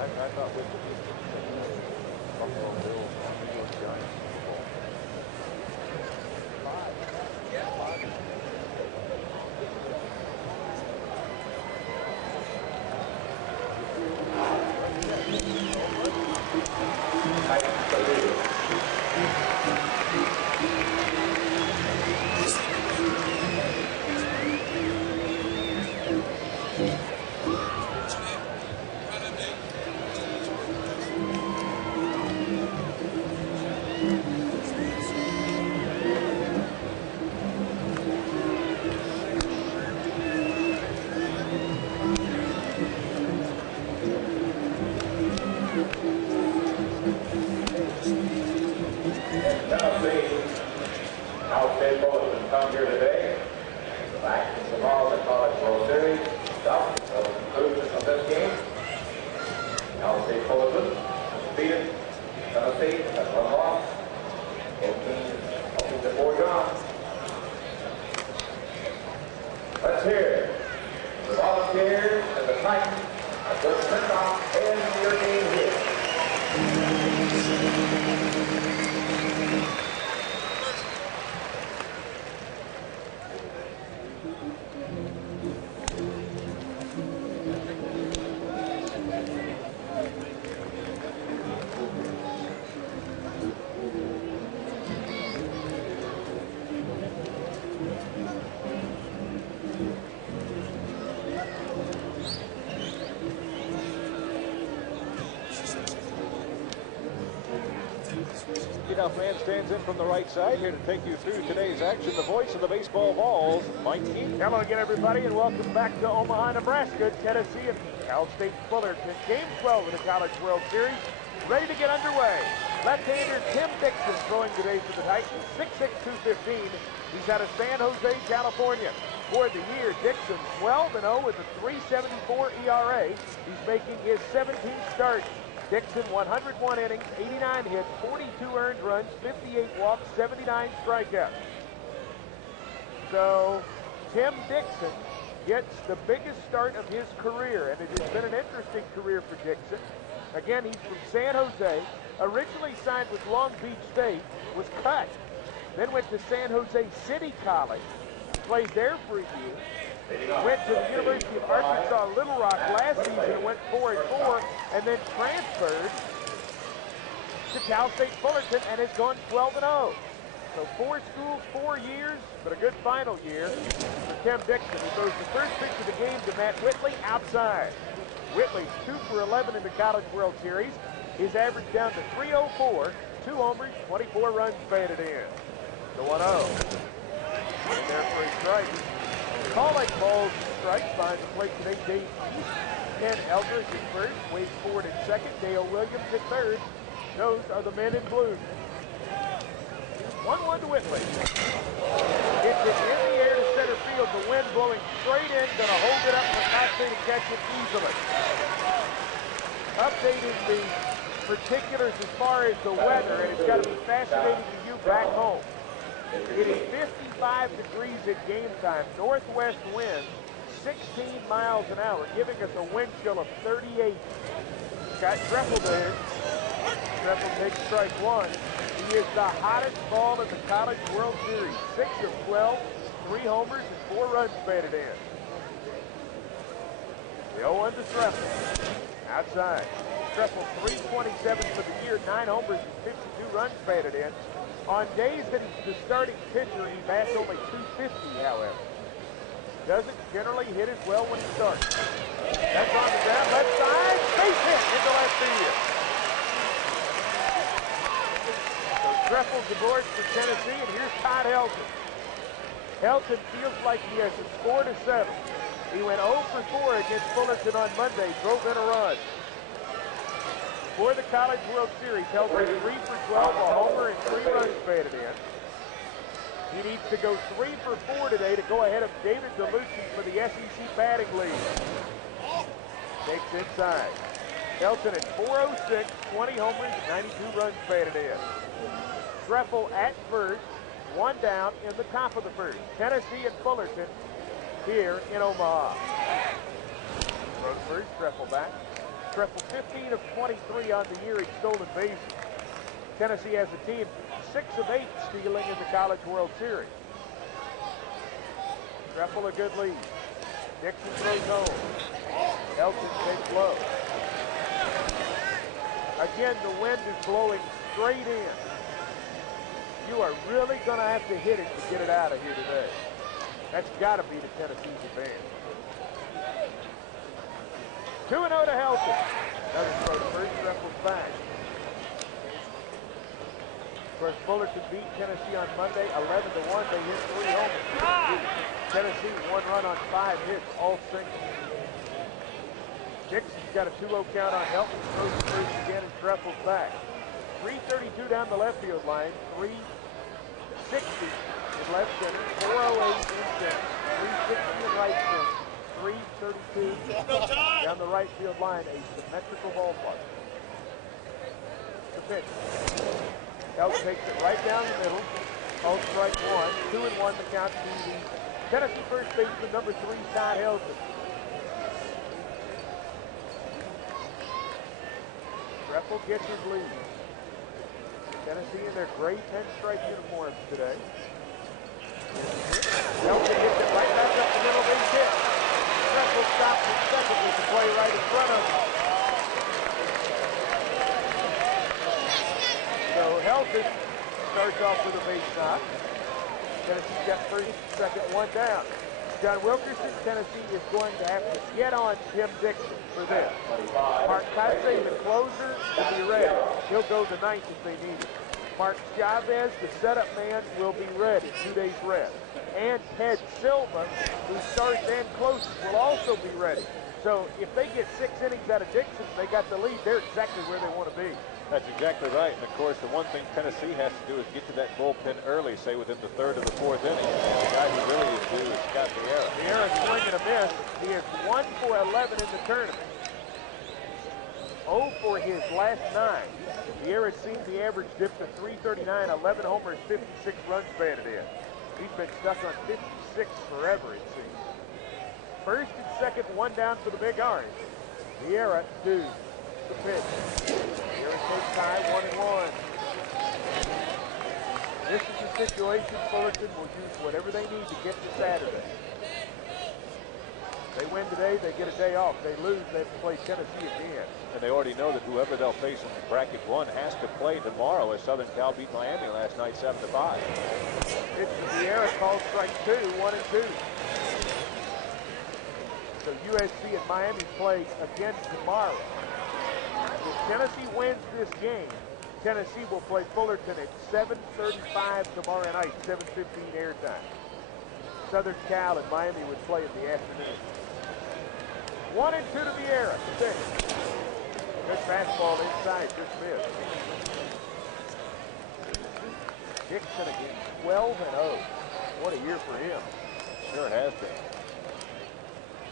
I thought with the Buffalo Bills on New York Giants Super Bowl. Cal State Fullerton come here today. Back from all the College World Series stuff. So the conclusion of this game, Cal State Fullerton defeated Tennessee at 1 loss. Both teams hoping to forge on. Let's hear the Volunteers and the Titans. A good send-off in your game here. Fan stands in from the right side here to take you through today's action. The voice of the baseball balls, Mike Keith. Hello again, everybody, and welcome back to Omaha, Nebraska, Tennessee, and Cal State Fullerton. Game 12 of the College World Series, ready to get underway. Left-hander Tim Dixon throwing today for the Titans, 6'6", 215. He's out of San Jose, California. For the year, Dixon 12-0 with a 3.74 ERA. He's making his 17th start. Dixon, 101 innings, 89 hits, 42 earned runs, 58 walks, 79 strikeouts. So, Tim Dixon gets the biggest start of his career, and it has been an interesting career for Dixon. Again, he's from San Jose, originally signed with Long Beach State, was cut, then went to San Jose City College, played there for a year, went to the University of Arkansas Little Rock last season and went 4-4, and then transferred to Cal State Fullerton and has gone 12-0. So 4 schools, 4 years, but a good final year for Tim Dixon. He throws the first pitch of the game to Matt Whitley outside. Whitley's 2 for 11 in the College World Series. His average down to 304, 2 homers, 24 runs batted in. The 1-0. And there for a strike. Calling balls and strikes behind the plate today. Dave East, Ken Eldridge at first, Wade Ford at second, Dale Williams at third. Those are the men in blue. 1-1 to Whitley. Hits it in the air to center field. The wind blowing straight in. Going to hold it up for Coxey to catch it easily. Updating the particulars as far as the weather, and it's got to be fascinating to you back home. It is 55 degrees at game time. Northwest wind, 16 miles an hour, giving us a wind chill of 38. Got Treffel there. Treffel takes strike 1. He is the hottest ball in the College World Series. 6 of 12, 3 homers, and 4 runs batted in. The 0-1 to Treffel. Outside. Treffel 327 for the year, 9 homers, and 52 runs batted in. On days that he's the starting pitcher, he bats only 250, however. Doesn't generally hit as well when he starts. That's on the ground, left side, base hit into left field. So Treffel's aboard for Tennessee, and here's Todd Helton. Helton feels like he has a score to settle. He went 0 for 4 against Fullerton on Monday, drove in a run. For the College World Series, Helton 3 for 12, a homer, and 3 runs batted in. He needs to go 3 for 4 today to go ahead of David DeLucci for the SEC batting lead. Takes inside. Helton at 406, 20 homers, 92 runs batted in. Treffel at first, 1 down in the top of the first. Tennessee and Fullerton here in Omaha. Throws first, Treffel back. Trefle 15 of 23 on the year in stolen bases. Tennessee has a team 6 of 8 stealing in the College World Series. Trefle a good lead. Dixon throws home. Helton takes low. Again, the wind is blowing straight in. You are really going to have to hit it to get it out of here today. That's got to be to Tennessee's advantage. 2-0 to Helton. Another throw to first, Trefle's back. Of course, Fullerton beat Tennessee on Monday 11-1. They hit 3 homers. Tennessee 1 run on 5 hits, all singles. Dixon's got a 2-0 count on Helton. Throws to first again, and Trefle's back. 332 down the left field line. 360 in left center. 408 in center. 360 in right center. 332 down the right field line. A symmetrical ballpark. The pitch. Helton takes it right down the middle. Called strike 1. 2-1 the count to the Tennessee first baseman, number 3, Todd Helton. Trefle gets his lead. Tennessee in their gray pinstripe uniforms today. Helton hits it right back up the middle, base hit. Trefle stops at second with the play right in front of him. So Helton starts off with a base knock. Tennessee's got first, second, 1 down. John Wilkerson, Tennessee is going to have to get on Tim Dixon for this. Mark Kase, the closer, will be ready. He'll go the 9th if they need it. Mark Chavez, the setup man, will be ready. 2 days rest. And Ted Silva, who starts and closes, will also be ready. So if they get 6 innings out of Dixon, they got the lead. They're exactly where they want to be. That's exactly right. And, of course, the one thing Tennessee has to do is get to that bullpen early, say within the 3rd or the 4th inning. And the guy who really is due is Scott Vieira. Vieira's swing and a miss. He is 1 for 11 in the tournament. 0 for his last 9. Vieira's seen the average dip to 339, 11 homers, 56 runs batted in. He's been stuck on 56 forever, it seems. First and second, 1 down for the Big Orange. Vieira, 2. The pitch. Vieira takes high, 1-1. This is the situation Fullerton will use whatever they need to get to Saturday. They win today, they get a day off. They lose, they have to play Tennessee again. And they already know that whoever they'll face in bracket 1 has to play tomorrow, as Southern Cal beat Miami last night 7-5. It's Vieira called strike 2, 1-2. So USC and Miami play again tomorrow. If Tennessee wins this game, Tennessee will play Fullerton at 7:35 tomorrow night, 7:15 airtime. Southern Cal and Miami would play in the afternoon. 1-2 to Vieira. Good fastball inside, just missed. Dixon again, 12-0. What a year for him. Sure has been.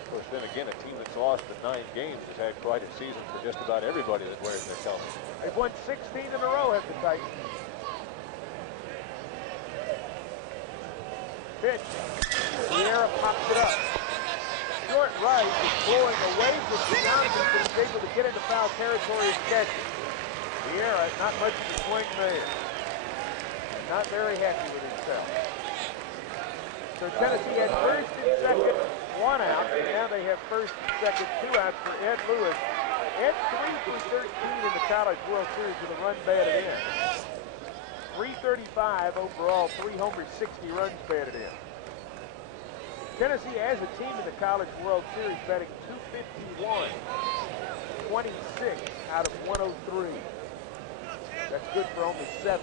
Of course, then again, a team that's lost in 9 games has had quite a season for just about everybody that wears their helmet. They've won 16 in a row at the Titans. Pitch. Vieira pops it up. Short right is blowing away from Johnson, but he's able to get into foul territory and catch it. Vieira, not much of a swing there. Not very happy with himself. So Tennessee had first and second, 1 out, and now they have first and second, 2 outs for Ed Lewis. Ed 3 for 13 in the College World Series with a run batted in. 335 overall, 3 homers, 60 runs batted in. Tennessee as a team in the College World Series batting 251, 26 out of 103. That's good for only 7.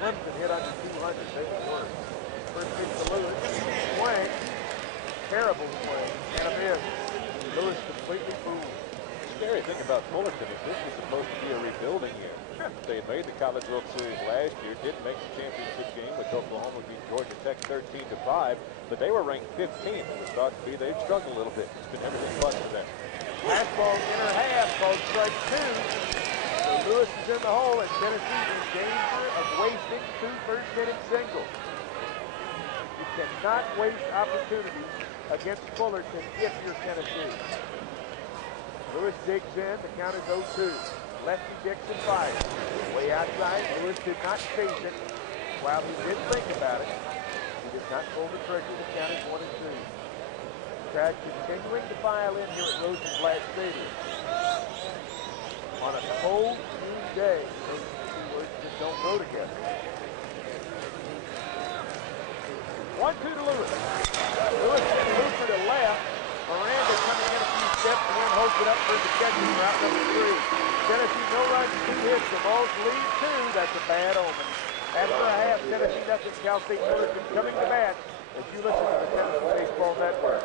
Clemson hit under 200, they were worse. First pitch to Lewis, swing, terrible swing, and a miss. Lewis completely fooled. The scary thing about Fullerton is this was supposed to be a rebuilding year. They had made the College World Series last year, didn't make the championship game, which Oklahoma beat Georgia Tech 13-5, but they were ranked 15th. It was thought to be they'd struggle a little bit. It's been everything but for them. Fastball inner half called strike 2. So Lewis is in the hole, and Tennessee in danger of wasting 2 first-inning singles. You cannot waste opportunities against Fullerton if you're Tennessee. Lewis digs in. The count is 0-2. Lefty Dixon fires. Way outside. Lewis did not chase it. While he did think about it, he did not pull the trigger. The count is 1-2. Crowd continuing to file in here at Rosenblatt Stadium. On a cold June day, those are the two words that don't go together. 1-2 to Lewis. Lewis and Luther to left. Miranda coming in a few steps and then holds it up for the catching route number 3. Tennessee no runs, 2 hits. The Vols lead 2. That's a bad omen. After a half, Tennessee nothing. Cal State Fullerton coming to bat as you listen to the Tennessee Baseball Network.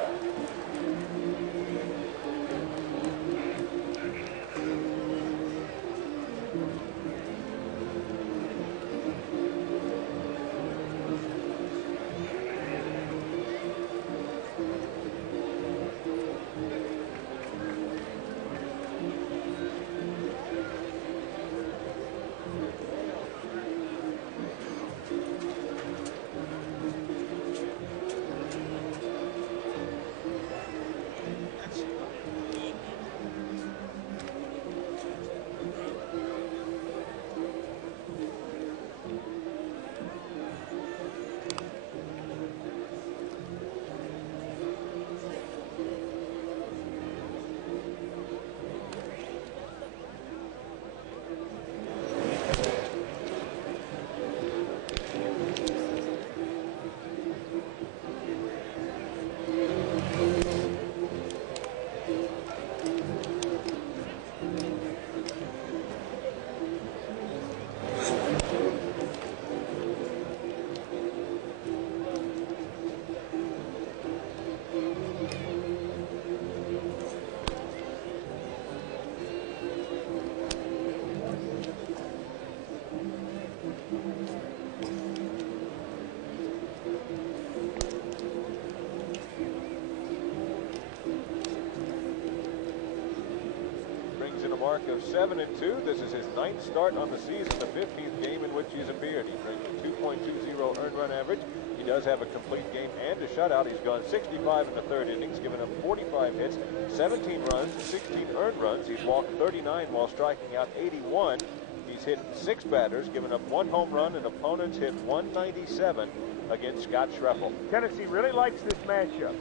Mark of 7-2. This is his 9th start on the season, the 15th game in which he's appeared. He brings a 2.20 earned run average. He does have a complete game and a shutout. He's gone 65 in the 3rd innings, given up 45 hits, 17 runs, 16 earned runs. He's walked 39 while striking out 81. He's hit 6 batters, given up 1 home run, and opponents hit 197 against Scott Schreffel. Tennessee really likes this matchup,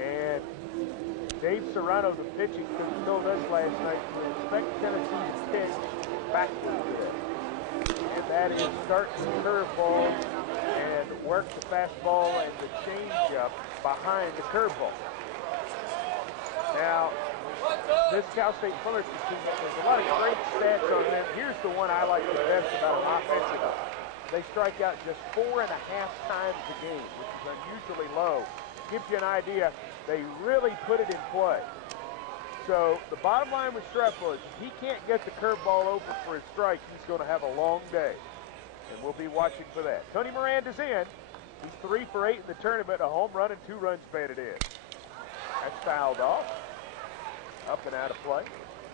and Dave Serrano, the pitching coach, told us last night to expect Tennessee to pitch backwards today. And that is start the curveball and work the fastball and the changeup behind the curveball. Now, this Cal State Fullerton team, there's a lot of great stats on them. Here's the one I like the best about them offensively. They strike out just 4.5 times a game, which is unusually low. Gives you an idea. They really put it in play. So the bottom line with Schreffel is if he can't get the curveball open for a strike, he's going to have a long day. And we'll be watching for that. Tony Miranda's in. He's 3 for 8 in the tournament, a home run and 2 runs batted in. That's fouled off. Up and out of play.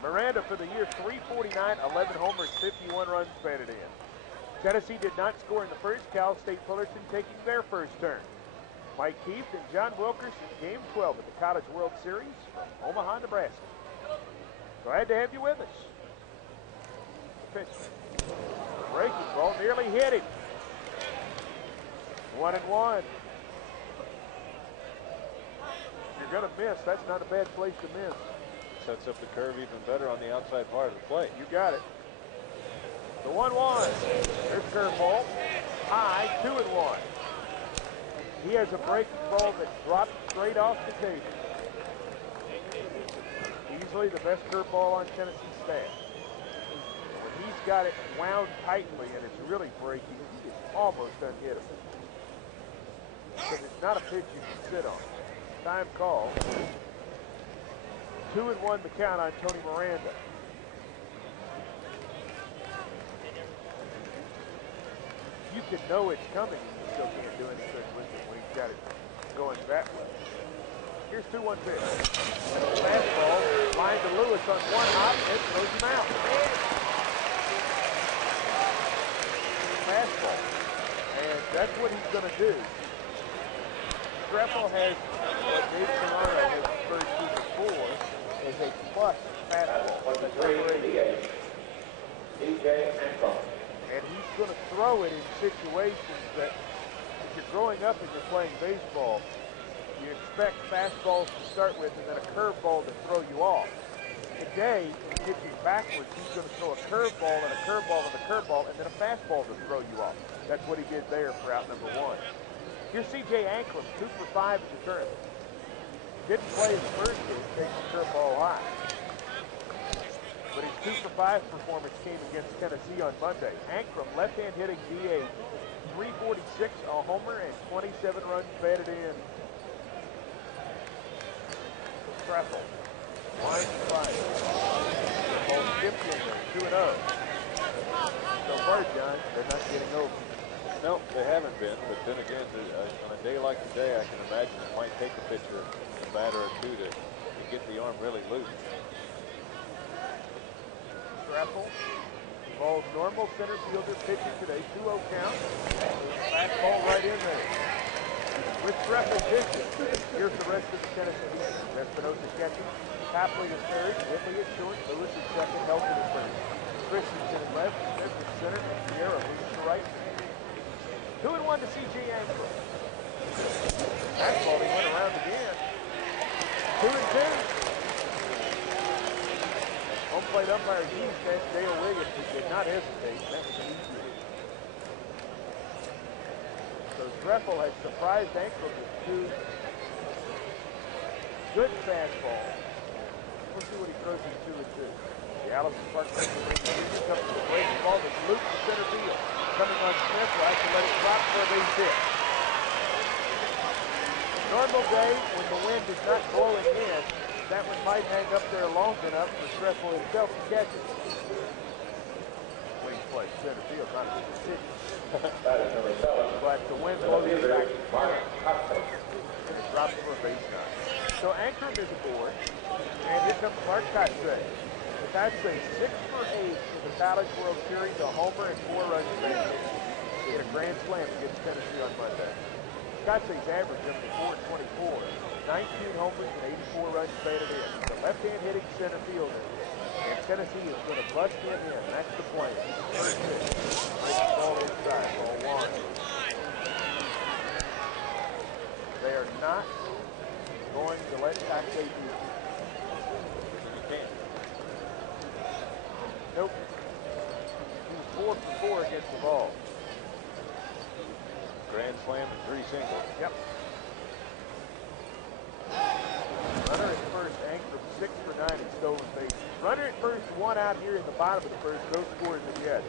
Miranda for the year, 349, 11 homers, 51 runs batted in. Tennessee did not score in the first. Cal State Fullerton taking their first turn. Mike Keefe and John Wilkerson, Game 12 at the College World Series from Omaha, Nebraska. Glad to have you with us. Pitch. Breaking ball nearly hit him. 1-1. You're going to miss. That's not a bad place to miss. Sets up the curve even better on the outside part of the plate. You got it. The 1-1. There's curveball. High, 2-1. He has a breaking ball that dropped straight off the table. Easily the best curveball on Tennessee's staff. When he's got it wound tightly and it's really breaking, it's almost unhittable. Because it's not a pitch you can sit on. Time call. 2-1 the count on Tony Miranda. You can know it's coming, you still can't do anything with it when he's got it going that way. Here's 2-1 pitch. Fastball, line to Lewis on one hop, and throws him out. Fastball. And that's what he's going to do. Schreffel has what Dave Serrano has referred to before is a plus fastball. That's number 8. DJ Ankrum. And he's going to throw it in situations that, if you're growing up and you're playing baseball, you expect fastballs to start with and then a curveball to throw you off. Today, in pitching backwards, he's going to throw a curveball and a curveball and a curveball and then a fastball to throw you off. That's what he did there for out number 1. Here's C.J. Ankrum, 2 for 5 at the tournament. Didn't play his first game, taking the curveball high. But his 2 for 5 performance came against Tennessee on Monday. Ankrum, left-hand hitting DH, 346, a homer, and 27 runs batted in. Treffel, line to fire. The ball skipped in there, 2-0. So far, John, they're not getting over. No, they haven't been, but then again, on a day like today, I can imagine it might take a pitcher a batter or two to get the arm really loose. Treffel, ball's normal center fielder pitching today, 2-0 count. Fastball right in there. With Treffel pitching, here's the rest of the Tennessee defense. Espinosa catching, Copley at third, Whitley at short, Lewis at second, Helton at first. Christensen at left, Smith at center, and Sierra moves to right. 2-1 to C.J. Ankrum. Fastball, he went around again. 2-2. Home plate umpire Hughes asked Dale Williams, who did not hesitate. That was easy. So Treffel has surprised Ankrum with 2 good fastballs. We'll see what he throws in 2-2. The Allison Park comes to the breaking ball that's looped to center field. Coming on Smith, will have to let it drop for a base hit. Normal day, when the wind is not blowing in, that one might hang up there long enough for Treffel himself to catch it. Wings play center field, not a city. But the wind blows it back to Mark, and it drops for a base knock. So Ankrum is aboard, and here comes Mark Kotsay. That's a 6 for 8 in the College World Series, a homer and 4 runs batted in. He hit a grand slam against Tennessee on Monday. Kotsay's average up to 424, 19 homers and 84 runs batted in. He's a left-hand hitting center fielder, and Tennessee is going to bust him in. That's the plan. He's the first pitch. Breaking ball inside, ball 1. They are not going to let Kotsay do it. You can't. Nope. He was 4 for 4 against the ball. Grand slam and 3 singles. Yep. Runner at first, Ankrum 6 for 9 in stolen bases. Runner at first, 1 out here in the bottom of the first. No scores as yet.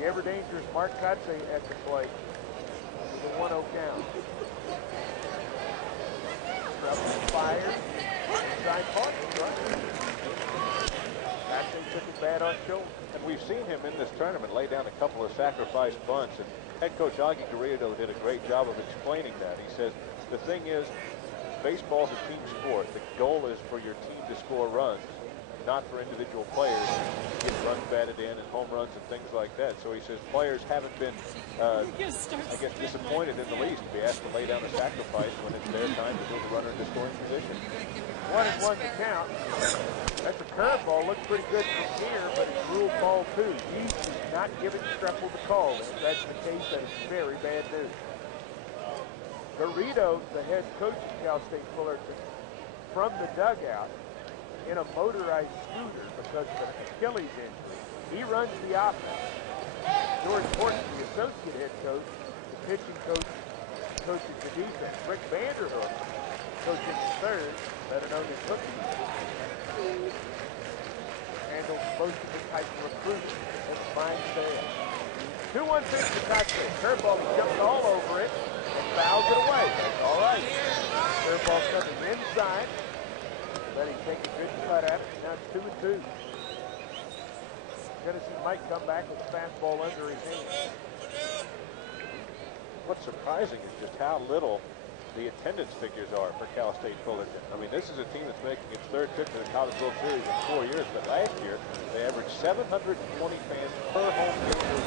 The ever dangerous Mark Kotsay at the plate with a 1-0 count. Treffel fired. Inside Parker. Kotsay took his bat on shoulder. And we've seen him in this tournament lay down a couple of sacrifice bunts, and head coach Augie Garrido did a great job of explaining that. He says the thing is, baseball's a team sport. The goal is for your team to score runs, not for individual players to get runs batted in and home runs and things like that. So he says players haven't been, I guess, disappointed in the least to be asked to lay down a sacrifice when it's their time to move the runner into scoring position. 1-1 to count. That's a curveball. Looks pretty good from here, but it's ruled ball 2. He's not giving Treffel the call. If that's the case, that is very bad news. Garrido, the head coach of Cal State Fullerton, from the dugout in a motorized scooter because of an Achilles injury. He runs the offense. George Horton, the associate head coach, the pitching coach, coaches the defense. Rick Vanderhook, coaching the third, better known as Hookie, handles most of the type of recruiting. That's fine sales. 2-1 pitch to Kotsay. Curveball, he jumps all over it and fouls it away. That's all right. Curveball coming inside. Let him take a good cut at it. Now it's 2-2. Tennessee might come back with a fastball under his hand. What's surprising is just how little the attendance figures are for Cal State Fullerton. I mean, this is a team that's making its 3rd trip to the College World Series in 4 years, but last year they averaged 720 fans per home game.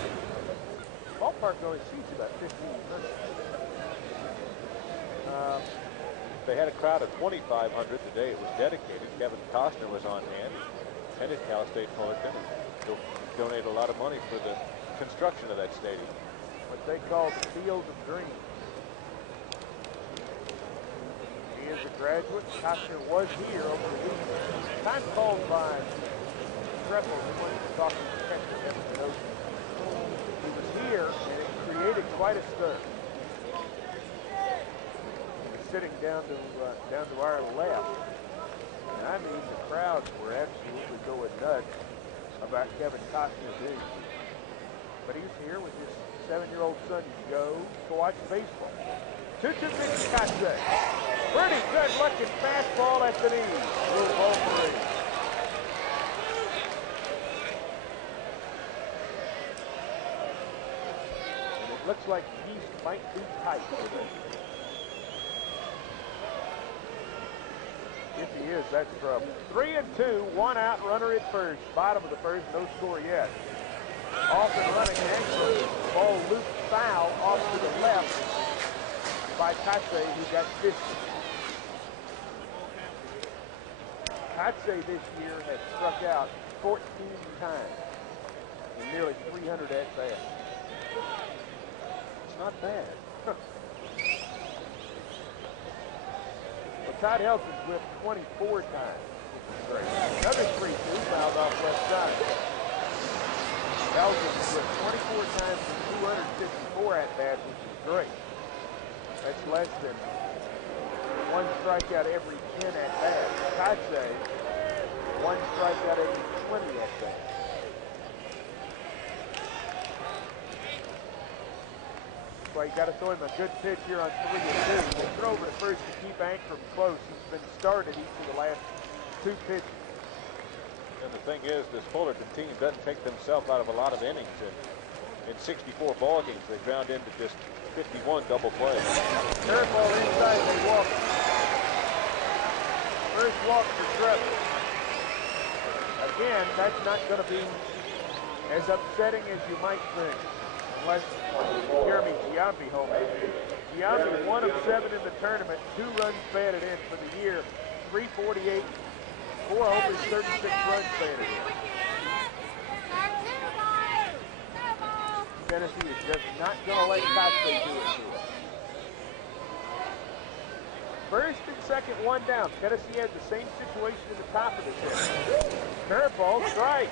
Ballpark only seats about 1,500. They had a crowd of 2,500 the day it was dedicated. Kevin Costner was on hand. He attended Cal State Fullerton and donated a lot of money for the construction of that stadium. What they call the Field of Dreams. He is a graduate. Costner was here over the weekend. Time called by Treffel, who wanted to talk to the catcher, Evan Minogue. He was here, and it created quite a stir. He was sitting down to our left. And I mean, the crowds were absolutely going nuts about Kevin Costner being. But he's here with his 7-year-old son, Joe, to watch baseball. 2-2 pitch, Costner. Pretty good looking fastball at the knees. Blue ball 3. And it looks like the East might be tight today. If he is, that's trouble. 3-2, 1 out, runner at first. Bottom of the first, no score yet. Off and running, actually, ball looped foul off to the left by Katse, who got 50. Katse this year has struck out 14 times in nearly 300 at-bats. It's not bad. Well, Todd Helson's whipped 24 times, which is great. Another 3-2 fouled off left side. Helson's whipped 24 times in 254 at-bats, which is great. That's less than 1 strikeout every 10 at-bats. Katse, 1 strikeout every 20 at-bats. That's why you got to throw him a good pitch here on 3-2. They throw over to first to keep Ankrum close. He's been started each of the last 2 pitches. And the thing is, this Fullerton team doesn't take themselves out of a lot of innings. In 64 ball games, they ground into just 51 double plays. Curveball inside, they walk. First walk for Trevor. Again, that's not going to be as upsetting as you might think, unless Jeremy Giambi homers. Giambi 1 of 7 in the tournament, 2 runs batted in for the year, 348, 4 homers, 36 runs batted in. Tennessee is just not going to let Costner do it to us. First and second, 1 down. Tennessee has the same situation in the top of the 10th. Curveball, strike.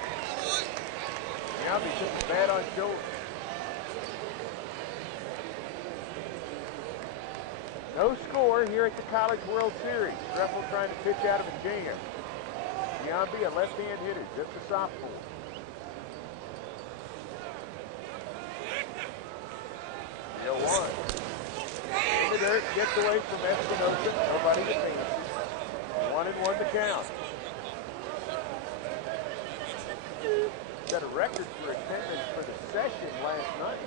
Giambi took the bat on shoulder. No score here at the College World Series. Treffel trying to pitch out of a jam. Giambi, a left-hand hitter, just a sophomore. 0-1. In the dirt, gets away from Espinosa. Nobody advances. 1-1 to count. Set a record for attendance for the session last night.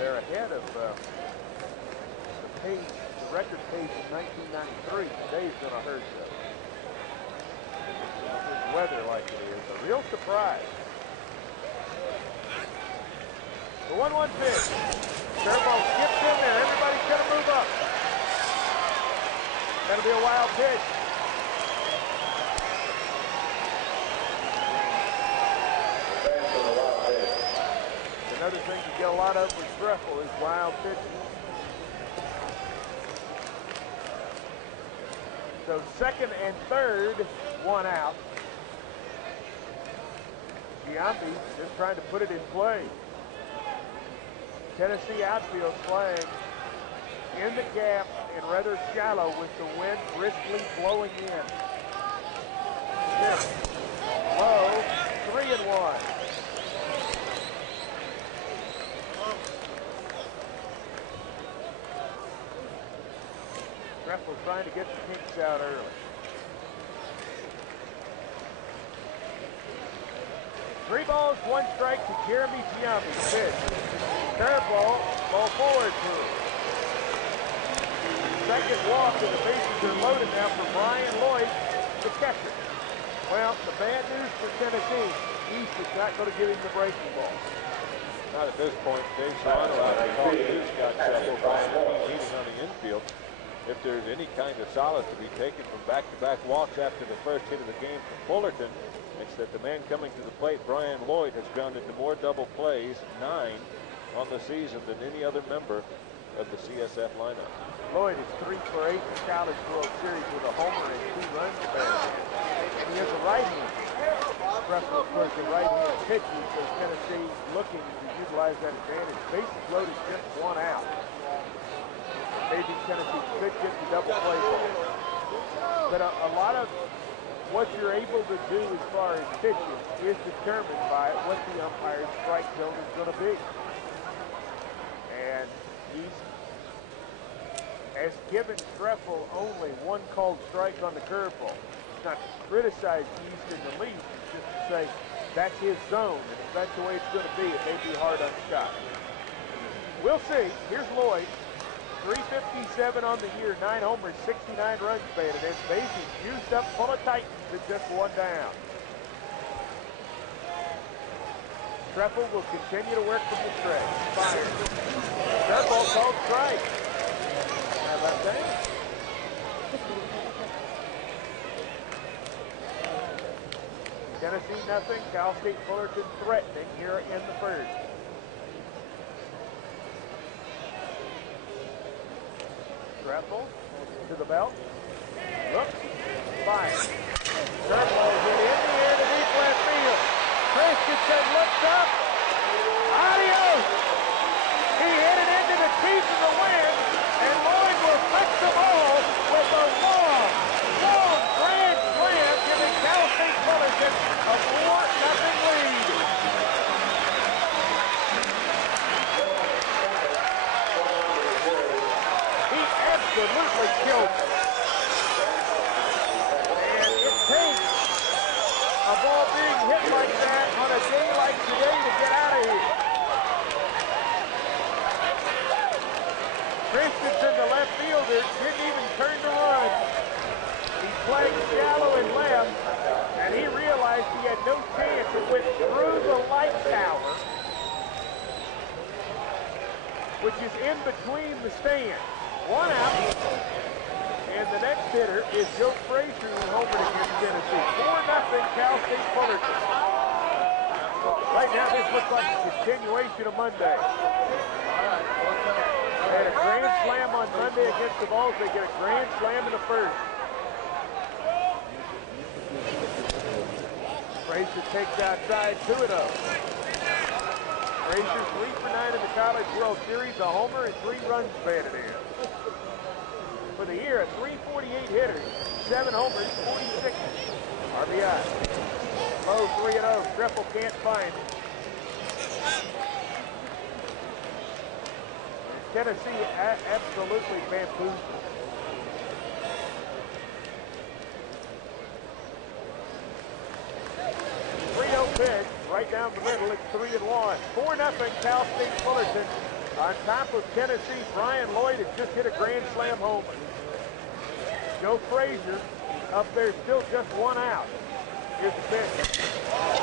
They're ahead of the pace, the record pace in 1993. Today's going to hurt them. With weather like it is, a real surprise. The 1-1 pitch. Curveball skips in there. Everybody's going to move up. That'll be a wild pitch. Another thing you get a lot of with Treffel is wild pitches. So second and third, 1 out. Giambi just trying to put it in play. Tennessee outfield playing in the gap and rather shallow with the wind briskly blowing in. Low, 3-1. Treffel trying to get the kinks out early. 3 balls, 1 strike to Jeremy Giambi. Pitch. Curveball, ball forward to him. Second walk, and the bases are loaded now for Brian Lloyd, the catcher. Well, the bad news for Tennessee, East is not going to give him the breaking ball. Not at this point. Dave Serrano out there talking to Scott Treffel, Brian Lee leading on the infield. If there's any kind of solace to be taken from back-to-back walks after the first hit of the game for Fullerton, it's that the man coming to the plate, Brian Lloyd, has grounded to more double plays, 9 on the season, than any other member of the CSF lineup. Lloyd is 3 for 8 in the College World Series with a homer and 2 runs batted in. And he has a right-hand. Treffel, of course, a right-hand pitcher, so Tennessee looking to utilize that advantage. Bases loaded, just 1 out. Maybe Tennessee could get the double play ball. But a lot of what you're able to do as far as pitching is determined by what the umpire's strike zone is going to be. And he's has given Treffel only 1 called strike on the curveball. It's not to criticize East in the least, it's just to say that's his zone, and if that's the way it's going to be, it may be hard on Scott. We'll see. Here's Lloyd. 357 on the year, 9 homers, 69 runs batted in. Bases used up, full of Titans at just 1 down. Treffel will continue to work from the stretch. Fires. Curveball called strike. How about that? Tennessee nothing. Cal State Fullerton threatening here in the first. Treffel to the belt. Looks. Fires. Curveball hit in the air to deep left field. Christensen looks up. Adios! He hit it into the teeth of the wind, and Lloyd will fetch the ball with a long grand slam, giving Cal State Fullerton a 4-0 lead. He absolutely killed it. And it takes a ball being hit like that on a day like today to get out of here. Christensen, the left fielder, didn't even turn to run. He played shallow and left, and he realized he had no chance. It went through the light tower, which is in between the stands. 1 out. And the next hitter is Joe Frazier, who homered against Tennessee. 4-0 Cal State Fullerton. Right now, this looks like a continuation of Monday. They had a grand slam on Monday against the Vols. They get a grand slam in the first. Frazier takes outside, 2-0. Frazier 3 for 9 in the College World Series, a homer and 3 runs batted in. For the year, a 348 hitter, 7 homers, 46 RBI. Low 3-0. Treffel can't find it. Tennessee absolutely bamboozled. Pitch right down the middle. It's 3-1. 4-0 Cal State Fullerton. On top of Tennessee, Brian Lloyd has just hit a grand slam homer. Joe Frazier up there, still just 1 out. Here's the pitch.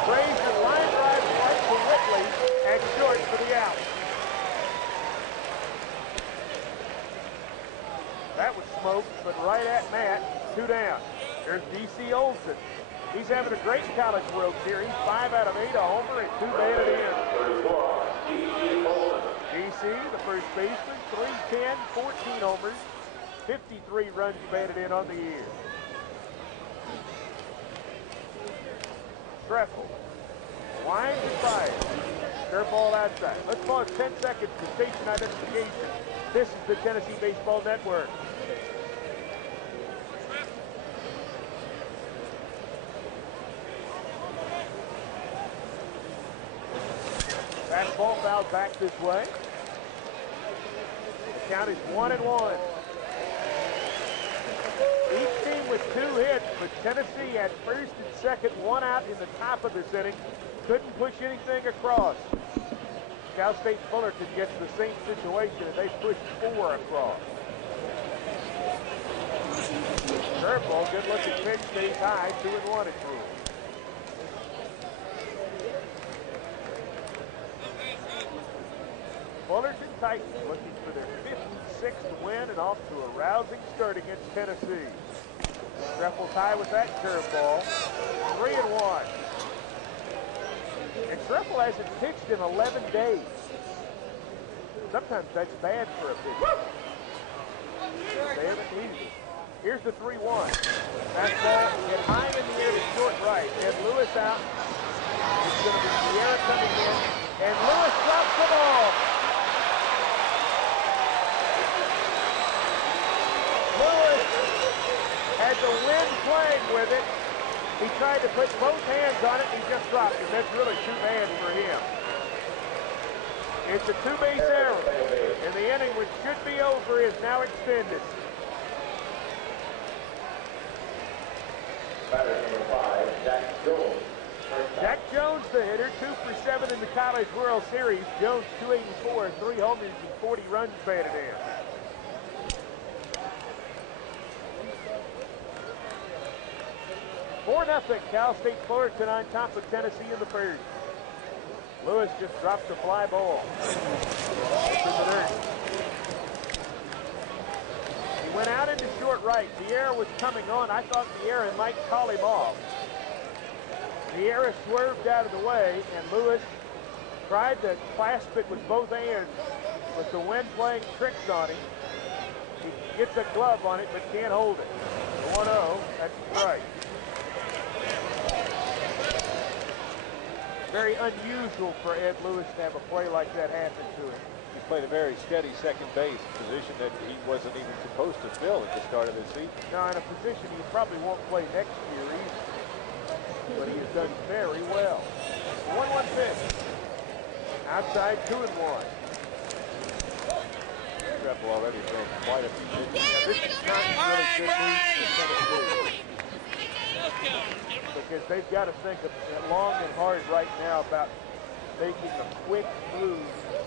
Frazier line drive right to Whitley and short for the out. That was smoked, but right at Matt. 2 down. There's D.C. Olsen. He's having a great College World Series. 5 out of 8, a homer and 2 batted in. D.C., the first baseman, 310, 14 homers, 53 runs batted in on the year. Treffel winds and fires. Curveball outside. Let's pause 10 seconds for station identification. This is the Tennessee Baseball Network. Fastball fouled back this way. The count is 1-1. Each team with 2 hits, but Tennessee at first and second, 1 out in the top of this inning. Couldn't push anything across. Cal State Fullerton gets the same situation, and they push 4 across. Curveball, good looking pitch, stays high, 2-1 it's ruled. Fullerton Titans looking for their 56th win and off to a rousing start against Tennessee. Trefle's high with that curveball. 3-1. And Trefle hasn't pitched in 11 days. Sometimes that's bad for a pitcher. They haven't needed it. Here's the 3-1. Fastball hit high in the air to short right. And Lewis out. It's going to be Sierra coming in. And Lewis drops the ball. Lewis had the wind playing with it. He tried to put both hands on it. He just dropped it. That's really too bad for him. It's a two-base error. And the inning, which should be over, is now extended. Batter number 5, Jack Jones. Jack Jones, the hitter, 2 for 7 in the College World Series. Jones, 284, 3 homers and 40 runs batted in. Four nothing. Cal State Fullerton on top of Tennessee in the first. Lewis just dropped a fly ball. He went out into short right. Vieira was coming on. I thought Vieira might call him off. Vieira swerved out of the way, and Lewis tried to clasp it with both hands, with the wind playing tricks on him. He gets a glove on it, but can't hold it. 1-0, that's right. Very unusual for Ed Lewis to have a play like that happen to him. He played a very steady second base, position that he wasn't even supposed to fill at the start of the season. Now, in a position he probably won't play next year either. But he has done very well. 1-1 pitch. Outside, 2-1. Trefle already thrown quite a few pitches. Yeah, this is not really good news for Tennessee. Because they've got to think long and hard right now about making a quick move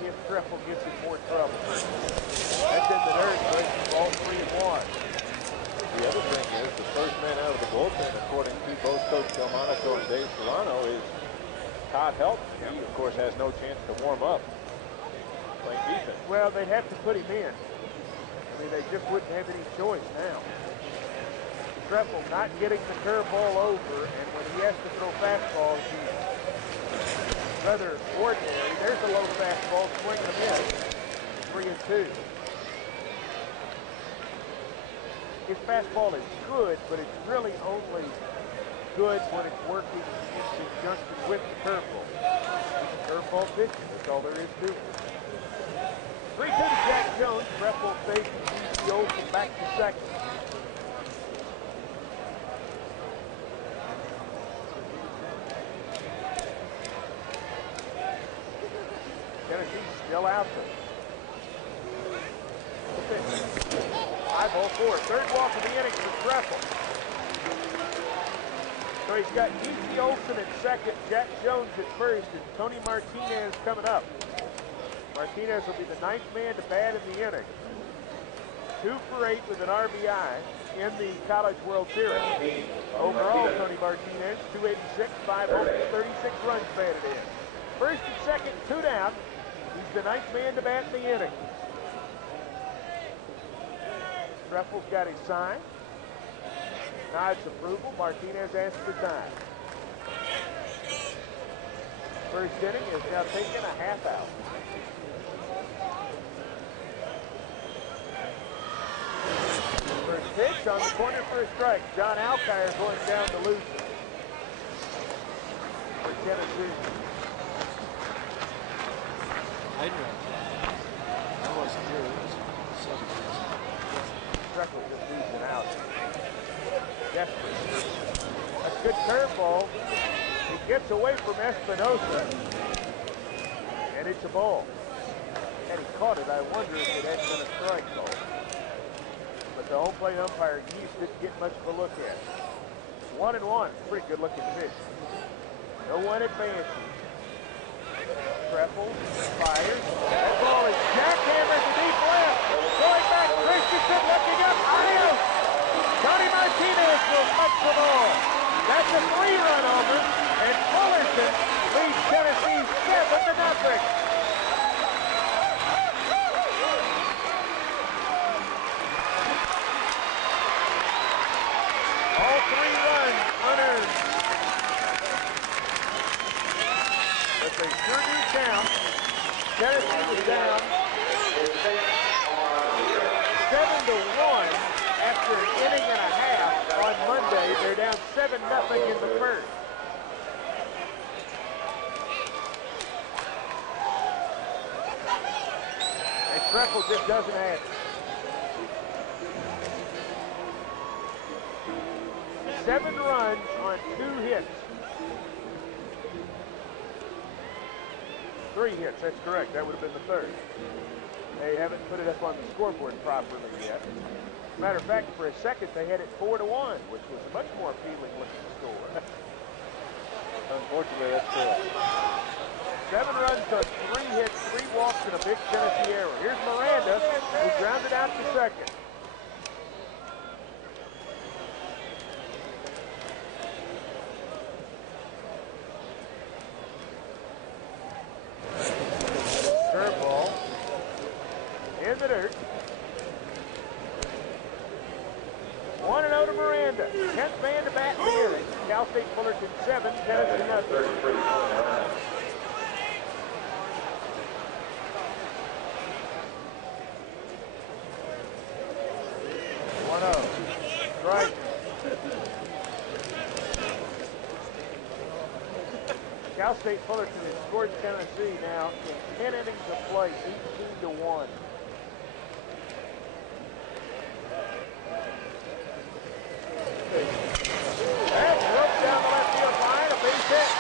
if Trefle gives him more trouble. That's in the third, but all 3-1. The other thing is the first man out of the bullpen, according to both Coach Delmonico and Dave Serrano, is Todd Helton. He, of course, has no chance to warm up playing defense. Well, they'd have to put him in. I mean, they just wouldn't have any choice now. Trefle not getting the curveball over, and when he has to throw fastballs, he's rather ordinary. There's a low fastball, swing and a miss. 3-2. His fastball is good, but it's really only good when it's working in conjunction with the curveball. Curveball pitching, that's all there is to it. 3-2 to Jack Jones. Trefle faces D.C. Olsen back to second. Tennessee's still out there. 5-4, third walk of the inning for Trefle. So he's got D.C. Olsen at second, Jack Jones at first, and Tony Martinez coming up. Martinez will be the 9th man to bat in the inning. 2 for 8 with an RBI in the College World Series. Overall, Tony Martinez, 286, 5 homers, 36 runs batted in. First and second, 2 down. He's the 9th man to bat in the inning. Trefle's got his sign. Nods approval. Martinez asks for time. First inning is now taking a half out. First pitch on the corner for a strike. John Alkire going down to lose it for Tennessee. I wasn't here. It was Trefle just leaves it out. Desperate. That's a good curveball. He gets away from Espinosa. And it's a ball. Had he caught it, I wonder if it had been a strike call. But the home plate umpire, Geese, didn't get much of a look at it. 1-1. Pretty good looking pitch. No one advances. Trefle fires. That ball is jackhammered to deep left. Going back, Christensen looking up. Adios. Tony Martinez will touch the ball. That's a 3-run homer, and Fullerton leads Tennessee 7-0. 7-0 in the first. And Treffel just doesn't have it. 7 runs on 2 hits. 3 hits, that's correct. That would have been the third. They haven't put it up on the scoreboard properly yet. Matter of fact, for a second, they had it 4-1, which was a much more appealing looking score. Unfortunately, that's true. 7 runs on 3 hits, 3 walks, and a big Tennessee error. Here's Miranda, who grounded out to second. Curveball in the dirt. 1-0 to Miranda. 10th man to bat in the inning. Cal State Fullerton 7, Tennessee 0. 1-0. Strike. Cal State Fullerton has scored Tennessee now in 10 innings of play, 18-1. That's roped down the left field line, a base hit.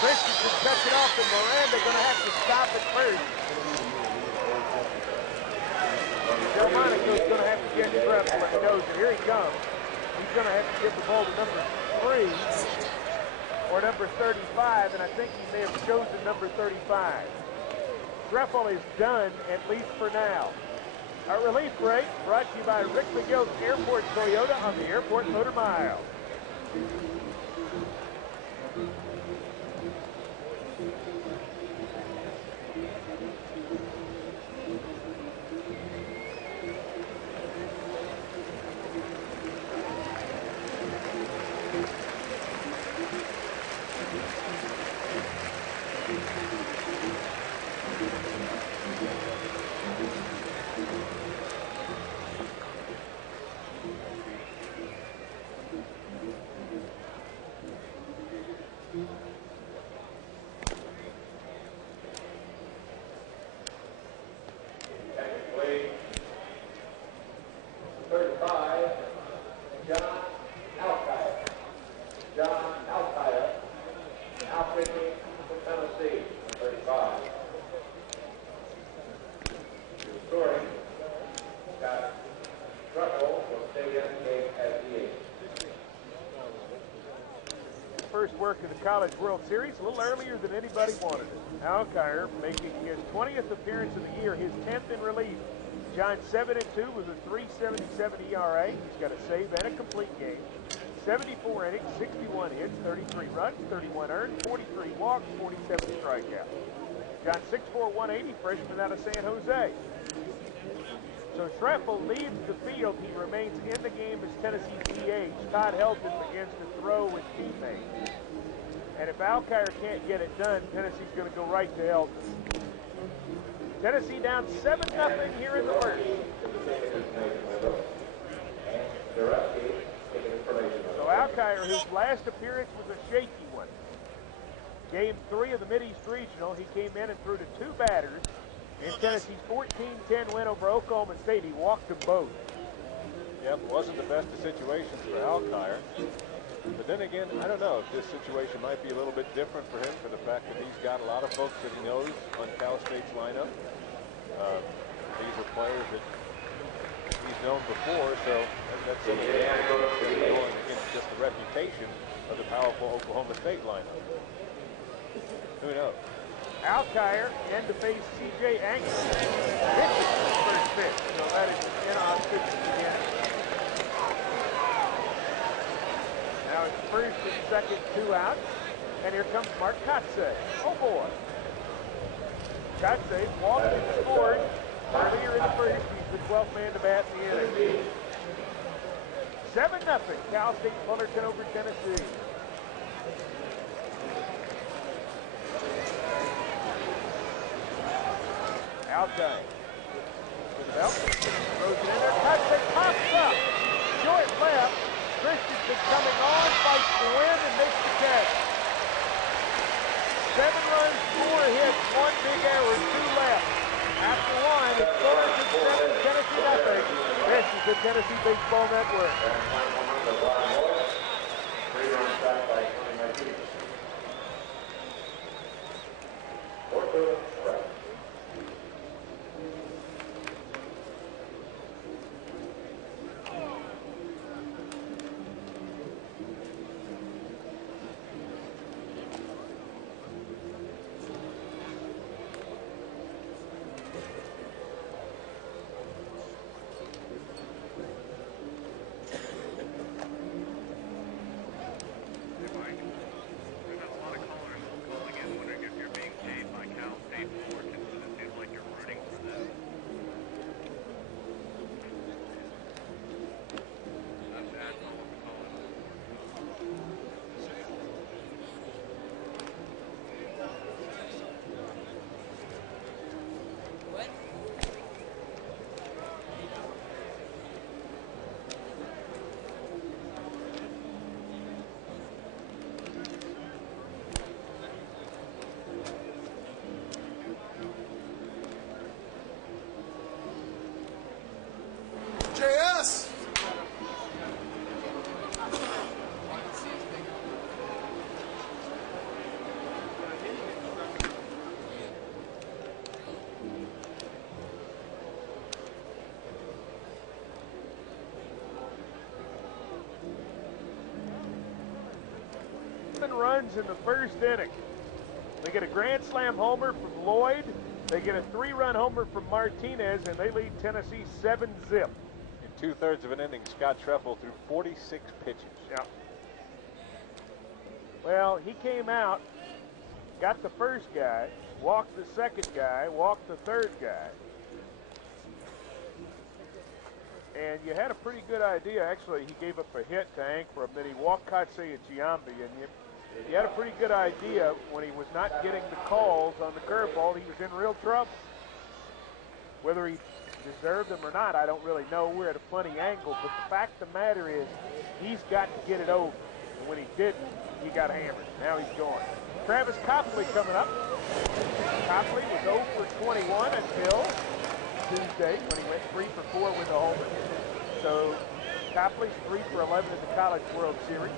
Christensen cuts it off, and Miranda going to have to stop at first. Delmonico's going to have to get Treffel if he knows it. Here he comes. He's going to have to give the ball to number 3 or number 35, and I think he may have chosen number 35. Treffel is done, at least for now. Our relief break brought to you by Rick McGill's Airport Toyota on the Airport Motor Mile. First work of the College World Series, a little earlier than anybody wanted it. Alkire making his 20th appearance of the year, his 10th in relief. John 7-2 with a 3.77 ERA. He's got a save and a complete game. 74 innings, 61 hits, 33 runs, 31 earned, 43 walks, 47 strikeouts. John 6'4", 180, freshman out of San Jose. So Treffel leaves the field. He remains in the game as Tennessee's DH. Todd Helton begins to throw with teammates. And if Alkire can't get it done, Tennessee's going to go right to Helton. Tennessee down 7-0 here in the first. So Alkire, whose last appearance was a shaky one. Game 3 of the Mideast Regional, he came in and threw to 2 batters. In Tennessee's 14-10 win over Oklahoma State, he walked them both. Yep, wasn't the best of situations for Alkire. But then again, I don't know if this situation might be a little bit different for him for the fact that he's got a lot of folks that he knows on Cal State's lineup. These are players that he's known before, so that's something going against just the reputation of the powerful Oklahoma State lineup. Who knows? Alkire in to face C.J. Angus. Pitches his first pitch, so that is inauspicious again. Now it's first and second, 2 out. And here comes Mark Kotze. Oh boy. Kotze walked and scored earlier in the first. He's the 12th man to bat in the inning. 7-0, Cal State Fullerton over Tennessee. Outside. Throws it in there. Kotze pops up. Short left. Christensen coming on. Fights the win and makes the catch. 7 runs, 4 hits, 1 big error, 2 left. After 1, it's Fullerton 7, Tennessee nothing. This is the Tennessee Baseball Network. Three-run shot by Tony Martinez. We've got a lot of callers calling in wondering if you're being paid by Cal State Fullerton, so it seems like you're rooting for them. Not bad, calling. JS! Runs in the first inning. They get a grand slam homer from Lloyd. They get a 3-run homer from Martinez, and they lead Tennessee 7-0. In 2/3 of an inning, Scott Treffel threw 46 pitches. Yeah. Well, he came out, got the first guy, walked the second guy, walked the third guy. And you had a pretty good idea. Actually, he gave up a hit to Hank for a minute. He walked Katsui Giambi, and you had a pretty good idea when he was not getting the calls on the curveball, he was in real trouble. Whether he deserved them or not, I don't really know. We're at a funny angle, but the fact of the matter is he's got to get it over. And when he didn't, he got hammered. Now he's gone. Travis Copley coming up. Copley was 0 for 21 until Tuesday when he went 3 for 4 with a homer. So Copley's 3 for 11 in the College World Series.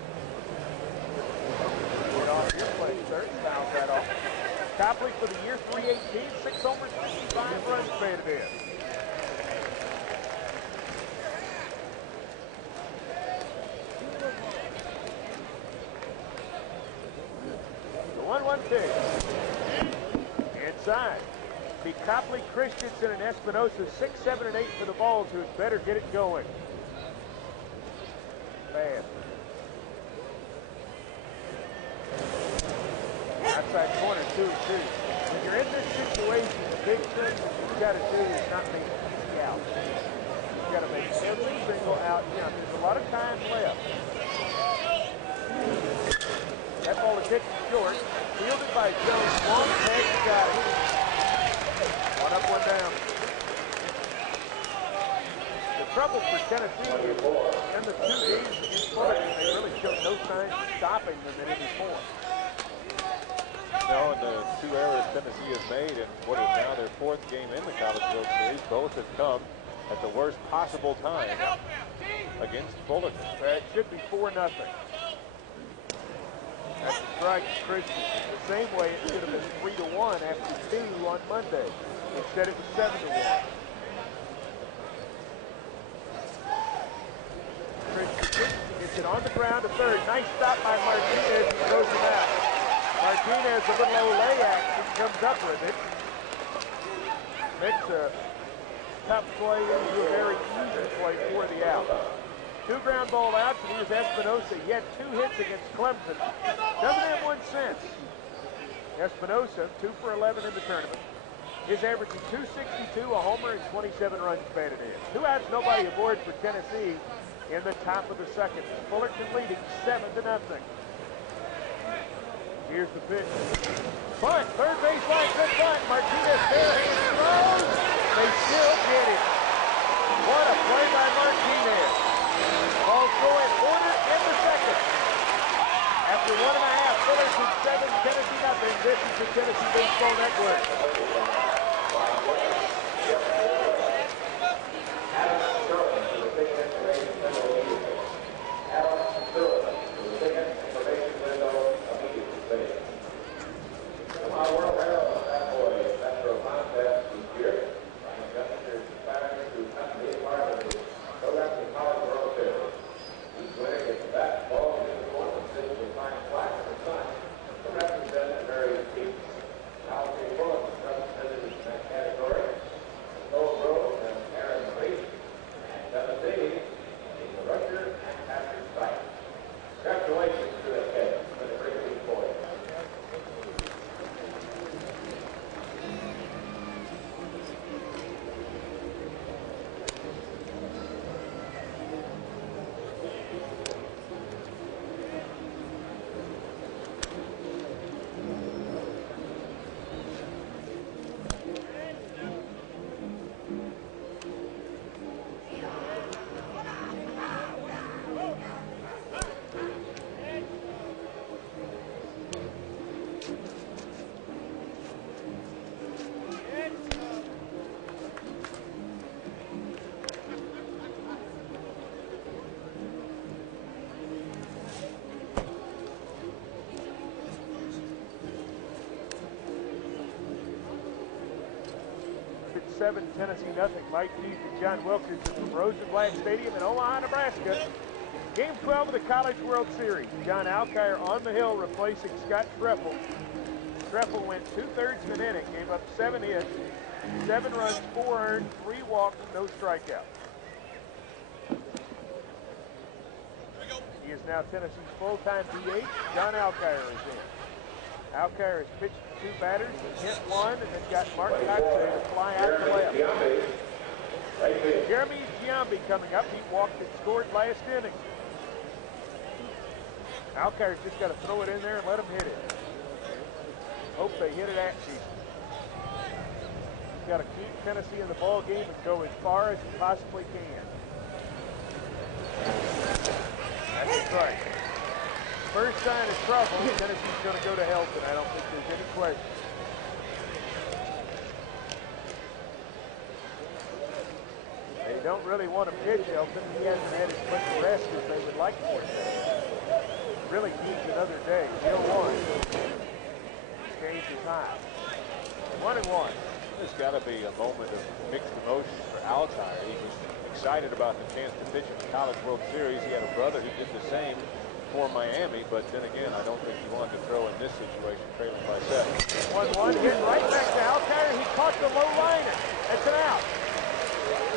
Get off here, playing third, fouls that off. Copley for the year, 318, 6 homers, 65 runs batted in. The 1-1 pitch. Inside. The Copley, Christensen, and Espinosa, 6, 7, and 8 for the Vols, who had better get it going. Bad. Outside corner, 2-2. When you're in this situation, the big thing you've got to do is not make any out. You've got to make every single out count. There's a lot of time left. That ball is hit short. Fielded by Jones. Long peg, got it. 1 up, 1 down. The trouble for Tennessee is in the 2 games against Fullerton, they really showed no signs of stopping them at any point. No, and the 2 errors Tennessee has made in what is now their 4th game in the College World Series, both have come at the worst possible time against Fullerton. It should be 4-0. That's a strike to Christensen. The same way it should have been 3-1 after 2 on Monday. Instead it was 7-1. Christensen gets it on the ground to third. Nice stop by Martinez and throws him out. Martinez, a little Olay action, comes up with it. Makes a tough play into a very easy play for the out. 2 ground ball outs, and here's Espinosa. He had 2 hits against Clemson. Doesn't have 1 since. Espinosa, 2 for 11 in the tournament. Is averaging 262, a homer, and 27 runs batted in. 2 outs, nobody aboard for Tennessee in the top of the second. Fullerton leading 7-0. Here's the pitch. Bunt, third base line, good bunt. Martinez barehand throws. They still get it. What a play by Martinez. Ball going order in the second. scores. It's 7, Tennessee nothing. This is the Tennessee Baseball Network. It's 7, Tennessee nothing. Mike Keith and John Wilkerson from Rosenblatt Stadium in Omaha, Nebraska. Game 12 of the College World Series. John Alkire on the hill replacing Scott Treffel. Treffel went 2/3 of an inning, gave up 7 hits, 7 runs, 4 earned, 3 walks, no strikeouts. He is now Tennessee's full-time DH. John Alkire is in. Alkire has pitched 2 batters, hit 1, and then got Mark Coxey to fly out to left. Jeremy Giambi coming up. He walked and scored last inning. Alkire's just got to throw it in there and let him hit it. Hope they hit it at Chief. He's got to keep Tennessee in the ball game and go as far as he possibly can. That's a strike. First sign of trouble, Tennessee's going to go to Helton. I don't think there's any question. They don't really want to pitch Helton. He hasn't had as much rest as they would like for him. Really needs another day. 0-1. Change is high. 1-1. There's got to be a moment of mixed emotions for Alkire. He was excited about the chance to pitch in the College World Series. He had a brother who did the same for Miami, but then again, I don't think he wanted to throw in this situation, trailing by 7. 1-1, hit right back to Alkire. He caught the low liner. That's an out.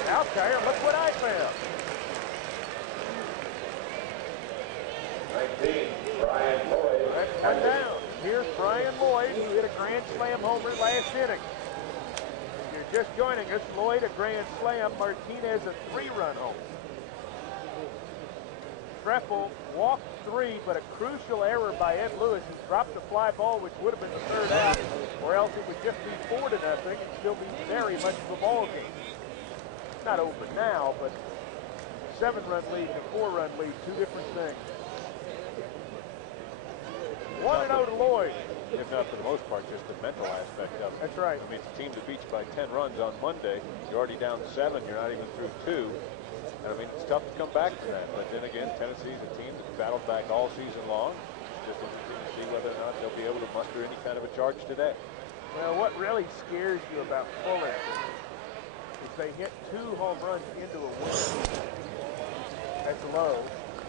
Alkire, look what I found. 19, Brian Lloyd. That's cut down. Here's Brian Lloyd, who hit a grand slam homer last inning. If you're just joining us, Lloyd a grand slam, Martinez a 3-run homer. Treffel walked 3, but a crucial error by Ed Lewis. He dropped the fly ball, which would have been the 3rd out, or else it would just be 4-0 and still be very much of a ball game. Not over now, but a 7-run lead and a 4-run lead, 2 different things. 1-0 to Lloyd. If not for the most part, just the mental aspect of it. That's right. I mean, it's a team that beats you by 10 runs on Monday. You're already down 7. You're not even through 2. And I mean, it's tough to come back from that. But then again, Tennessee's a team that's battled back all season long. It's just interesting to see whether or not they'll be able to muster any kind of a charge today. Well, what really scares you about Fullerton is they hit 2 home runs into a win. That's low,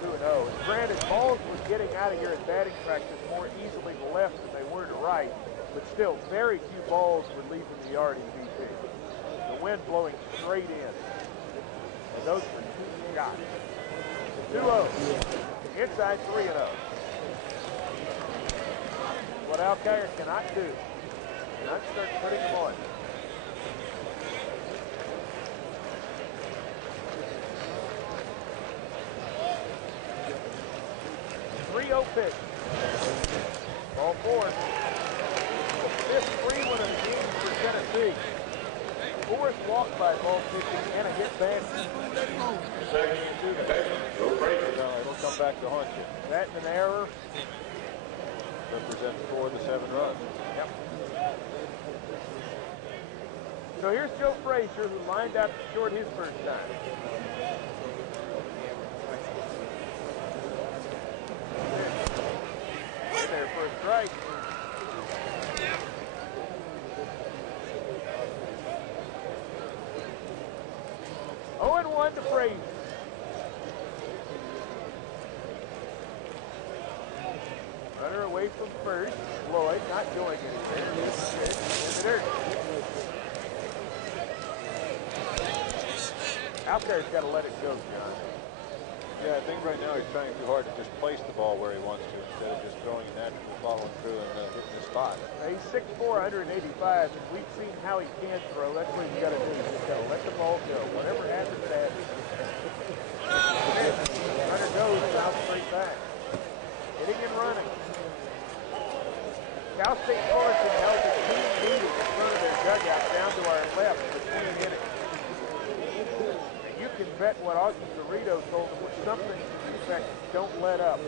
2-0. And granted, balls were getting out of here at batting practice more easily to left than they were to right. But still, very few balls were leaving the yard in BP. The wind blowing straight in. And those were 2 shots. 2-0. Inside 3-0. What Alkire cannot do. Cannot start putting them on. 3-0 pitch. Ball 4. The 5th free one of the game for Tennessee. 4th walk by ball 50 and a hit back. It'll come back to haunt you. That and an error. represents 4 of the 7 runs. Yep. So here's Joe Frazier, who lined out to short his first time. In there for a strike. Oh, and 1 to Frazier. Runner away from first. Lloyd not doing anything. In the dirt. Out there's got to let it go, John. Yeah, I think right now he's trying too hard to just place the ball where he wants to instead of just throwing it naturally, following through and hitting the spot. He's 6'4", 185, and we've seen how he can throw. That's what he's got to do. He's got to let the ball go. Whatever happens, happens. Runner goes, now straight back. Hitting and running. Cal State Fullerton held a team meeting in front of their dugout down to our left between innings. You can bet what Austin Dorito told them was something to the effect, don't let up.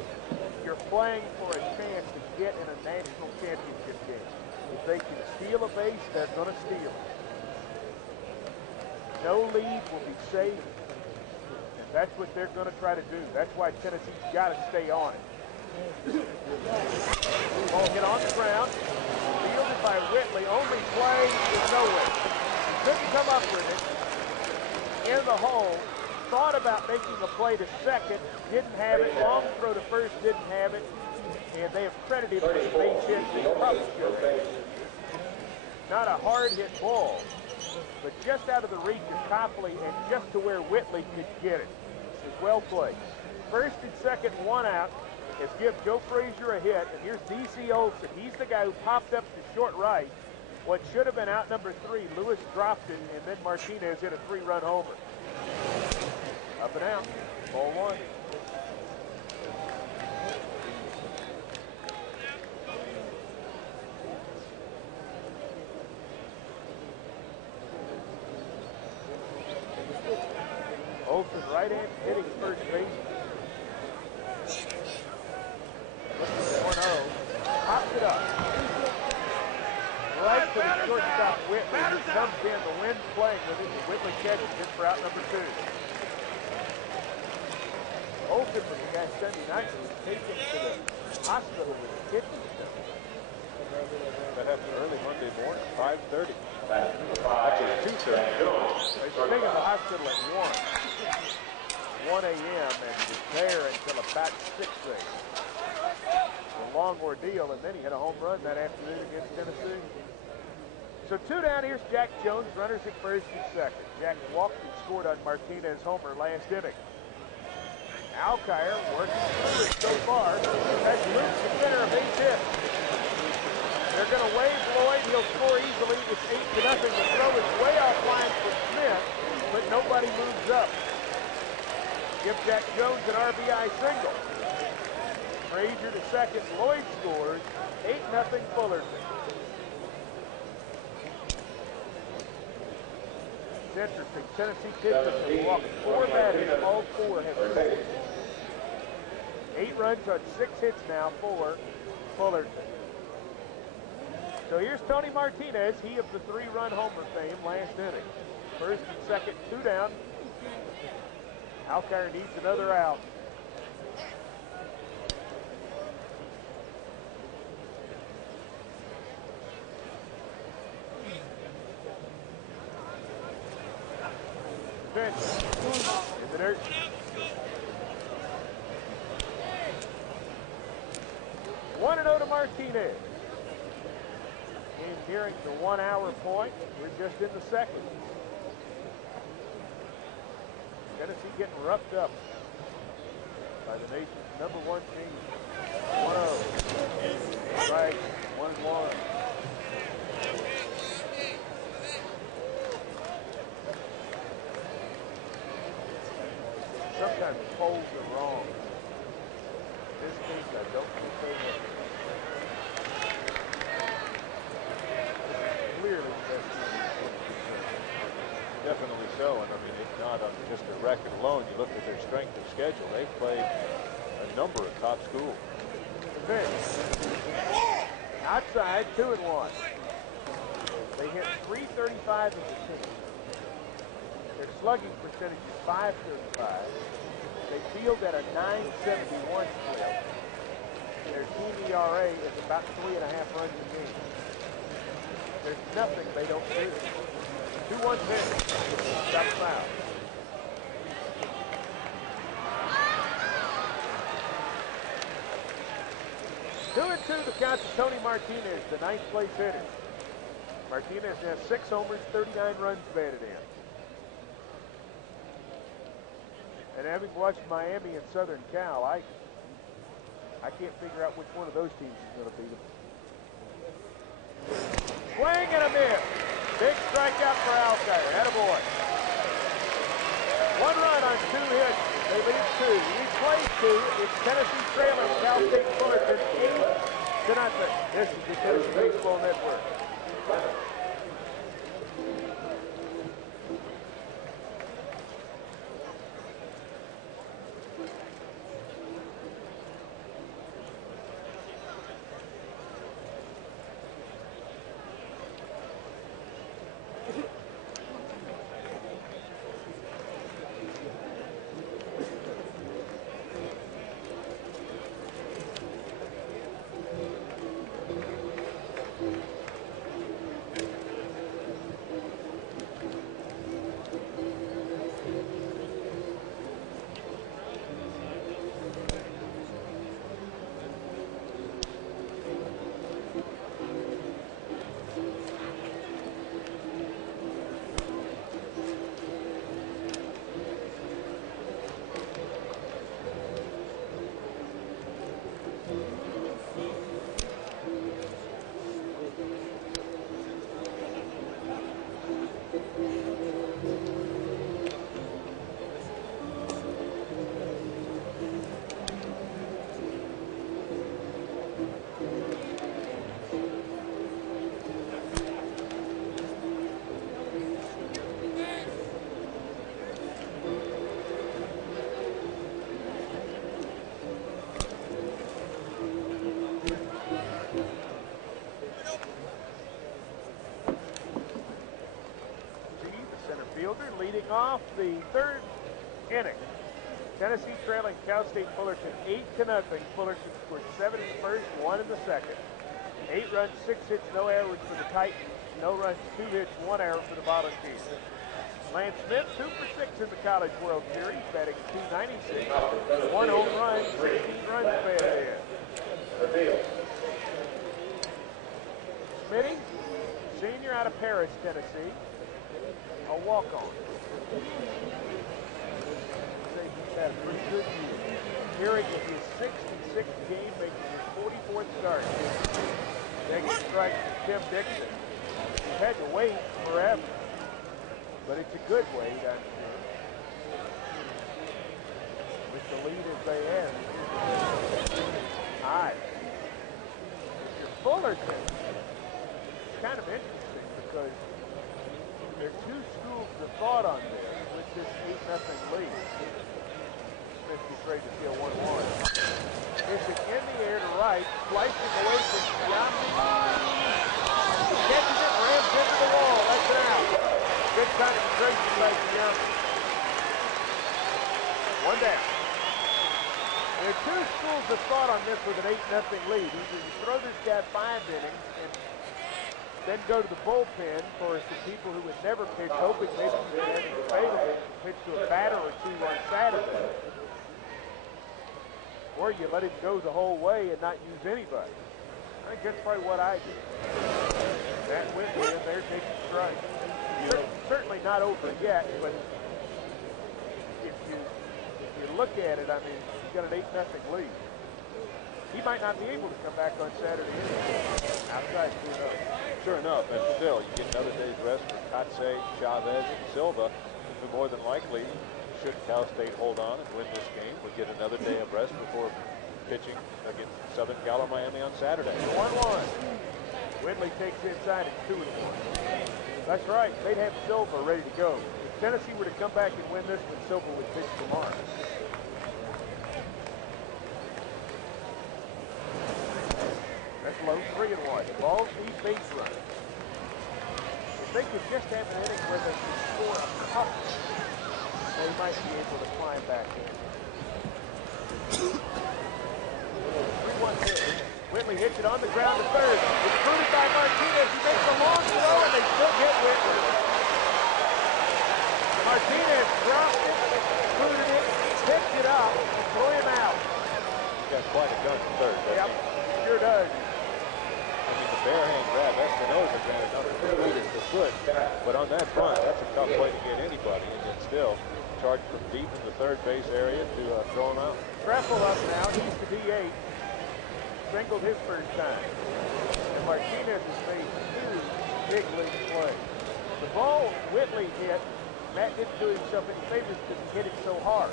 You're playing for a chance to get in a national championship game. If they can steal a base, they're going to steal it. No lead will be safe, and that's what they're going to try to do. That's why Tennessee's got to stay on it. Ball hit on the ground, fielded by Whitley, only play is nowhere. He couldn't come up with it. In the hole, thought about making a play to second, didn't have it. Long throw to first, didn't have it. And they have credited him with a base hit. They probably should have. Not a hard hit ball, but just out of the reach of Copley and just to where Whitley could get it. It was well played. First and second, 1 out. Has give Joe Frazier a hit, and here's D.C. Olson. He's the guy who popped up to short right. What should have been out number 3, Lewis dropped it, and then Martinez hit a 3-run homer. Up and out, ball 1. Olson right-hand hitting first base. 1-0. Pops it up. Right to the shortstop Whitley, who comes in. The wind's playing with it. Whitley catches it for out number 2. Olson was the guy Sunday night who was taken to the hospital with a kidney stone. That happened early Monday morning, 5:30. Actually, 2:30. They were taken to the hospital at 1 a.m. and was there until about 6 a.m. A long ordeal, and then he hit a home run that afternoon against Tennessee. So 2 down. Here's Jack Jones, runners at first and second. Jack walked and scored on Martinez homer last inning. Alkire working through it so far. Has looped the center, a base hit. They're going to wave Lloyd. He'll score easily. It's 8-0. The throw is way offline for Smith, but nobody moves up. Give Jack Jones an RBI single. Frazier to second. Lloyd scores. 8-0 Fullerton. It's interesting. Tennessee pitchers have walked 4 batters. All 4 have scored. 8 runs on 6 hits now for Fullerton. So here's Tony Martinez, he of the 3-run homer fame last inning. First and second, 2 down. Alkire needs another out. Pitch in the dirt. One and 0 to Martinez. Game nearing the 1 hour point. We're just in the second. Tennessee getting roughed up by the nation's #1 team. 1-0. Right, 1-1. Sometimes polls are wrong. In this case, I don't think they were. Clearly the best team. Definitely so, and I mean, it's not on just their record alone. You look at their strength of schedule. They've played a number of top schools. The pitch. outside, 2-1. They hit .335 of the team. Their slugging percentage is .535. They field at a .971 clip. Their team ERA is about 3.5 runs a game. There's nothing they don't do. 2-1 pitch. Stop foul. Two and two, the count to Tony Martinez, the ninth place hitter. Martinez has 6 homers, 39 runs batted in. And having watched Miami and Southern Cal, I can't figure out which one of those teams is going to beat them. Swing and a miss. Big strikeout for Alkire. Attaboy. 1 run on 2 hits. They lead 2. We play 2. It's Tennessee trailing Cal State Fullerton 8-0. This is the Tennessee Baseball Network. Leading off the 3rd inning. Tennessee trailing Cal State Fullerton 8-0. Fullerton scored 7 in the first, 1 in the second. 8 runs, 6 hits, no errors for the Titans. No runs, 2 hits, 1 error for the Volunteers. Lance Smith, 2 for 6 in the College World Series, batting .296. 1 home run, 16 runs batted in. Smitty, senior out of Paris, Tennessee. A walk-on. He's had a pretty good year. Hearing in his 66th game, making his 44th start. Taking strikes from Tim Dixon. He's had to wait forever, but it's a good wait, I'm sure. With the lead as they have. High. Mr. Fullerton, it's kind of interesting because there are 2 schools of thought on this with this 8-0 lead. Smith gets ready to steal 1-1. It's in the air to right, slicing away from Giambi. Catches it, rams into the wall. That's an out. Good concentration by Giambi. 1 down. There are 2 schools of thought on this with an 8-0 lead. Either you throw this guy 5 innings and then go to the bullpen for some people who would never pitch, hoping maybe you can have him available to pitch to a batter or 2 on Saturday. Or you let him go the whole way and not use anybody. I think that's probably what I do. That Whitley in there taking strikes. Certainly not over yet, but if you look at it, I mean, you've got an 8-0 lead. He might not be able to come back on Saturday outside 2-0. Sure enough, and still, you get another day's rest for Kotze, Chavez, and Silva, who more than likely, should Cal State hold on and win this game, would get another day of rest before pitching against Southern Cal or Miami on Saturday. 1-1. Whitley takes inside at 2-1. That's right. They'd have Silva ready to go. If Tennessee were to come back and win this one, Silva would pitch tomorrow. That's low, 3-1. Balls need base runners. If they could just have an inning where they could score a couple, they might be able to climb back in. 3-1 pitch. Whitley hits it on the ground to third. It's rooted by Martinez. He makes a long throw, and they still get Whitley. Martinez dropped it, booted it, picked it up, and threw him out. He's got quite a gun from third. Yep, sure does. I mean, the bare hand grab, Espinosa granted nothing completed the foot, but on that bunt, that's a tough way to get anybody, and yet still charged from deep in the third base area to throw him out. Treffel up now. He's the DH. Singled his first time. And Martinez has made 2 big league plays. The ball Whitley hit, Matt didn't do himself any favors because he hit it so hard.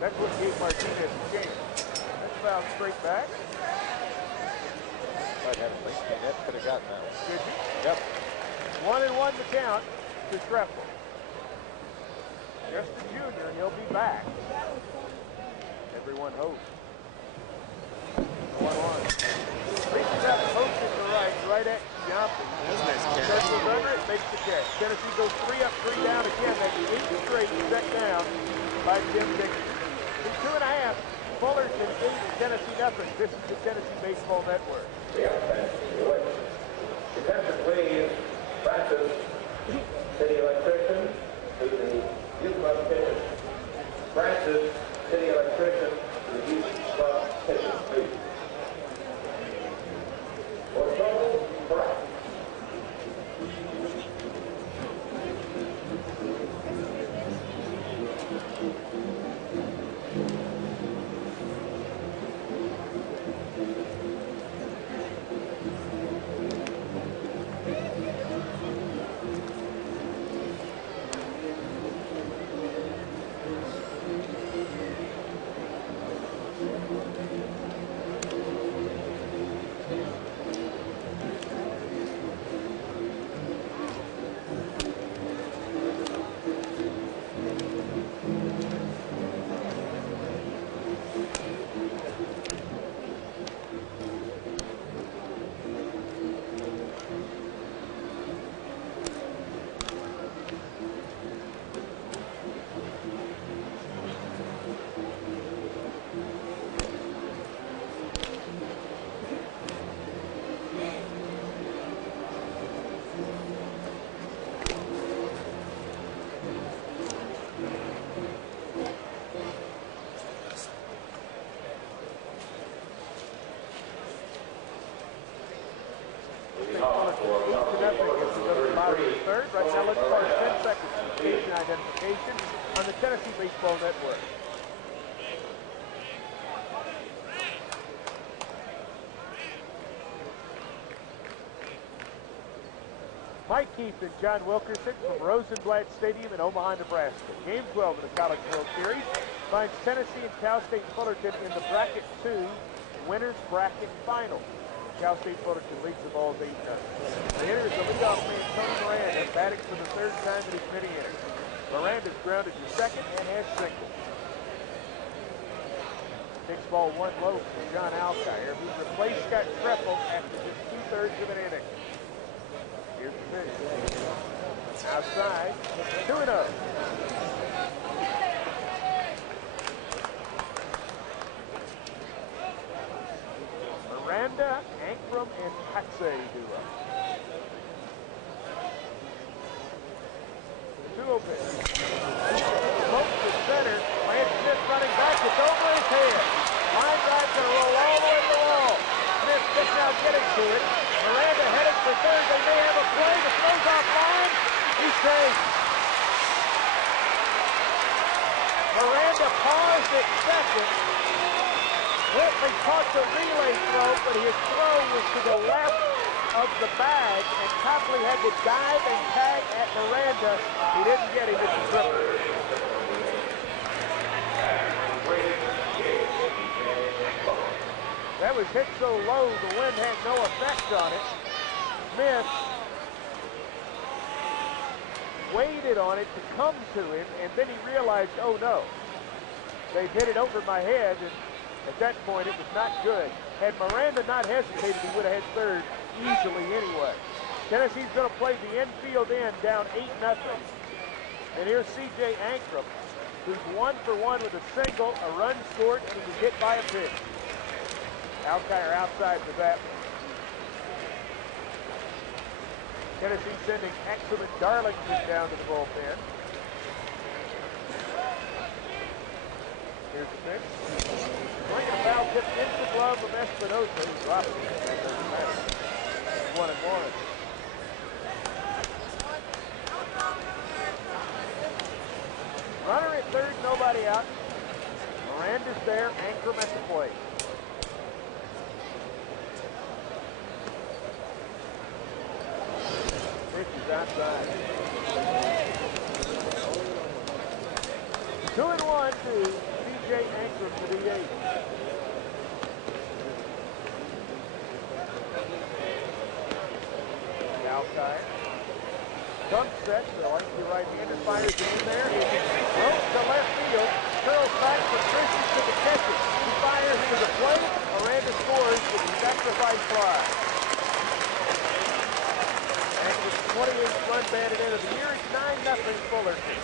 That's what gave Martinez a chance. That's fouled straight back. Might have a lengthy net, could have gotten that one. Did you? Yep. 1-1 the count to Treffel. Just a junior, and he'll be back. Everyone hopes. 1-1. Reaches out the post to the right at Johnson. Circle runner, it makes the catch. Tennessee goes 3 up, 3 down again. That's 8 straight set down by Jim Dixon. In 2.5, Fullerton 8, Tennessee nothing. This is the Tennessee Baseball Network. Defensively is Francis, city electrician, to the youth club pitcher. Francis, city electrician, to the youth club pitcher, please. For total, correct. Third. Right now, let's start 10 seconds of station identification on the Tennessee Baseball Network. Mike Keith and John Wilkerson from Rosenblatt Stadium in Omaha, Nebraska. Game 12 of the College World Series finds Tennessee and Cal State Fullerton in the Bracket 2 Winners Bracket Final. Cal State Fullerton leads the Vols 8-0. The hitter is the leadoff man, Tony Miranda, batting for the 3rd time in his many innings. Miranda's grounded to second and has singled. Takes ball 1 low from John Alkire, who replaced Scott Treffel after just 2/3 of an inning. Here's the pitch. Outside, 2-0. Miranda, Ankrum, and Katse duo. 2-0 pitch. Smokes to center. Lance Smith running back. It's over his head. Line drive going to roll all the way to the wall. Smith just now getting to it. Miranda headed for third. They may have a play. The throw's off line. He's safe. Miranda paused at second. Whitley caught the relay throw, but his throw was to the left of the bag, and Copley had to dive and tag at Miranda. He didn't get him. It's a triple. That was hit so low, the wind had no effect on it. Smith waited on it to come to him, and then he realized, oh no, they've hit it over my head, and At that point, it was not good. Had Miranda not hesitated, he would have had third easily anyway. Tennessee's going to play the infield end down 8-0. And here's C.J. Ankrum, who's 1 for 1 with a single, a run scored, and he was hit by a pitch. Alkire outside for that one. Tennessee sending Ankrum and Darlington down to the bullpen. Here's the pitch. Swinging a foul tip into the glove of Espinosa. He dropped it. It doesn't matter. 1-1. Runner at third, nobody out. Miranda's there, Ankrum at the plate. Pitch is outside. 2-1 to C.J. Ankrum for the eighth. Outside. Dump set, the lengthy right-hander fires it in there. It floats to left field. Curls back for Christian to the catcher. He fires to the plate. Miranda scores with a sacrifice fly. And with 28th run batted in of the year, it's 9-0 Fullerton.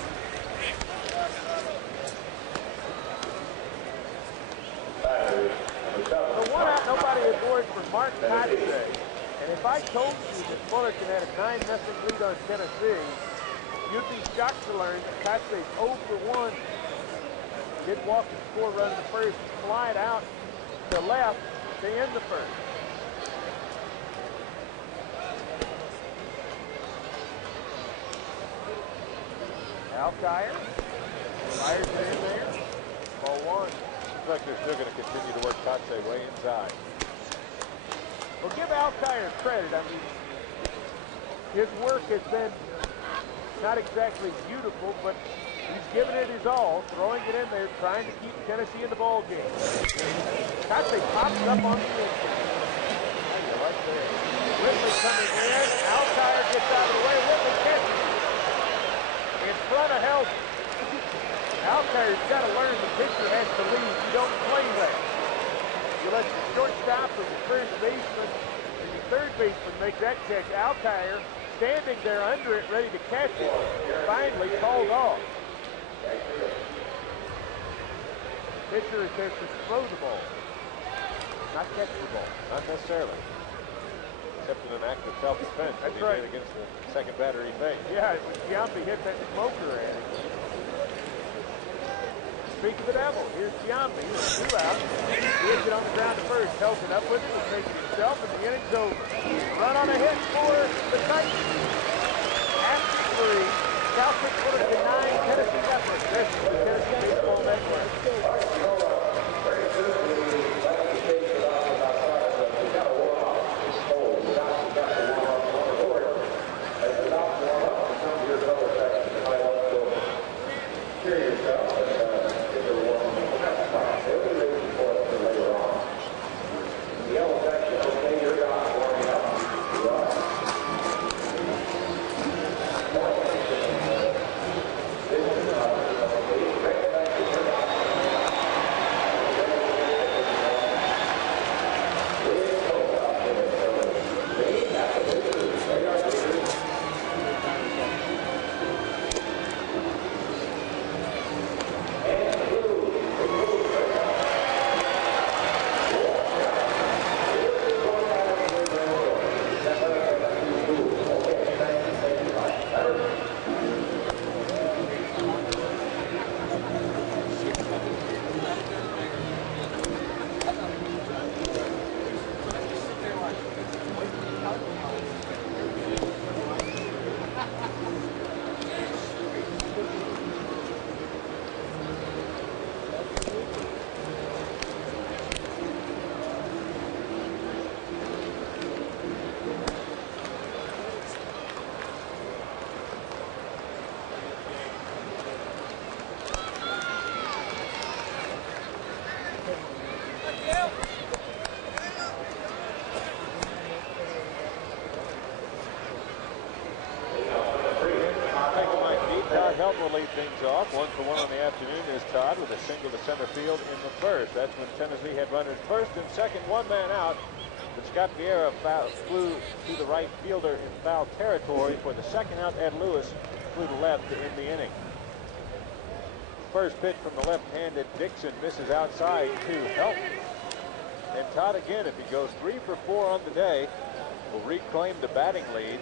So 1 out, nobody aboard for Mark Kotze. And if I told you that Fullerton had a 9-0 lead on Tennessee, you'd be shocked to learn that Kotze's 0 for 1. Did walk and score run the first, slide out to left to end the first. Alkire fires it in there. Ball 1. Looks like they're still going to continue to work Kotze way inside. Well, give Alkire credit. I mean, his work has been not exactly beautiful, but he's given it his all, throwing it in there, trying to keep Tennessee in the ball game. Kotze pops up on the inside. Right there. Whitley coming in. Alkire gets out of the way. Whitley catches it. In front of Helton. Alkire's got to learn the pitcher has to lead. You don't play that. You let your shortstop or your first baseman or your third baseman make that catch. Alkire standing there under it, ready to catch it, and finally called off. Pitcher says to throw the ball, not catch the ball. Not necessarily. Except in an act of self-defense. That's right. Against the second batter he faced. Yeah, Giambi hit that smoker at him. Speak of the devil, here's Giambi, 2 out. He hits it on the ground to first. Helton up with it, will take it himself, and the inning's over. Run on a hit for the Titans. After 3, Cal State Fullerton 9, Tennessee nothing. This is the Tennessee Baseball Network. Helt will lead things off. 1 for 1 on the afternoon is Todd with a single to center field in the first. That's when Tennessee had runners first and second, 1 man out. But Scott Vieira flew to the right fielder in foul territory for the second out. Ed Lewis flew to left to end the inning. First pitch from the left-handed Dixon misses outside to Helt. And Todd again, if he goes 3 for 4 on the day, will reclaim the batting lead.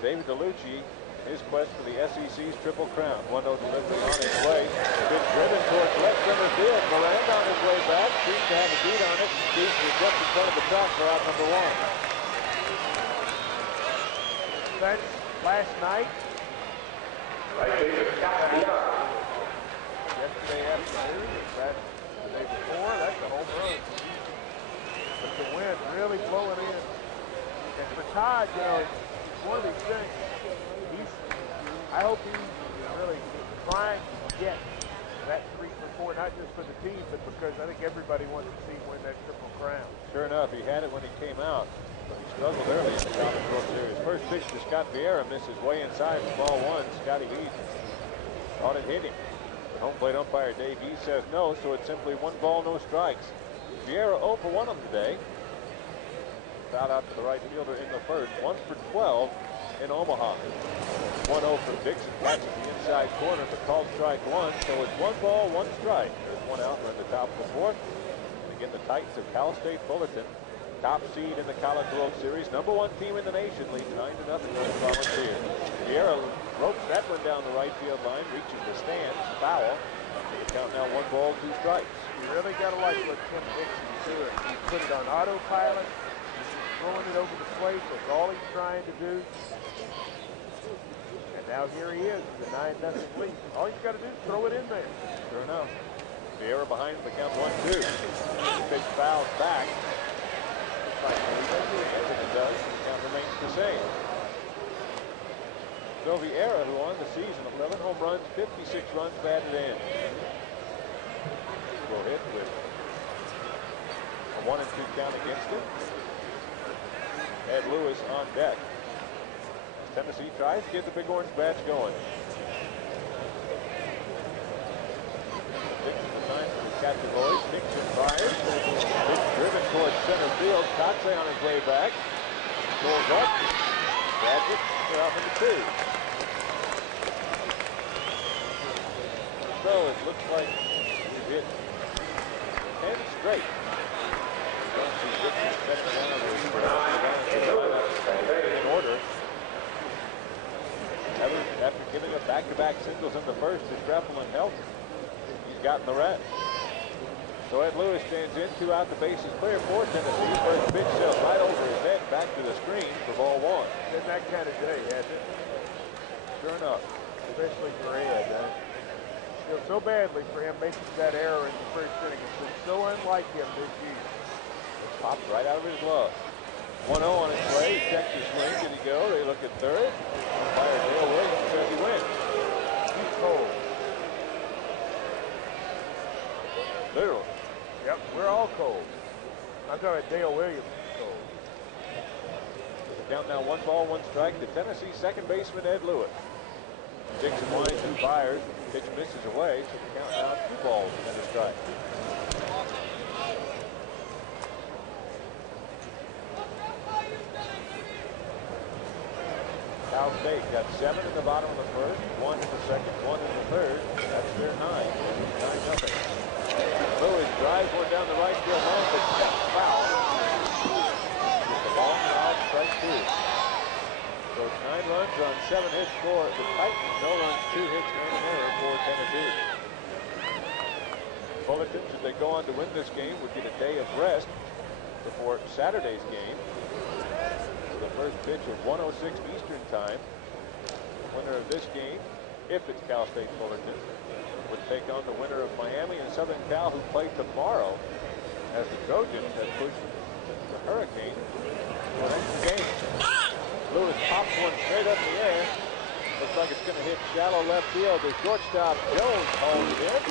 David DeLucci, his quest for the SEC's Triple Crown. 1-0 delivery on his way. Been driven towards left center field. Miranda on his way back. Seems to have a beat on it. Keeps it just in front of the track for out number 1. That's last night. Yesterday afternoon. That's the day before. That's a home run. But the wind really blowing in. And for Todd, you know, it's one of these things. I hope he's really trying to get that 3 for 4, not just for the team, but because I think everybody wants to see him win that Triple Crown. Sure enough, he had it when he came out, but he struggled early in the College World Series. First pitch to Scott Vieira misses way inside for ball 1. Scotty Heath thought it hit him. But home plate umpire Dave Yee says no, so it's simply 1 ball, no strikes. Vieira 0 for 1 on the day. Fouled out to the right fielder in the first. 1 for 12 in Omaha. 1-0 from Dixon, catches the inside corner, but called strike 1. So it's 1 ball, 1 strike. There's 1 out. We're at the top of the 4th. And again, the Titans of Cal State Fullerton, top seed in the College World Series, number 1 team in the nation, leads 9-0 over the Volunteers. Vieira ropes that one down the right field line, reaching the stands, foul. The count now 1 ball, 2 strikes. You really got to like what Tim Dixon's doing. He put it on autopilot. He's throwing it over the plate. That's all he's trying to do. And now here he is, the 9-0 lead. All he's got to do is throw it in there. Sure enough. Vieira behind him, the count 1-2. Pitch fouls back. It does. The count remains the same. So Vieira, who on the season, 11 home runs, 56 runs batted in. Will hit with a 1-2 count against him. Ed Lewis on deck. Tennessee tries to get the Big Orange bats going. Dixon assigned to the catcher Lloyd. Dixon fires. It's driven towards center field. Kotze on his way back. Pulls up. Grabs it for out number 2. So it looks like he hit 10 straight. Don't see Dixon setting down in order. After giving up back-to-back singles in the first to Greffel and Helt, he's gotten the rest. So Ed Lewis stands in, 2 out, the base is clear for Tennessee. First pitch sails right over his head, back to the screen for ball 1. Been that kind of day, hasn't it? Sure enough. Especially for Ed. Feel so badly for him making that error in the first inning. It's been so unlike him this year. Popped right out of his glove. 1-0 on his way. He checks his swing. Did he go? They look at third. Umpire Dale Williams says he wins. He's cold. Literally. Yep, we're all cold. I'm talking about Dale Williams is cold. The count now 1 ball, 1 strike. The Tennessee second baseman Ed Lewis. Dixon winds 2 fires. Pitch misses away. So the count now 2 balls and a strike. Cal State got 7 in the bottom of the first, 1 in the second, 1 in the third. That's their 9. 9-0. Lewis drives one down the right field line, but steps foul. Just a long loud strike 2. So it's 9 runs on 7 hits for the Titans. No runs, 2 hits, and an error for Tennessee. Fullerton, should they go on to win this game, would get a day of rest before Saturday's game. The first pitch of 1:06 Eastern time. The winner of this game, if it's Cal State Fullerton, would take on the winner of Miami and Southern Cal, who play tomorrow, as the Trojans have pushed the Hurricanes to an extra game. Lewis pops one straight up in the air. Looks like it's going to hit shallow left field. The shortstop Jones holds it in.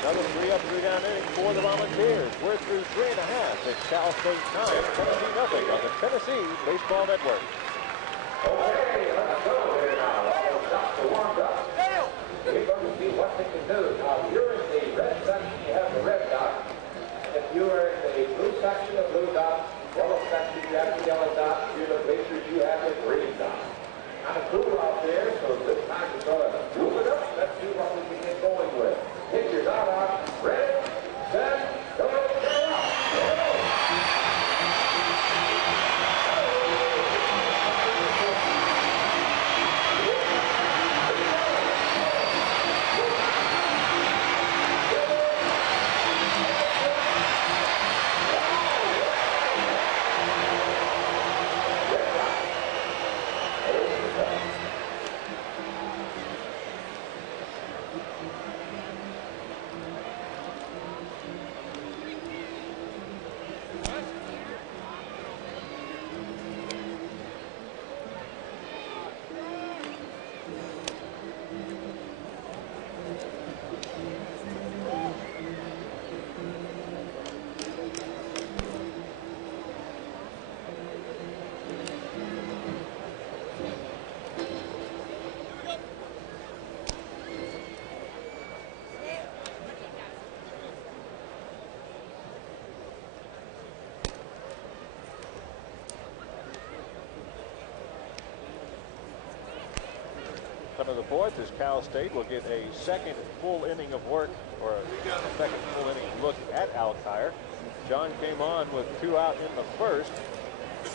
Another 3-up, 3-down inning for the Volunteers. We're through 3.5. It's Cal State 9, Tennessee nothing on the Tennessee Baseball Network. Okay, let's go here now. All stopped to warm up. You're going to see what they can do. Now, if you're in the red section, you have the red dot. If you are in the blue section, the blue dot. Yellow section, you have the yellow dot. If you're the bleachers, you have the green dot. Kind of cool out there, so this time to sort of move it up. Let's see what we can get going with. Hit your dot out. Ready, set, go, go, go. Coming to the fourth is Cal State will get a second full inning of work, or a second full inning look at Alkire. John came on with 2 out in the first.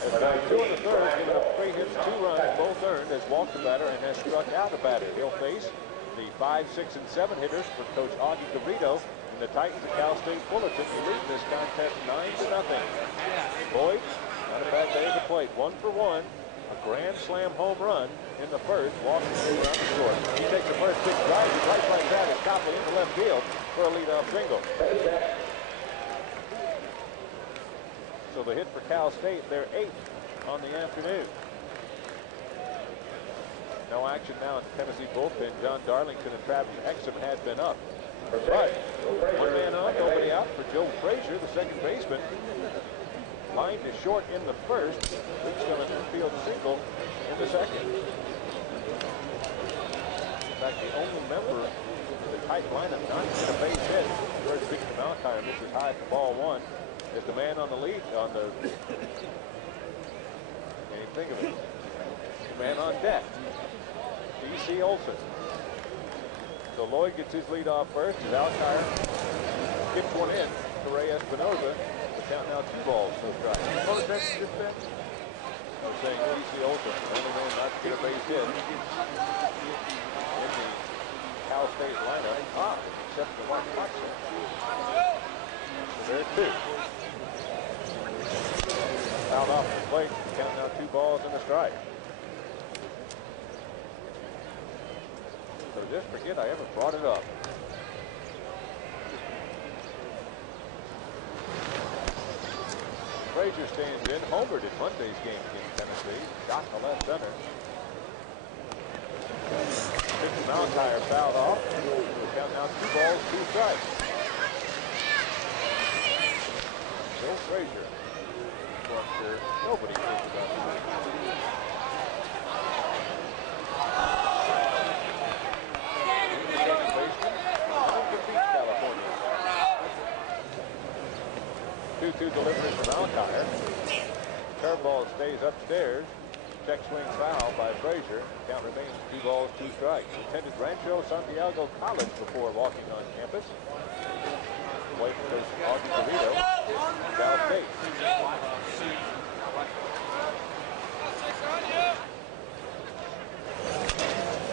Has got 2 in the third, given up 3 hits, 2 runs, both earned, has walked the batter and has struck out a batter. He'll face the 5, 6, and 7 hitters for Coach Augie Garrido and the Titans of Cal State Fullerton, who lead this contest 9-0. Boyd, not a bad day at the plate, 1 for 1. A grand slam home run in the first, walking around the short. He takes the first big drive, and right like that is toppled into left field for a leadoff single. So the hit for Cal State, their 8th on the afternoon. No action now in the Tennessee bullpen. John Darlington and Travis Exum had been up. But 1 man on, nobody out for Joe Frazier, the second baseman. Lined to short in the first, reached on an infield single in the second. In fact, the only member of the tight lineup not to get a base hit, George Victor Alkire misses high for ball 1, is the man on the lead, on the, can't even think of it, the man on deck, D.C. Olson. So Lloyd gets his lead off first as Alkire skips one in to Ray Espinoza. Count now 2 balls, no strikes. What was that just then? I was saying D.C. Olson, only man not to get a base hit in the Cal State lineup, except for Mark Watson. So there's 2. Fouled off the plate, count now 2 balls and a strike. So just forget I ever brought it up. Frazier stands in, homered in Monday's game against Tennessee. Shot to left center. Pitch from Alkire fouled off. We count now 2 balls, 2 strikes. Bill Frazier. So I'm sure nobody knows about him. Second baseman, Huntington Beach, California. 2-2 delivery from Alkire. Curveball stays upstairs. Check swing foul by Frazier. Count remains 2 balls, 2 strikes. Attended Rancho Santiago College before walking on campus. Wait for Coach Augie Garrido, Cal State.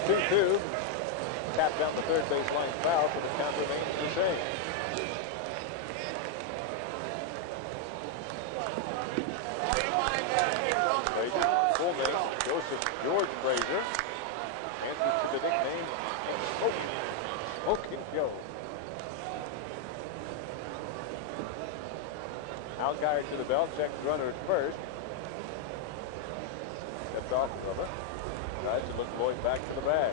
2-2. Tapped down the third baseline foul, so the count remains the same. Full name, Joseph George Frazier, answers to the nickname Smoking Joe. Alkire to the belt, checks runner at first. Steps off the rubber. Tries to look Lloyd back to the bag.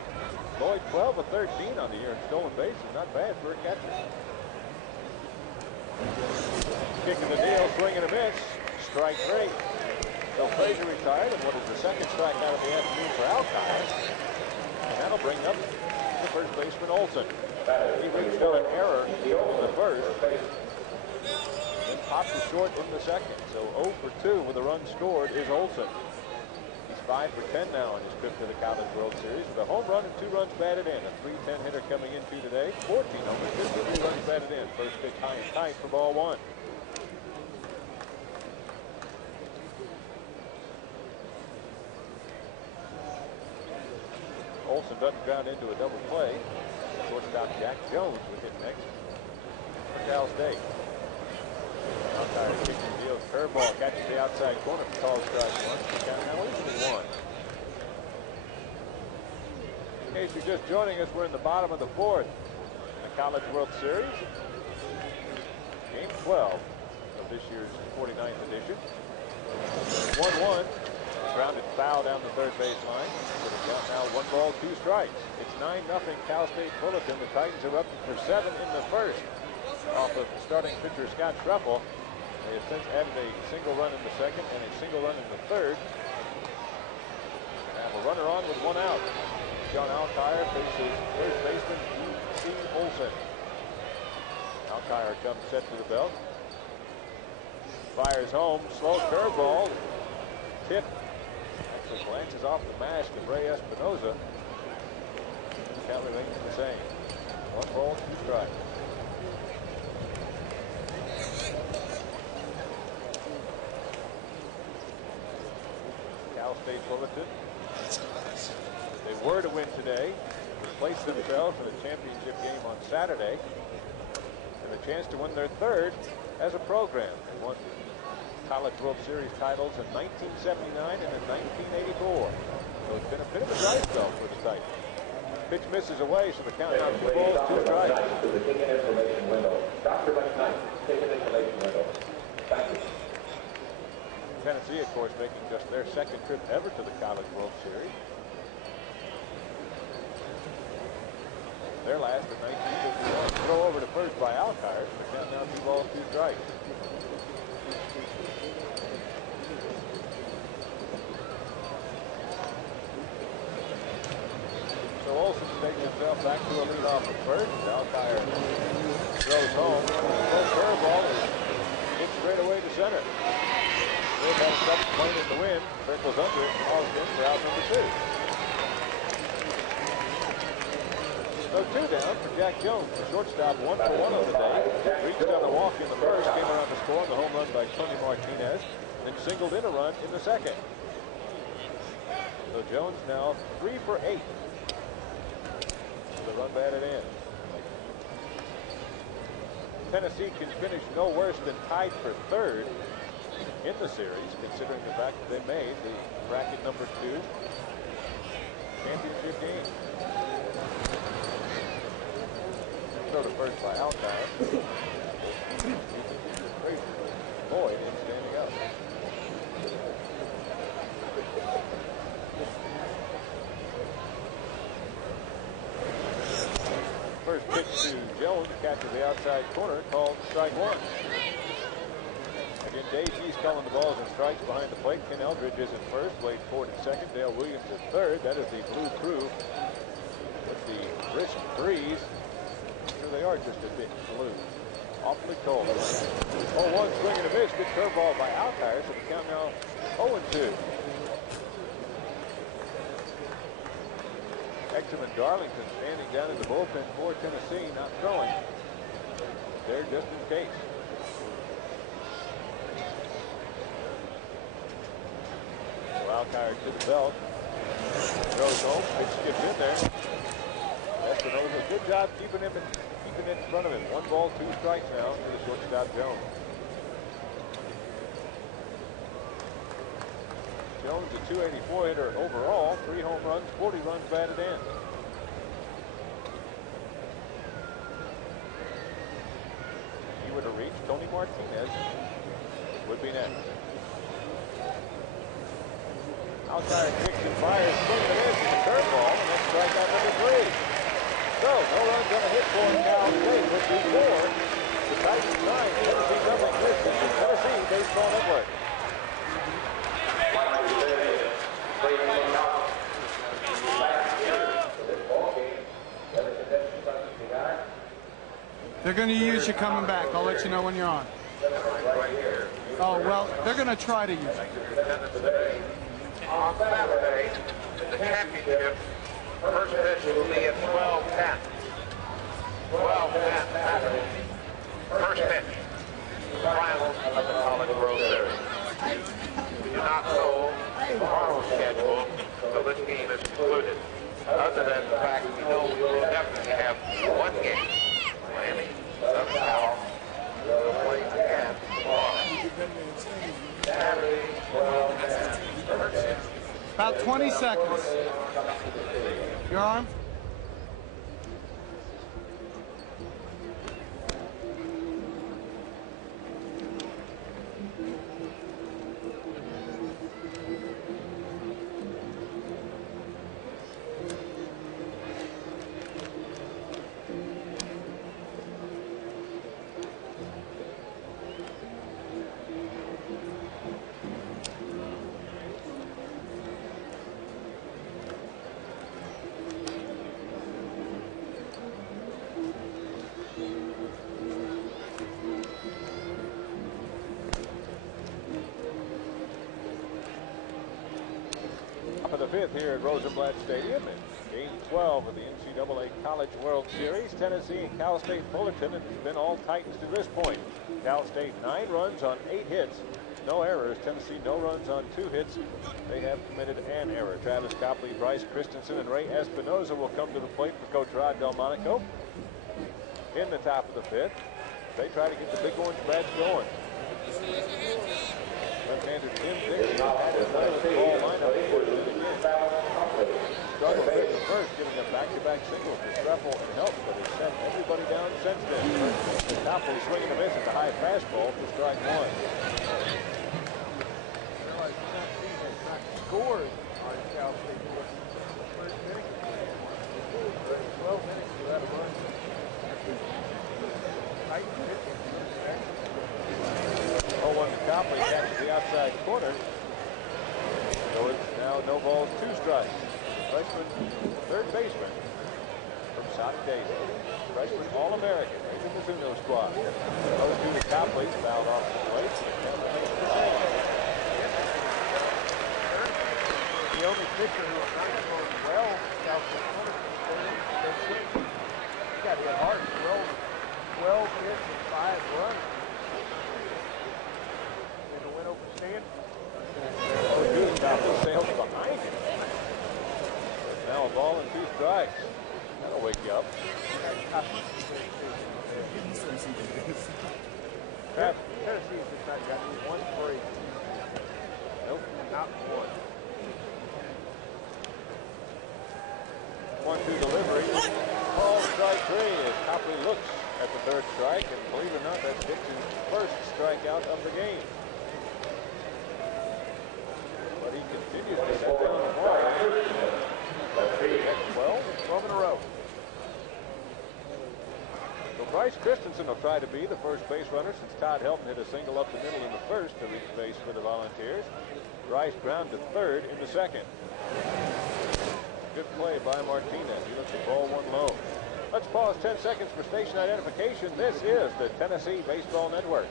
Lloyd 12 of 13 on the year in stolen bases, not bad for a catcher. Kicking the deal, swing and a miss. Strike 3. So Frazier retired, and what is the second strikeout of the afternoon for Alkire. And that'll bring up the first baseman Olson. He reached on an error in the first. Then popped to short in the second. So 0 for 2 with a run scored is Olson. He's 5 for 10 now on his trip to the College World Series with a home run and 2 runs batted in. A .310 hitter coming into today. 14 homers, 53 runs batted in. First pitch high and tight for ball 1. Olson doesn't ground into a double play. Shortstop Jack Jones would hit next for Cal State. Alkire kicks and deals curveball, catches the outside corner for call strike 1. Count now easily 1. In case you're just joining us, we're in the bottom of the 4th in the College World Series. Game 12 of this year's 49th edition. 1-1. Grounded foul down the third base line. But it's out now 1 ball, 2 strikes. It's 9-0 Cal State Fullerton. The Titans are up for 7 in the first off of starting pitcher Scott Truffle. They have since added a single run in the second and a single run in the third. And have a runner on with 1 out. John Alkire faces first baseman E.C. Olson. Alkire comes set to the belt. Fires home, slow curveball. Tip. Actually glances off the mask of Ray Espinoza. Count remains the same. 1 ball, 2 strikes. Cal State Fullerton. They were to win today, place themselves in the championship game on Saturday, and a chance to win their 3rd as a program. They won College World Series titles in 1979 and in 1984. So it's been a bit of a dry spell for the Titans. Pitch misses away, so the count now 2 balls, 2 strikes. To the ticket information window. Dr. McKnight, ticket information window. Thank you. Tennessee, of course, making just their 2nd trip ever to the College World Series. Their last in 1951. Throw over to first by Alkire, so the count now 2 balls, 2 strikes. So Olson takes himself back to a leadoff at first. Alkire throws home. Full curveball is hit straight away to center. They've had a second point in the wind. Circles under it. Hauls in for out number 2. So 2 down for Jack Jones. The shortstop 1 for 1 on the day. Reached on a walk in the first. Came around to score on the home run by Tony Martinez. Then singled in a run in the second. So Jones now 3 for 8. The run batted in. Tennessee can finish no worse than tied for 3rd in the series, considering the fact that they made the bracket number 2 championship game. Throw to first by Alkire. Boyd in standing up. First pitch to Jones, catches the outside corner, called strike 1. Again, Dave G's calling the balls and strikes behind the plate. Ken Eldridge is in first, Wade Ford in second, Dale Williams in third. That is the Blue Crew with the brisk breeze. Here they are, just a bit blue. Awfully cold. 0-1 swing and a miss. Good curveball by Alkire, so the count now 0-2. Exum and Darlington standing down in the bullpen for Tennessee, not throwing. There just in case. So Alkire to the belt. Throws home. Pitch skips in there. Espinoza, good job keeping it in front of him. 1 ball, 2 strikes now for the shortstop Jones. Jones, a .284 hitter overall, 3 home runs, 40 runs batted in. If he were to reach, Tony Martinez would be next. Alkire kicks and fires, swing and a miss, and a curveball, and that's strikeout number 3. So, no runs on a hit for Cal State, which is 4. The Titans 9, Tennessee nothing. This is Tennessee Baseball Network. Last year for this ball game, They're going to use you coming back. I'll let you know when you're on. Oh, well, they're going to try to use it. On Saturday, the championship, first pitch will be at 12:10. 12:10 Saturday. First pitch. Finals of the College World Series. We do not know tomorrow's schedule, so this game is concluded. Other than the fact we know we will definitely have one game. Miami of Cal will play again tomorrow. Saturday, 12:10. About 20 seconds. Your arm? Top of the fifth here at Rosenblatt Stadium in Game 12 of the NCAA College World Series. Tennessee and Cal State Fullerton, and it's been all Titans to this point. Cal State 9 runs on 8 hits, no errors. Tennessee no runs on 2 hits. They have committed an error. Travis Copley, Bryce Christensen, and Ray Espinoza will come to the plate for Coach Rod Delmonico. In the top of the fifth, they try to get the Big Orange Bats going. Left-hander Tim Dixon had his way with the ball lineup. Struggled to hit the first, giving them back-to-back singles to Streffel and Help, but has sent everybody down since then. Copley swinging a miss at the high fastball for strike 1. Realize Tennessee has not scored on Cal State Fullerton in the first inning. 12 innings without a run. Titans pitching. 0-1 to Copley, catches the outside corner. So it's now no balls, 2 strikes. Freshman third baseman from South Davis. Freshman All-American in the Mizuno squad. 0-2 to Copley, fouled off the plate. The only pitcher who has not scored well Cal State Fullerton is Swing. He got hit hard. 12 hits and 5 runs. In the win over Stanford. 0-2 to Copley, sails behind him. Now a ball and 2 strikes. That'll wake you up. Tennessee has just not gotten 1 break. Nope. Not 1. 1-2 delivery. Ball strike 3 as Copley looks at the 3rd strike, and believe it or not, that's Dixon's first strikeout of the game. But he continues to set down the ball. 12 in a row. So Bryce Christensen will try to be the first base runner since Todd Helton hit a single up the middle in the first to reach base for the Volunteers. Bryce ground to 3rd in the 2nd. Good play by Martinez. He looks at ball 1 low. Let's pause 10 seconds for station identification. This is the Tennessee Baseball Network.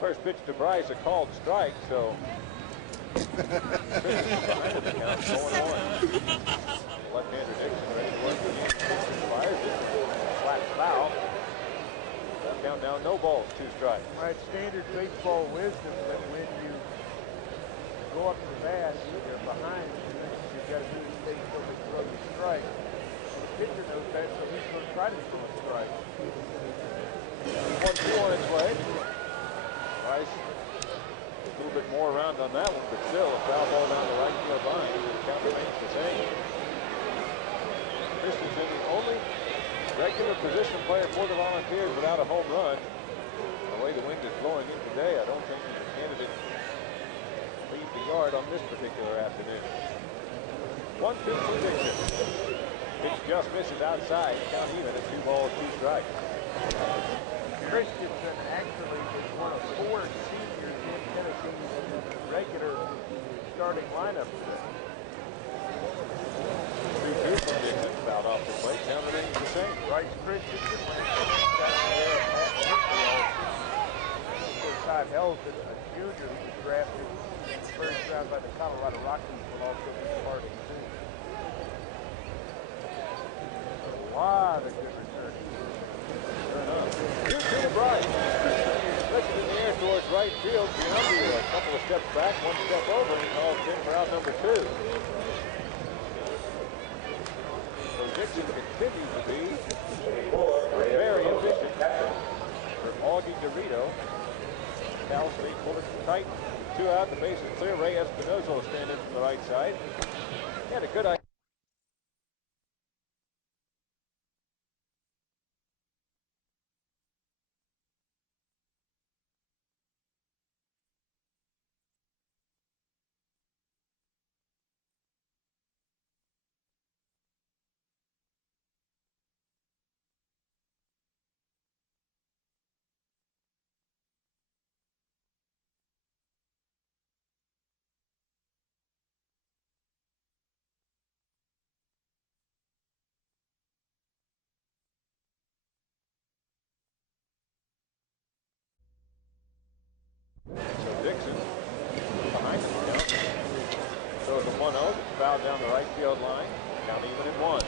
First pitch to Bryce, a called strike, so behind the count, 0-1. Left-hander Dixon ready to work the game. Fires it. Flat foul. Count now, no balls, 2 strikes. All right, standard baseball wisdom that when you go up to the bat, you're behind. You've got to do is take until they throw the strike. The pitcher knows that, so he's going to try to throw a strike. 1-2 on its way. Bryce a little bit more around on that one, but still a foul ball down the right field line. The count remains the same. Christensen, the only regular position player for the Volunteers without a home run. The way the wind is blowing in today, I don't think the candidate leave the yard on this particular afternoon. 1-2 to Dixon. Pitch just misses outside. Count even at 2 balls, 2 strikes. Christensen actually is one of 4 seniors in Tennessee's regular starting lineup today. 2-2 from Dixon, fouled off the plate. Count remains the same. Bryce Christensen went got there at Pat Whitley all season. Of course, Todd Helton, a junior who was drafted first round by the Colorado Rockies, will also be part of the team. A lot of good returning. 2-2 to Bryce. Stretching in the air towards right field. Giambi a couple of steps back, one step over, and calls in for out number 2. So Dixon continues to be very efficient for Augie Garrido. Cal State Fullerton tight. 2 out, the base is clear. Ray Espinoza will stand in from the right side. He had a good idea. So Dixon behind the count. Throws a 1-0. It's fouled down the right field line. Count even at 1.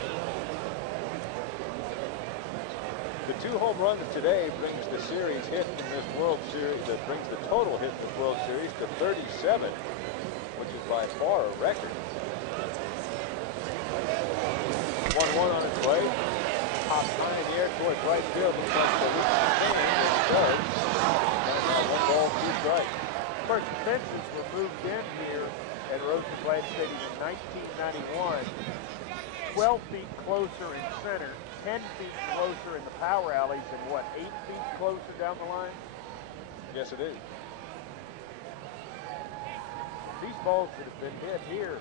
The 2 home runs today brings the series hit in this World Series, that brings the total hit in this World Series to 37, which is by far a record. 1-1 on its way. Pops high in the air towards right field. Looks like the it does. 1 ball, 2 strikes. Of course, the fences were moved in here at Rosenblatt Stadium in 1991. 12 feet closer in center, 10 feet closer in the power alleys, and what, 8 feet closer down the line? Yes, it is. These balls that have been hit here,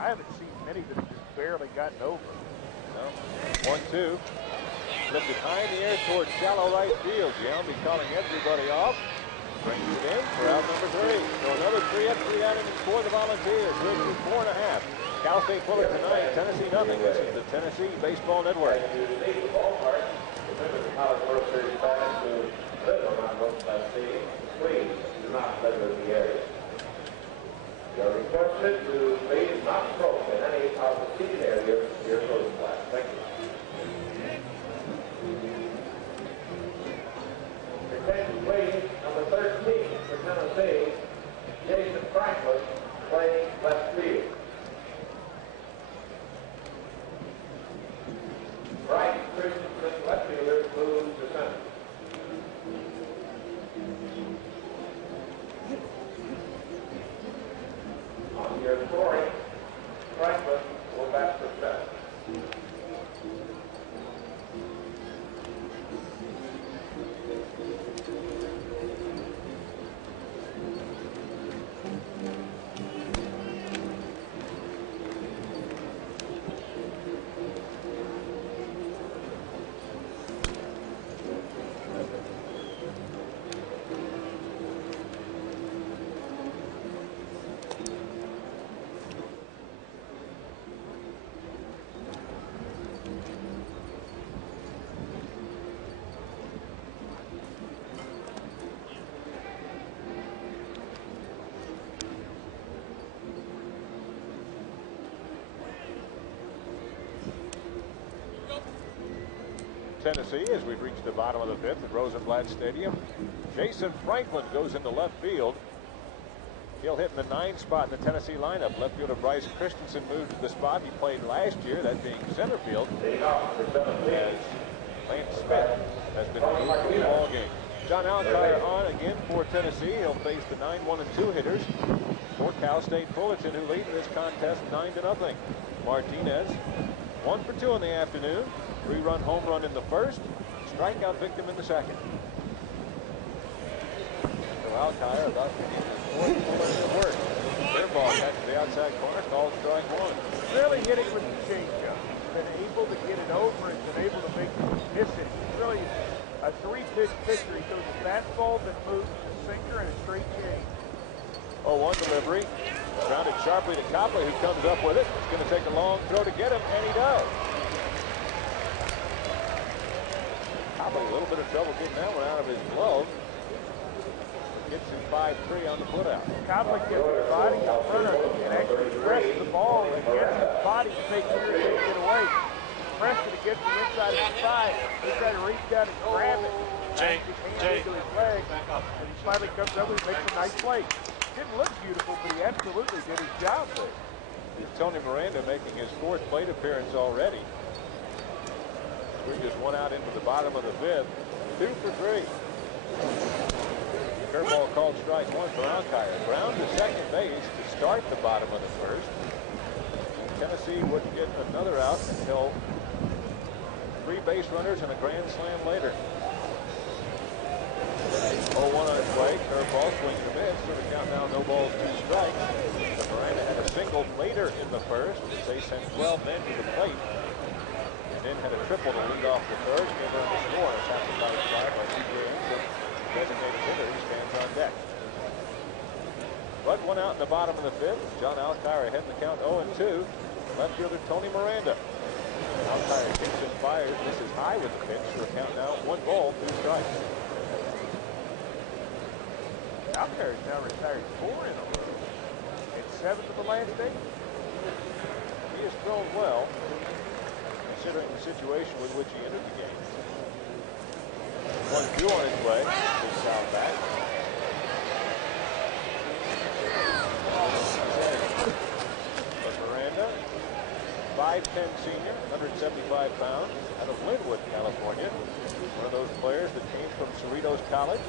I haven't seen many that have just barely gotten over. No. 1-2. Lifted high in the air towards shallow right field. Giambi calling everybody off. Brings it in for out number 3. So another 3-up, 3 out innings for the Volunteers. We're through 4.5. Cal State Fullerton tonight, Tennessee nothing. This is the Tennessee Baseball Network. College World Series fans who live around Rosenblatt Stadium, please do not litter the area. You are requested to please not smoke in any of the seated areas near Rosenblatt. Thank you. Attention please, number 13 for Tennessee, Jason Franklin, playing left field. Bryce Christensen, left fielder, moves to center. On your scoring, Franklin will bat for center. Tennessee, as we've reached the bottom of the 5th at Rosenblatt Stadium. Jason Franklin goes into left field. He'll hit in the 9 spot in the Tennessee lineup. Left fielder Bryce Christensen moved to the spot he played last year, that being center field. As Lance Smith has been removed from the ball game. John Alkire on again for Tennessee. He'll face the 9-1 and 2 hitters for Cal State Fullerton, who lead this contest 9-0. Martinez, 1 for 2 in the afternoon. 3-run home run in the first, strikeout victim in the second. So Alkire about to begin his 4th Fullerton at work. Their ball catches the outside corner, called strike 1. Really hitting with the changeup. Been able to get it over and been able to make him miss it. He's really a 3-pitch pitcher. He throws a fastball that moves, a sinker, and a straight change. 0-1 delivery. Grounded sharply to Copley, who comes up with it. It's going to take a long throw to get him, and he does. Copley, a little bit of trouble getting that one out of his glove. Gets him 5-3 on the putout. Copley gets his body in front of him and actually presses the ball against his body to make sure he can't get away. Pressed it against the inside of his thigh. He tried to reach down and grab it. Jay, into his leg, and he finally comes up and makes a nice play. Didn't look beautiful, but he absolutely did his job there. Tony Miranda making his 4th plate appearance already. We just one out into the bottom of the 5th. 2 for 3. Curveball called strike 1 for Alkire. Ground to second base to start the bottom of the 1st. Tennessee wouldn't get another out until 3 base runners and a grand slam later. 0-1 on its way. Curveball swing and a miss. So the count now, no balls, 2 strikes. But Miranda had a single later in the 1st. They sent 12 men to the plate. And then had a triple to lead off the 3rd. Came around to score on a sacrifice fly by DJ Ingram. Designated hitter. He stands on deck. But 1 out in the bottom of the 5th. John Alkire ahead in the count 0-2. Left fielder Tony Miranda. Alkire kicks and fires. This is high with the pitch for a count now. 1 ball, 2 strikes. Alkire has now retired 4 in a row. It's 7 of the last 8. He has thrown well, considering the situation with which he entered the game. 1-2 on his way. Big foul back. But Miranda, 5'10" senior, 175 pounds, out of Linwood, California. One of those players that came from Cerritos College.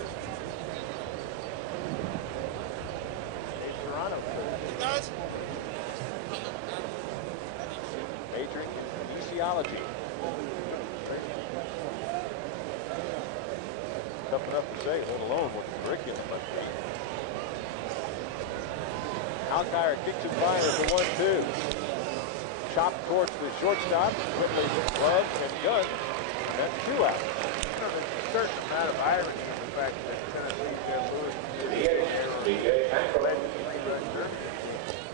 Majoring in kinesiology. Tough enough to say, let alone what the curriculum must be. Alkire kicks it by with the 1-2. Chopped towards the shortstop. Quickly glove and gun. That's 2 out. You know, there's a certain amount of irony in the fact that Tennessee's got Lewis led 3 runs early.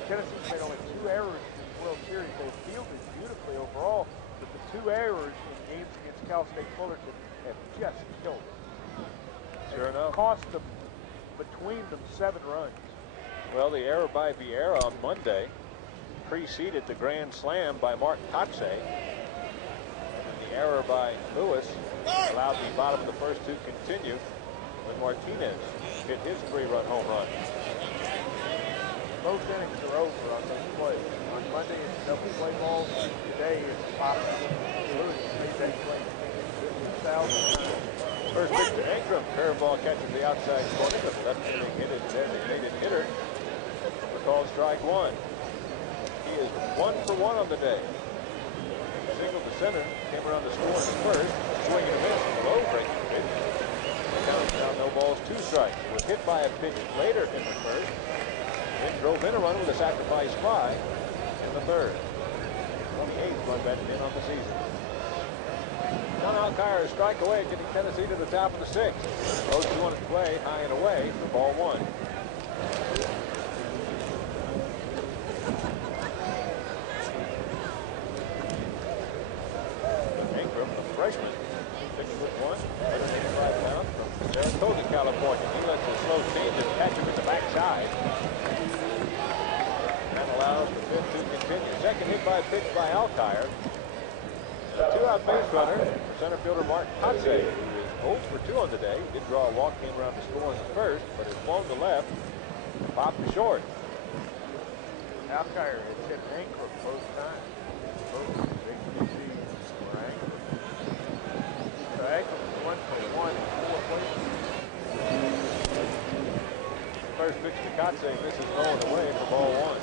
Tennessee's made only 2 errors in the World Series. They've fielded beautifully overall, but the 2 errors in games against Cal State Fullerton have just killed them. Sure enough. Cost them, between them, 7 runs. Well, the error by Vieira on Monday preceded the grand slam by Mark Kotze. And the error by Lewis allowed the bottom of the 1st to continue when Martinez hit his 3-run home run. Both innings are over on those plays. On Monday, it's double play ball. Today, it's bottom. Lewis made that play 1,000 times. First pitch to Ingram. Curveball catches the outside corner, but the left-handed hit is designated hitter. For called strike 1. He is 1 for 1 on the day. Single to center. Came around to score in the 1st. Swing and a miss. Low breaking pitch. The count is now no balls, 2 strikes. Was hit by a pitch later in the 1st. Then drove in a run with a sacrifice fly in the 3rd. 28th run batted in on the season. John Alkire strike away, getting Tennessee to the top of the 6th. 0-2 on its way, high and away for ball 1. Ingram, the freshman, 6'1", 185 pounds, from Saratoga, California. He lets a slow change and catch him at the backside. That allows the 5th to continue. Second hit by pitch by Alkire. A 2-out base runner, center fielder Mark Kotze, who is 0 for 2 on the day. He did draw a walk, came around to score in the 1st, but has flown to left, popped to short. Alkire has hit Ingram both times. Both big DCs for Ingram. So Ingram is 1 for 1 in 4 places. First pitch to Kotze, misses going away for ball 1.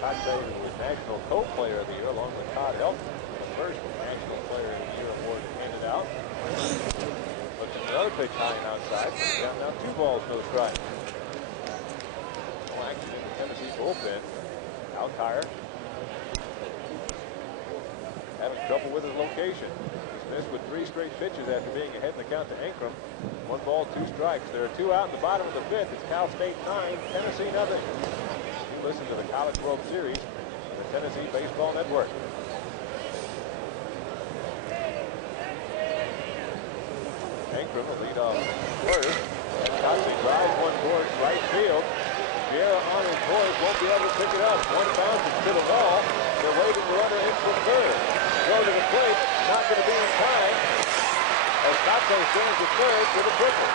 Kotze, who was National Co-Player of the Year, along with Todd Helton, the first National Player of the Year award handed out. Looks at the other pitch high and outside. Down now 2 balls, no strikes. No action in the Tennessee bullpen. Alkire having trouble with his location. He's missed with 3 straight pitches after being ahead in the count to Ankrum. 1 ball, 2 strikes. There are 2 out in the bottom of the 5th. It's Cal State 9, Tennessee nothing. You listen to the College World Series on the Tennessee Baseball Network. Ankrum will lead off first. Kotze drives one towards right field. Vieira on his course, won't be able to pick it up. One bounces to the ball. They're waving the runner in from third. Throw to the plate, not going to be in time. As Kotze stands at third with a triple.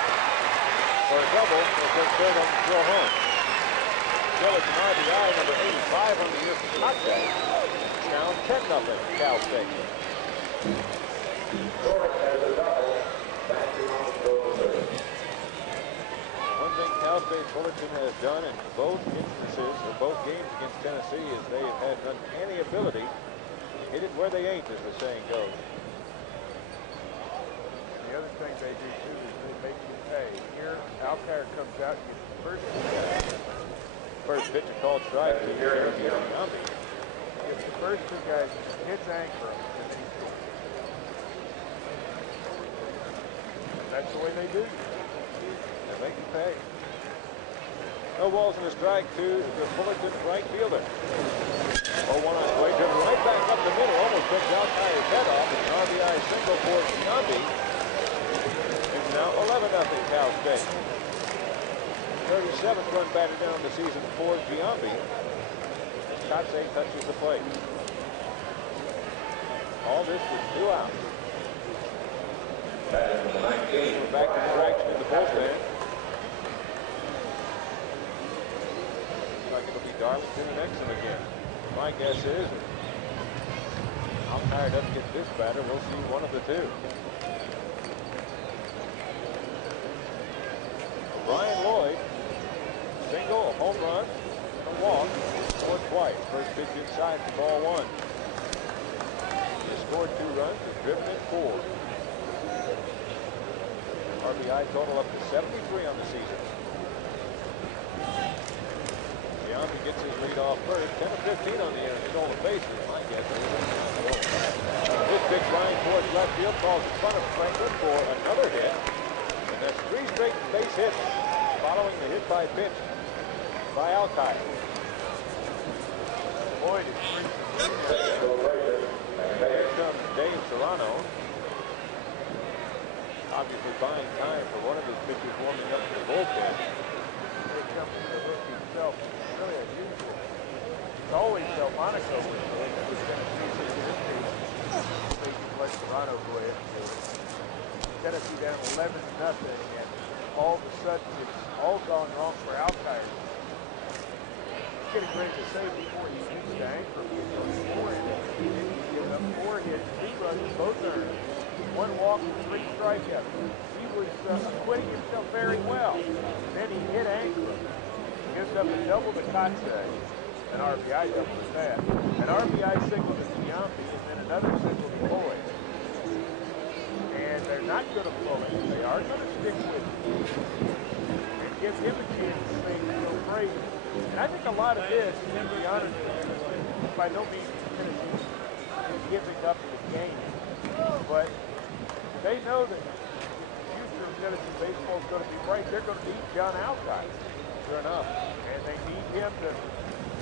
For a double, he'll take third on the throw home. Still it's an RBI, number 85 on the year for Kotze. It's now 10-0 Cal State. One thing Cal State Fullerton has done in both instances, or both games against Tennessee, is they have had an uncanny ability to hit it where they ain't, as the saying goes. The other thing they do too is they make you pay. Here, Alkire comes out and gets the first 2 guys. First pitch a called strike to Giambi. If the first 2 guys hits Ankrum, and then he scores. That's the way they do. They make you pay. No balls and a strike to the Fullerton right fielder. 0-1 on the way, driven right back up the middle, almost takes Alkire's head off. It's an RBI single for Giambi. It's now 11-0 Cal State. 37th run batted down the season for Giambi. Kotze touches the plate. All this with 2 outs. We're back to the action in the bullpen. Looks like it'll be Darlington and Exum again. My guess is Alkire doesn't get this batter. We'll see one of the 2. Brian Lloyd, single, a home run, and a walk. Scored twice. First pitch inside for ball 1. He scored 2 runs, has driven in 4. RBI total up to 73 on the season. Giambi gets his lead off first. 10 of 15 on the year. Stolen bases. My guess is this pitch line towards left field, calls in front of Franklin for another hit. And that's 3 straight base hits following the hit by pitch by Alkire. Boyd is 3 for 3. Here comes Dave Serrano. Obviously buying time for one of his pitchers warming up in the bullpen. Here comes the rookie himself. It's really unusual. It's always Delmonico with Tennessee. So you can let Serrano go ahead and do it. Tennessee down 11-0, and all of a sudden it's all gone wrong for Alkire. Getting ready to say before he shoots the anchor, he's going 4 innings. He's given up 4 hits, 3 runs, both earned. 1 walk and 3 strikeouts. He was acquitting himself very well. Then he hit Ankrum. Gives up a double to Kotze. An RBI double to that. An RBI single to Giambi, and then another single to Boyd. And they're not going to pull it. They are going to stick with him. And give him a chance to say go crazy. And I think a lot of this, to be honest with you, by no means Tennessee is giving up the game. But they know that the future of Tennessee baseball is going to be bright. They're going to need John Alkire. Sure enough. And they need him to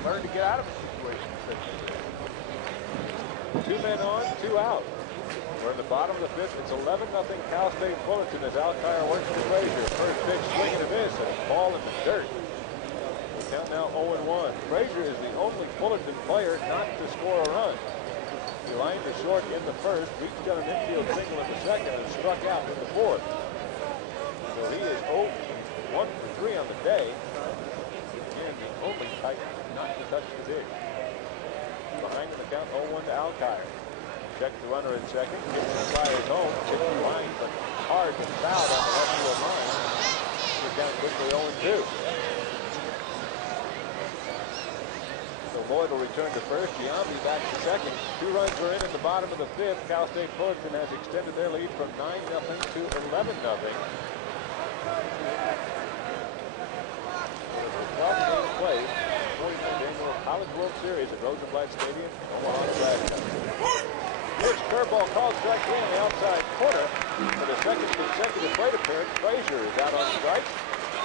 learn to get out of a situation such as this. 2 men on, 2 out. We're in the bottom of the 5th. It's 11-0 Cal State Fullerton as Alkire works to Frazier. First pitch, swing and a miss, and a ball in the dirt. Count now 0-1. Frazier is the only Fullerton player not to score a run. He lined the short in the first, reached on an infield single in the second, and struck out in the 4th. So he is 0-1 for 3 on the day, and the only Titan not to touch the dish. Behind in the count, 0-1 to Alkire. Checks the runner at second, gets the flyers home, hits the line, but hard and fouled on the left field line. He's down quickly 0-2. So Lloyd will return to first. Giambi back to second. 2 runs are in the bottom of the 5th. Cal State Fullerton has extended their lead from 9-0 to 11-0. The 12th game played, 45th annual College World Series at Rosenblatt Stadium, Omaha, Nebraska. Here's curveball called strike three on the outside corner. For the second consecutive plate appearance, Frazier is out on strikes.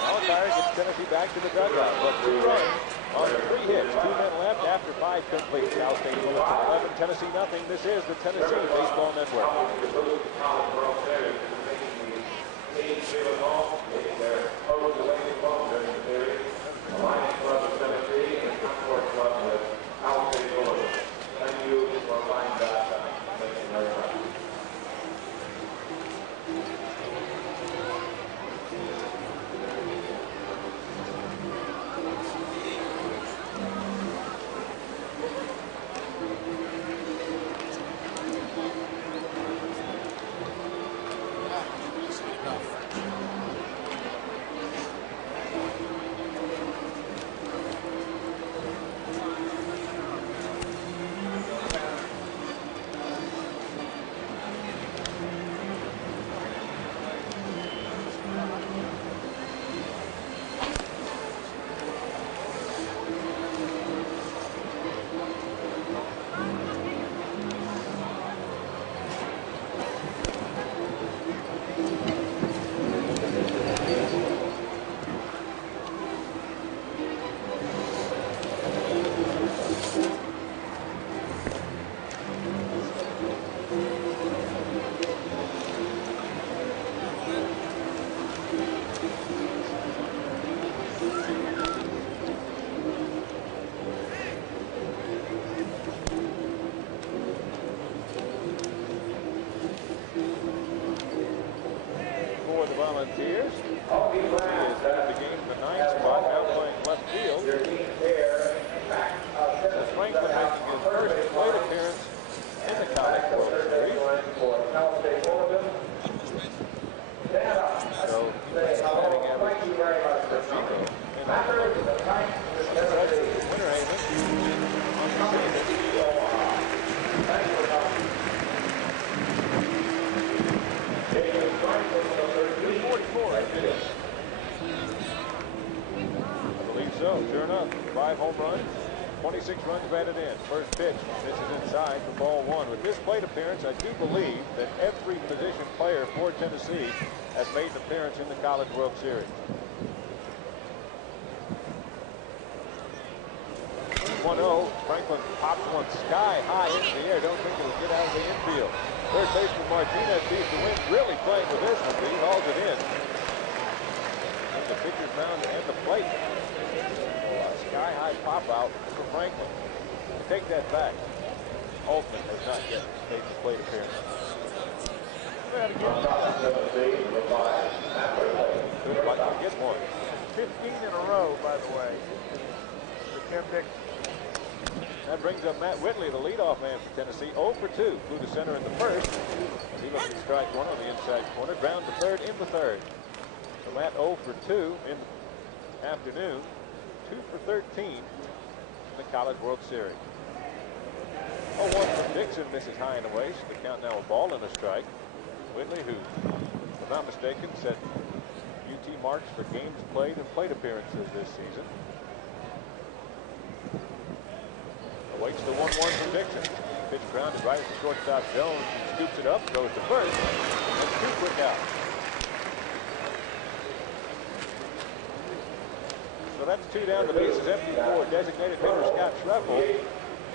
Allenmeyer gets Tennessee back to the dugout. But 2 runs on the 3 hits. 2 men left after 5 complete. Cal State Fullerton 11, Tennessee nothing. This is the Tennessee Baseball Network. Volunteers. He is in the game in the 9th spot, now playing left field. So Franklin making his first plate appearance in the College World Series. So he's batting average for zero in the Winter Haven on the scene. I believe so. Sure enough, 5 home runs, 26 runs batted in. First pitch, misses inside for ball 1. With this plate appearance, I do believe that every position player for Tennessee has made an appearance in the College World Series. 1-0. Franklin pops one sky high into the air. Don't think it'll get out of the infield. Third baseman Martinez sees the wind, really playing with this one, but he hauls it in. And the pitcher's mound and the plate. A sky-high pop-out for Franklin. To take that back, Altman has not yet made the plate appearance. Could like to get one. 15 in a row, by the way, for Tim Dixon. That brings up Matt Whitley, the leadoff man for Tennessee. 0 for 2. Flew to center in the first. As he looks at strike 1 on the inside corner. Ground to third in the third. So Matt 0 for 2 in the afternoon. 2 for 13 in the College World Series. 0-1 from Dixon, misses high and away. So the count now a ball and a strike. Whitley, who, if I'm not mistaken, set UT marks for games played and plate appearances this season. Waits the 1-1 from Dixon. Pitch grounded right at the shortstop zone. He scoops it up, goes to first, and 2 quick out. So that's 2 down. The base is empty for designated hitter Scott Schreffel.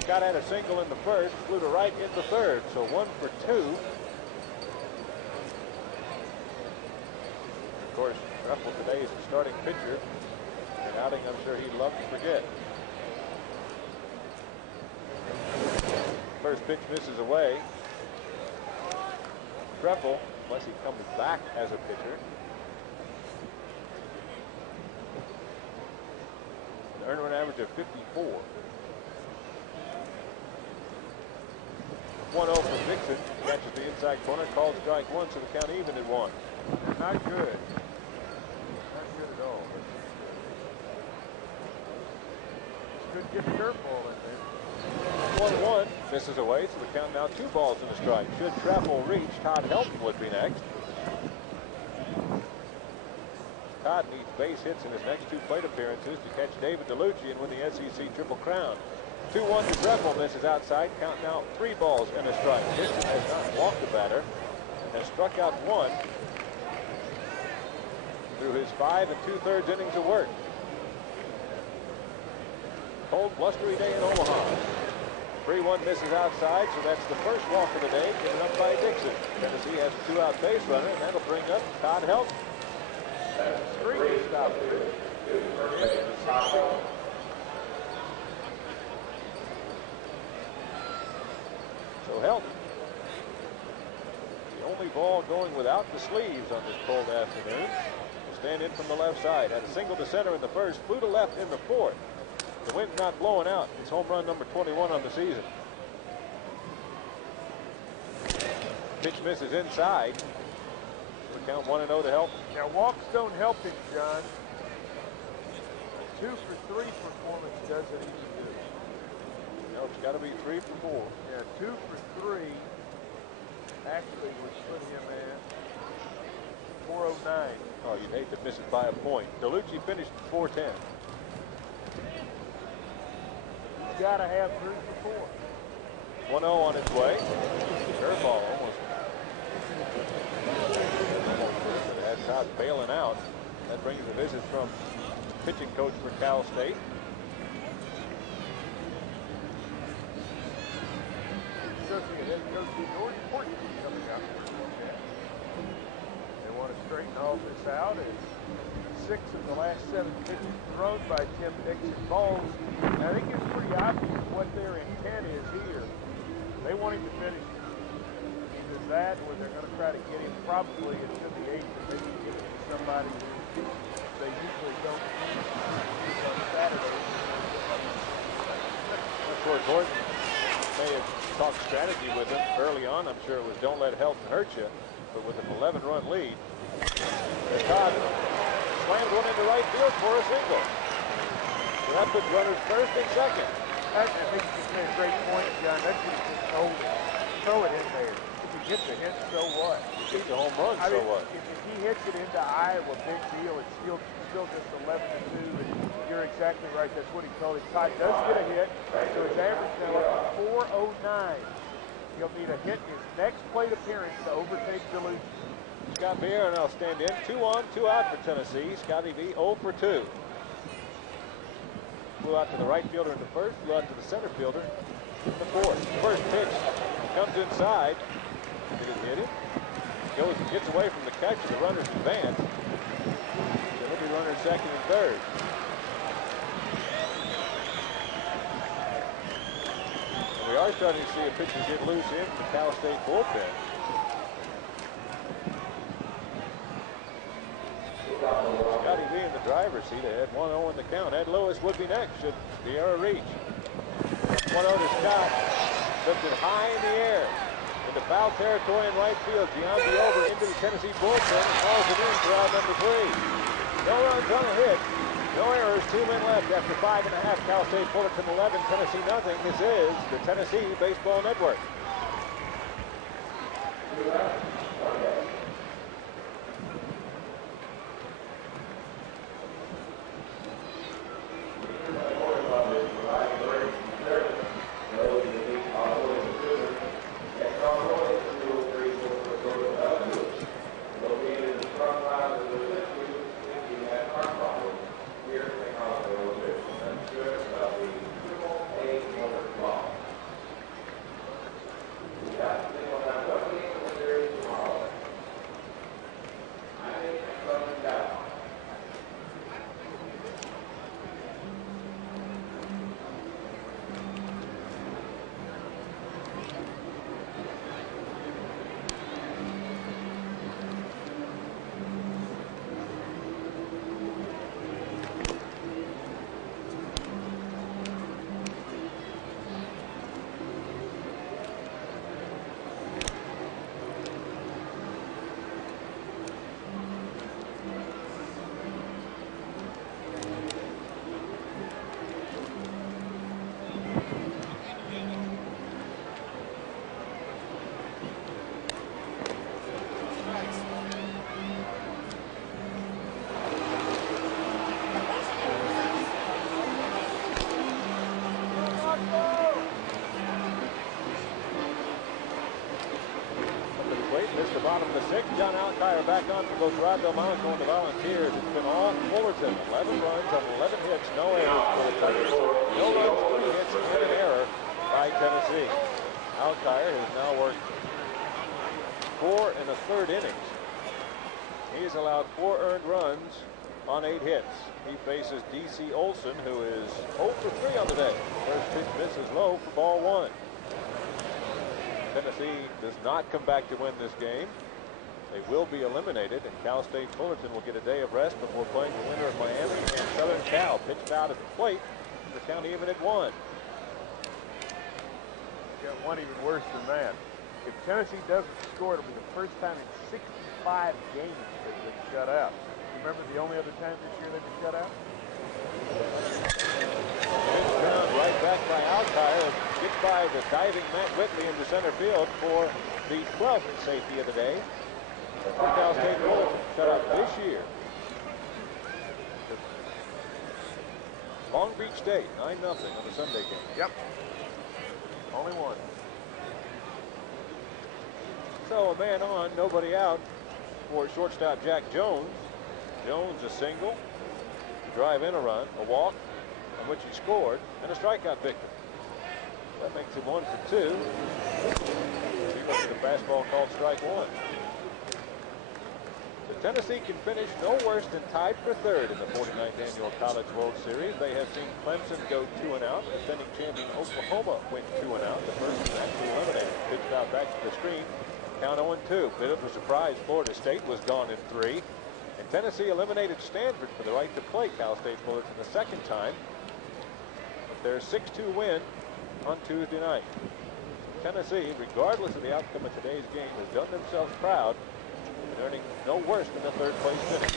Scott had a single in the first, flew to right in the third. So 1 for 2. Of course, Schreffel today is the starting pitcher. An outing I'm sure he'd love to forget. First pitch misses away. Schreffel, unless he comes back as a pitcher. An earned run average of 54. 1-0 from Dixon. Catches the inside corner, calls strike 1, so the count even at 1. Not good. Not good at all. Could get a curveball in there. 1-1, misses away, so the count now 2 balls and a strike. Should Schreffel reach, Todd Helton would be next. Todd needs base hits in his next 2 plate appearances to catch David DeLucci and win the SEC Triple Crown. 2-1 to Greppel, misses outside. Count now 3 balls and a strike. Dixon has not walked the batter, has struck out 1 through his 5 2/3 innings of work. Cold, blustery day in Omaha. 3-1 misses outside, so that's the first walk of the day given up by Dixon. Tennessee has a 2-out base runner, and that'll bring up Todd Helton. Streak stop there. So Helton, the only ball going without the sleeves on this cold afternoon, will stand in from the left side. Had a single to center in the first, flew to left in the fourth. The wind's not blowing out. It's home run number 21 on the season. Pitch misses inside. We count 1-0 to Helton. Now walks don't help him, John. 2 for 3 performance doesn't even do it. No, it's got to be 3 for 4. Yeah, 2 for 3 actually would put him at 409. Oh, you'd hate to miss it by a point. DeLucci finished at 410. He's got to have 3 for 4. 1-0 on its way. Curveball almost. Had Todd bailing out. That brings a visit from pitching coach for Cal State. Associate head coach George Portman coming out for a look at. They want to straighten all this out. And 6 of the last 7 pitches thrown by Tim Dixon balls. And I think it's pretty obvious what their intent is here. They want him to finish either that or they're going to try to get him probably into the 8th and maybe give it to somebody who they usually don't use on Saturday. Of course, Horton may have talked strategy with him early on. I'm sure it was don't let Helton hurt you. But with an 11-run lead, Todd slammed one into right field for a single. So that puts runners first and second. I think you just made a great point, John. That's what you just told him. Throw it in there. If he gets a hit, so what? He gets a home run, so what? If he hits it into Iowa, big deal. It's still just 11-2. And you're exactly right. That's what he told him. Todd does get a hit, so his average now up to 409. He'll need a hit in his next plate appearance to overtake DeLucci. Scott Beer now stand in. 2 on, 2 out for Tennessee. Scotty V 0 for 2. Flew out to the right fielder in the first, flew out to the center fielder in the fourth. First pitch comes inside. Did it hit him? Goes and gets away from the catch, and the runners advance. So he'll be running second and third. And we are starting to see a pitcher get loose in the Cal State bullpen. Scotty V in the driver's seat ahead, 1-0 in the count. Ed Lewis would be next should Vieira reach. 1-0 to Scott. Lifted high in the air. Into foul territory in right field. Giambi over into the Tennessee bullpen and calls it in for out number 3. No runs on a hit. No errors. 2 men left after 5.5. Cal State Fullerton 11, Tennessee nothing. This is the Tennessee Baseball Network. the bottom of the sixth. John Alkire back on for both Rod Delmonico and the Volunteers. It's been all Fullerton. 11 runs on 11 hits, no errors for the Tigers. No runs, 3 hits, and an error by Tennessee. Alkire has now worked 4 1/3 innings. He's allowed 4 earned runs on 8 hits. He faces D.C. Olson, who is 0 for 3 on the day. First pitch misses low for ball 1. Tennessee does not come back to win this game. They will be eliminated, and Cal State Fullerton will get a day of rest before playing the winner of Miami and Southern Cal. Pitched out at the plate. The count even at 1. Got one even worse than that. If Tennessee doesn't score, it'll be the first time in 65 games they've been shut out. Remember the only other time this year they've been shut out? Pitch ground right back by Alkire. Gets by the diving Matt Whitley into center field for the 12th safety of the day. For Cal State Fullerton shut out this year. Long Beach State, 9-0 on the Sunday game. Yep. Only one. So a man on, nobody out for shortstop Jack Jones. Jones a single, drive in a run, a walk, on which he scored, and a strikeout victory. That makes him 1 for 2. He looks at a fastball called strike 1. So Tennessee can finish no worse than tied for 3rd in the 49th Annual College World Series. They have seen Clemson go 2 and out. Defending champion Oklahoma went 2 and out. The first was actually eliminated. Pitched out back to the screen. Count 0-2. Bit of a surprise. Florida State was gone in 3. And Tennessee eliminated Stanford for the right to play Cal State Fullerton the second time. Their 6-2 win on Tuesday night. Tennessee, regardless of the outcome of today's game, has done themselves proud in earning no worse than a 3rd place finish.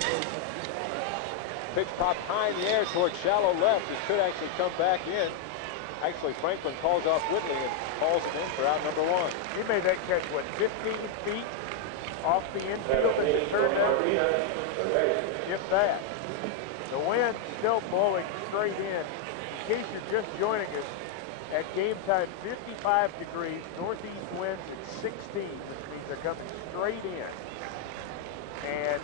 Pitch popped high in the air towards shallow left. It could actually come back in. Actually, Franklin calls off Whitley and calls him in for out number 1. He made that catch, what, 15 feet off the infield as it turned out? If that. The wind still blowing straight in. In case you're just joining us, at game time, 55 degrees, northeast winds at 16, which means they're coming straight in. And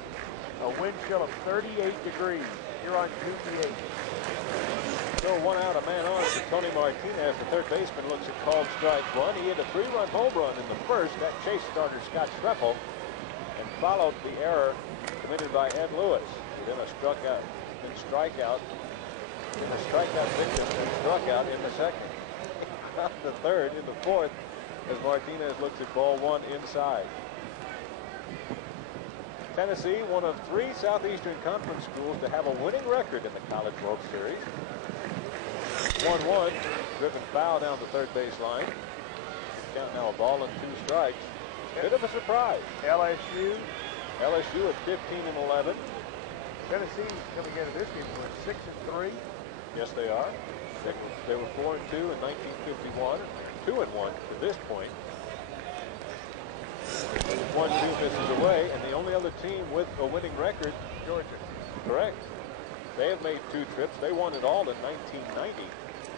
a wind chill of 38 degrees here on June the 8th. So 1 out, a man on for Tony Martinez. The third baseman looks at called strike 1. He hit a 3-run home run in the first. That chase starter Scott Streffel and followed the error committed by Ed Lewis. He then a strikeout victim and struck out in the second. Not the third, in the fourth, as Martinez looks at ball 1 inside. Tennessee, one of 3 Southeastern Conference schools to have a winning record in the College World Series. 1-1, driven foul down the third base line. Count now a ball and 2 strikes. Bit of a surprise. LSU at 15-11. Tennessee coming into this game were 6-3. Yes, they are. They were 4-2 in 1951, 2-1 to this point. 1-2 misses away, and the only other team with a winning record, Georgia. Correct. They have made 2 trips. They won it all in 1990.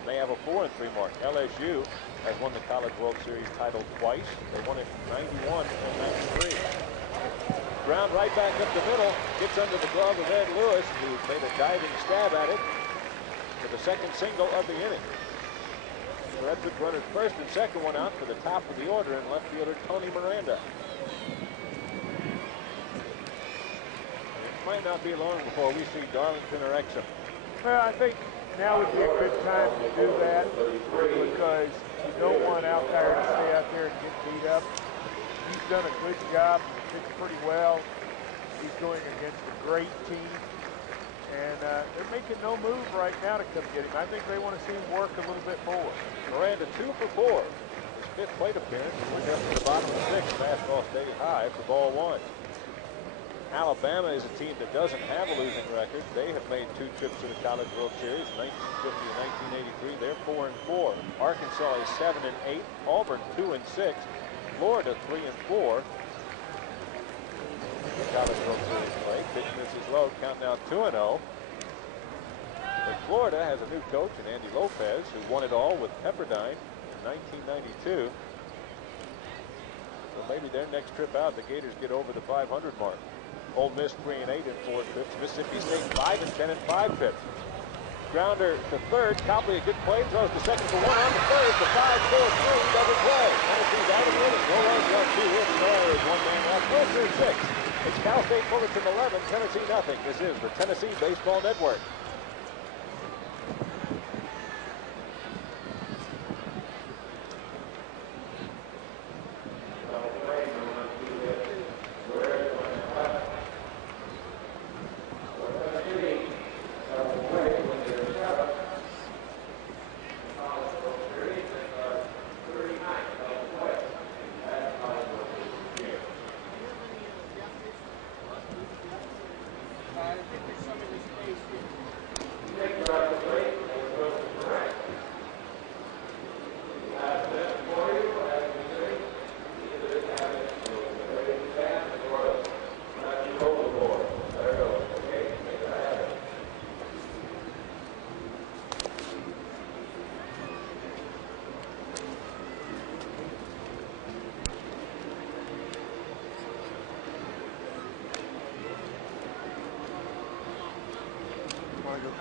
They have a 4-3 mark. LSU has won the College World Series title twice. They won it in 91 and 93. Ground right back up the middle. Gets under the glove of Ed Lewis, who made a diving stab at it for the second single of the inning. The Reds took runners first and second, one out for the top of the order, and left fielder Tony Miranda. It might not be long before we see Darlington or Exum. Well, I think now would be a good time to do that because you don't want Alkire to stay out there and get beat up. He's done a good job. He pitched pretty well. He's going against a great team. And they're making no move right now to come get him. I think they want to see him work a little bit more. Miranda 2 for 4. His 5th plate appearance. We're just to the bottom of the 6th. Fastball stayed high for ball 1. Alabama is a team that doesn't have a losing record. They have made 2 trips to the College World Series, 1950 and 1983. They're 4-4. Arkansas is 7-8. Auburn 2-6. Florida 3-4. College World Series play. Pitch misses low. Count now 2-0. But Florida has a new coach in Andy Lopez, who won it all with Pepperdine in 1992. So maybe their next trip out, the Gators get over the 500 mark. Ole Miss 3-8 in 4 trips. Mississippi State 5-10 in 5 trips. Grounder to third. Copley, a good play, throws to second for 1 on the third. The 5-4-3 double play. Tennessee's out of the inning. No runs on 2 hits. There's 1 man left. Wilson 6. It's Cal State Fullerton 11, Tennessee nothing. This is the Tennessee Baseball Network.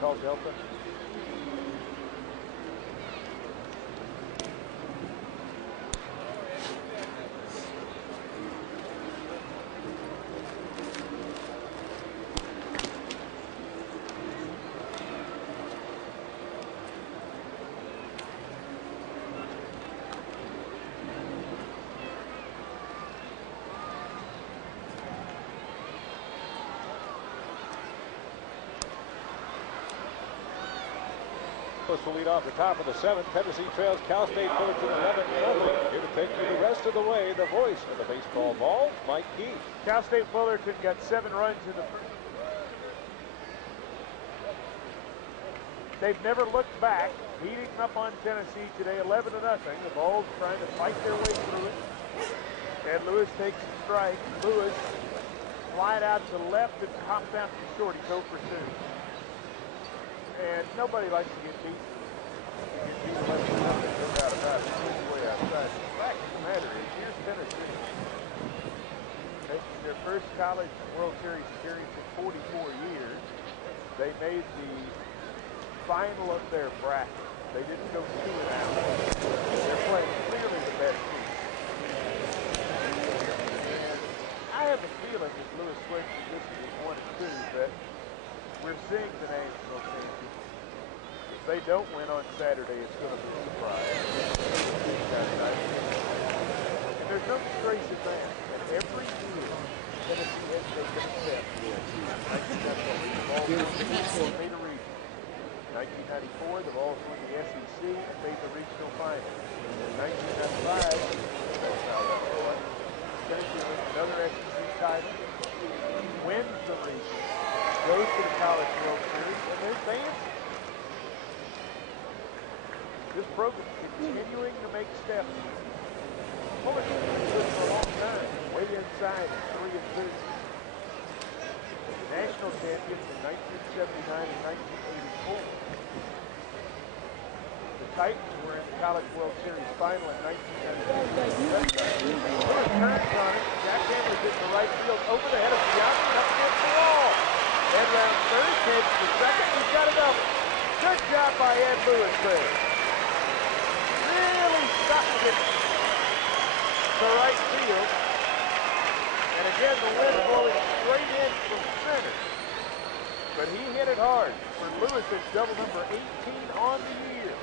Call Delta. Will lead off the top of the 7th. Tennessee trails Cal State Fullerton 11-0. Here to take you the rest of the way, the voice of the baseball ball, Mike Keith. Cal State Fullerton got 7 runs in the first. They've never looked back, beating up on Tennessee today 11-0. The Vols trying to fight their way through it. And Lewis takes a strike. Lewis flied out to the left and pops out to short. He's 0 for 2. And nobody likes to get beat. Get beat 11-0, no doubt about it. It's way outside. The fact of the matter is, here's Tennessee making their first college World Series appearance in 44 years. They made the final of their bracket. They didn't go 2-0. They're playing clearly the best team. And I have a feeling that Lewis Swift position is 1 and 2, but we're seeing the national team. If they don't win on Saturday, it's going to be a surprise. And there's no disgrace in that. And every year, Tennessee has taken a step. I think that's what the Vols made a region. In 1994, the Vols won the SEC and made the regional final. In 1995, Tennessee wins another SEC title, wins the region, goes to the College World Series, and they're advancing. This program is continuing to make steps. Fullerton has been good for a long time, way inside at 3-2. National champions in 1979 and 1984. The Titans were in the College World Series final in 1997. Lewis turns on it. Jack Hammer's hit the right field over the head of Bianchi and up against the wall. Ed round third, takes the second. He's got it up. Good job by Ed Lewis there. Really stuck it to right field. And again, the wind blowing straight in from center. But he hit it hard for Lewis at double number 18 on the year.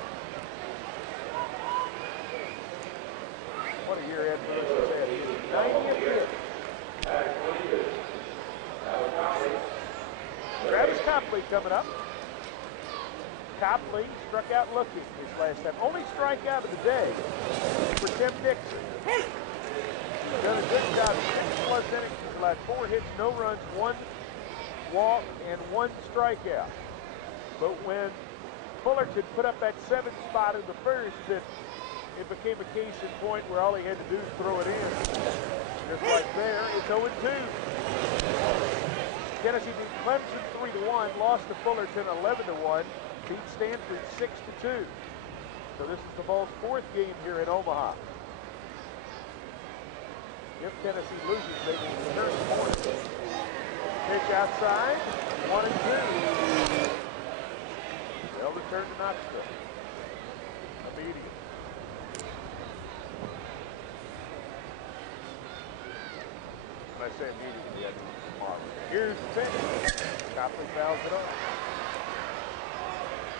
What a year Ed Lewis has had. He is 90th hit. Travis Copley coming up. Copley struck out looking his last time. Only strikeout of the day for Tim Dixon. He's done a good job. 6+ innings. He's allowed 4 hits, no runs, 1 walk, and 1 strikeout. But when Fullerton put up that 7th spot in the first, it became a case in point where all he had to do is throw it in. Just like there, it's 0-2. Tennessee beat Clemson 3-1, lost to Fullerton 11-1, beat Stanford 6-2. So this is the Vols' 4th game here in Omaha. If Tennessee loses, they will return the corner. Pitch outside, 1-2. They'll return to Knoxville. Immediate. When I say immediately, I mean tomorrow. Here's the pitch. Copley fouls it off.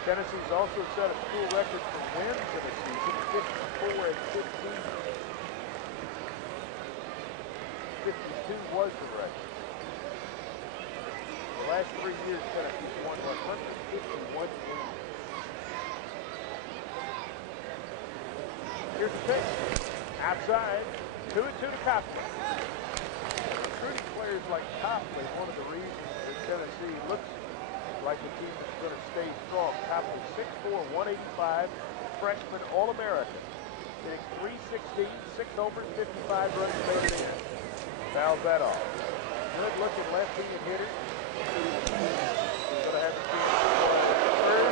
Tennessee's also set a school record for wins in a season, 54-15. 52 was the record. The last 3 years, Tennessee's won 151 games. Here's the pitch. Outside, 2-2 to Copley. Recruiting players like Copley, one of the reasons that Tennessee looks like a team that's going to stay strong. Copley, 6'4", 185, freshman All-American. Hitting .316, 6 homers, 55 runs made in. Fouls that off. Good looking left-handed hitter. He's going to have a chance to go third.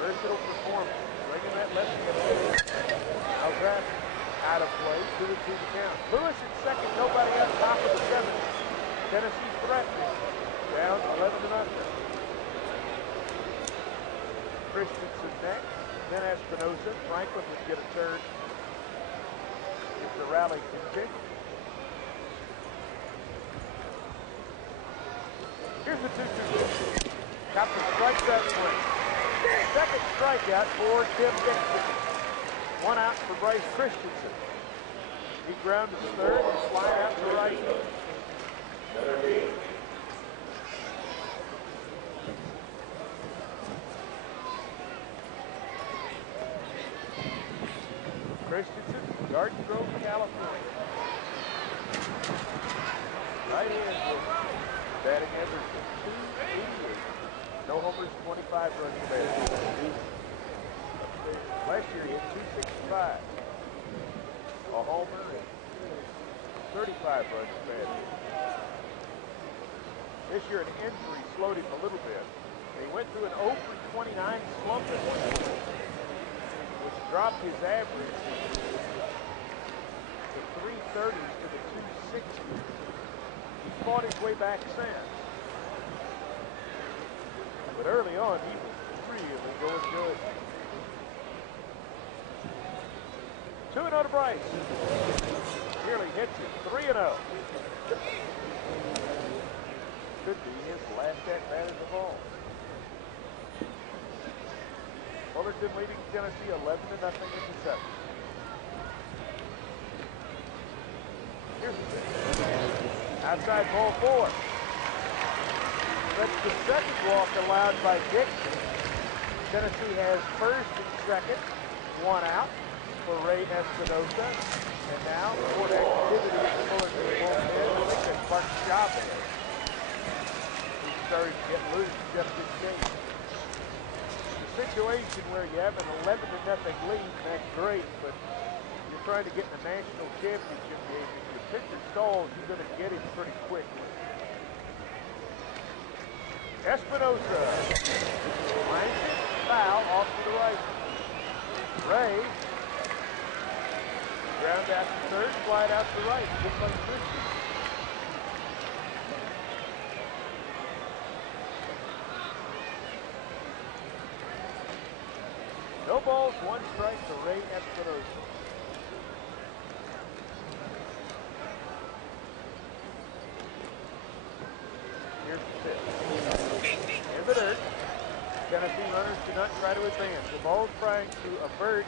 Versatile performance. Bringing that left-handed. How's that? Out of play. 2-2 to count. Lewis at second. Nobody out top of the seventh. Tennessee threatening. Down 11-0. Christensen next, then Espinosa. Franklin would get a turn if the rally continues. Here's the 2-2 pitch. Copley strikes out swing. Second strikeout for Tim Dixon. One out for Bryce Christensen. He grounded to third and fly out to right. Christensen, Garden Grove, California. Right-hander, batting average of .288. No homers, 25 runs made. Last year he hit .265. A homer and 35 runs made. This year an injury slowed him a little bit. He went through an 0-for-29 slump in one game, which dropped his average to 330s to the 260s. He fought his way back since. But early on, he was really going good. 2-0 to Bryce. Nearly hits it. 3-0. Could be his last at-bat of all. Fullerton leading Tennessee 11-0 in the seventh. Here's the pitch. Outside ball 4. That's the second walk allowed by Dixon. Tennessee has first and second. One out for Ray Espinosa. And now more activity in the Fullerton bullpen. I think that's Mark Chavez. He started to get loose just in case. Situation where you have an 11-0 lead, and that's great, but you're trying to get in the national championship game. If your pitcher stalls, you're going to get him pretty quickly. Espinosa lines it, foul off to the right. Ray ground out to third, slide out to right, just like Christian. No balls, one strike to Ray Espinosa. Here's the pitch. In the dirt. Tennessee runners do not try to advance. The ball's trying to avert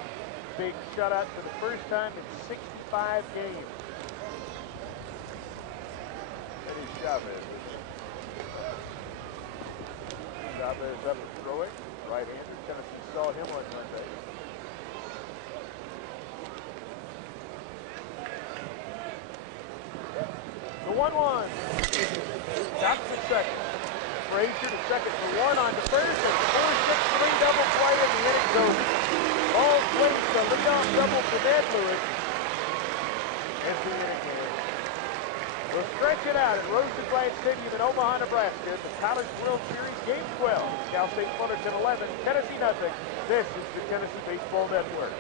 big shutout for the first time in 65 games. That is Chavez. Chavez up and throwing. Right-hander. Tennessee saw him on Monday. The 1-1. Stops at second. Frazier to second for one on to first. And 4-6-3 double play in the inning's over. Ball swings the leadoff double for Ned Lewis as the inning ends. We'll stretch it out at Rosenblatt Stadium in Omaha, Nebraska at the College World Series Game 12. It's Cal State Fullerton 11, Tennessee nothing. This is the Tennessee Baseball Network.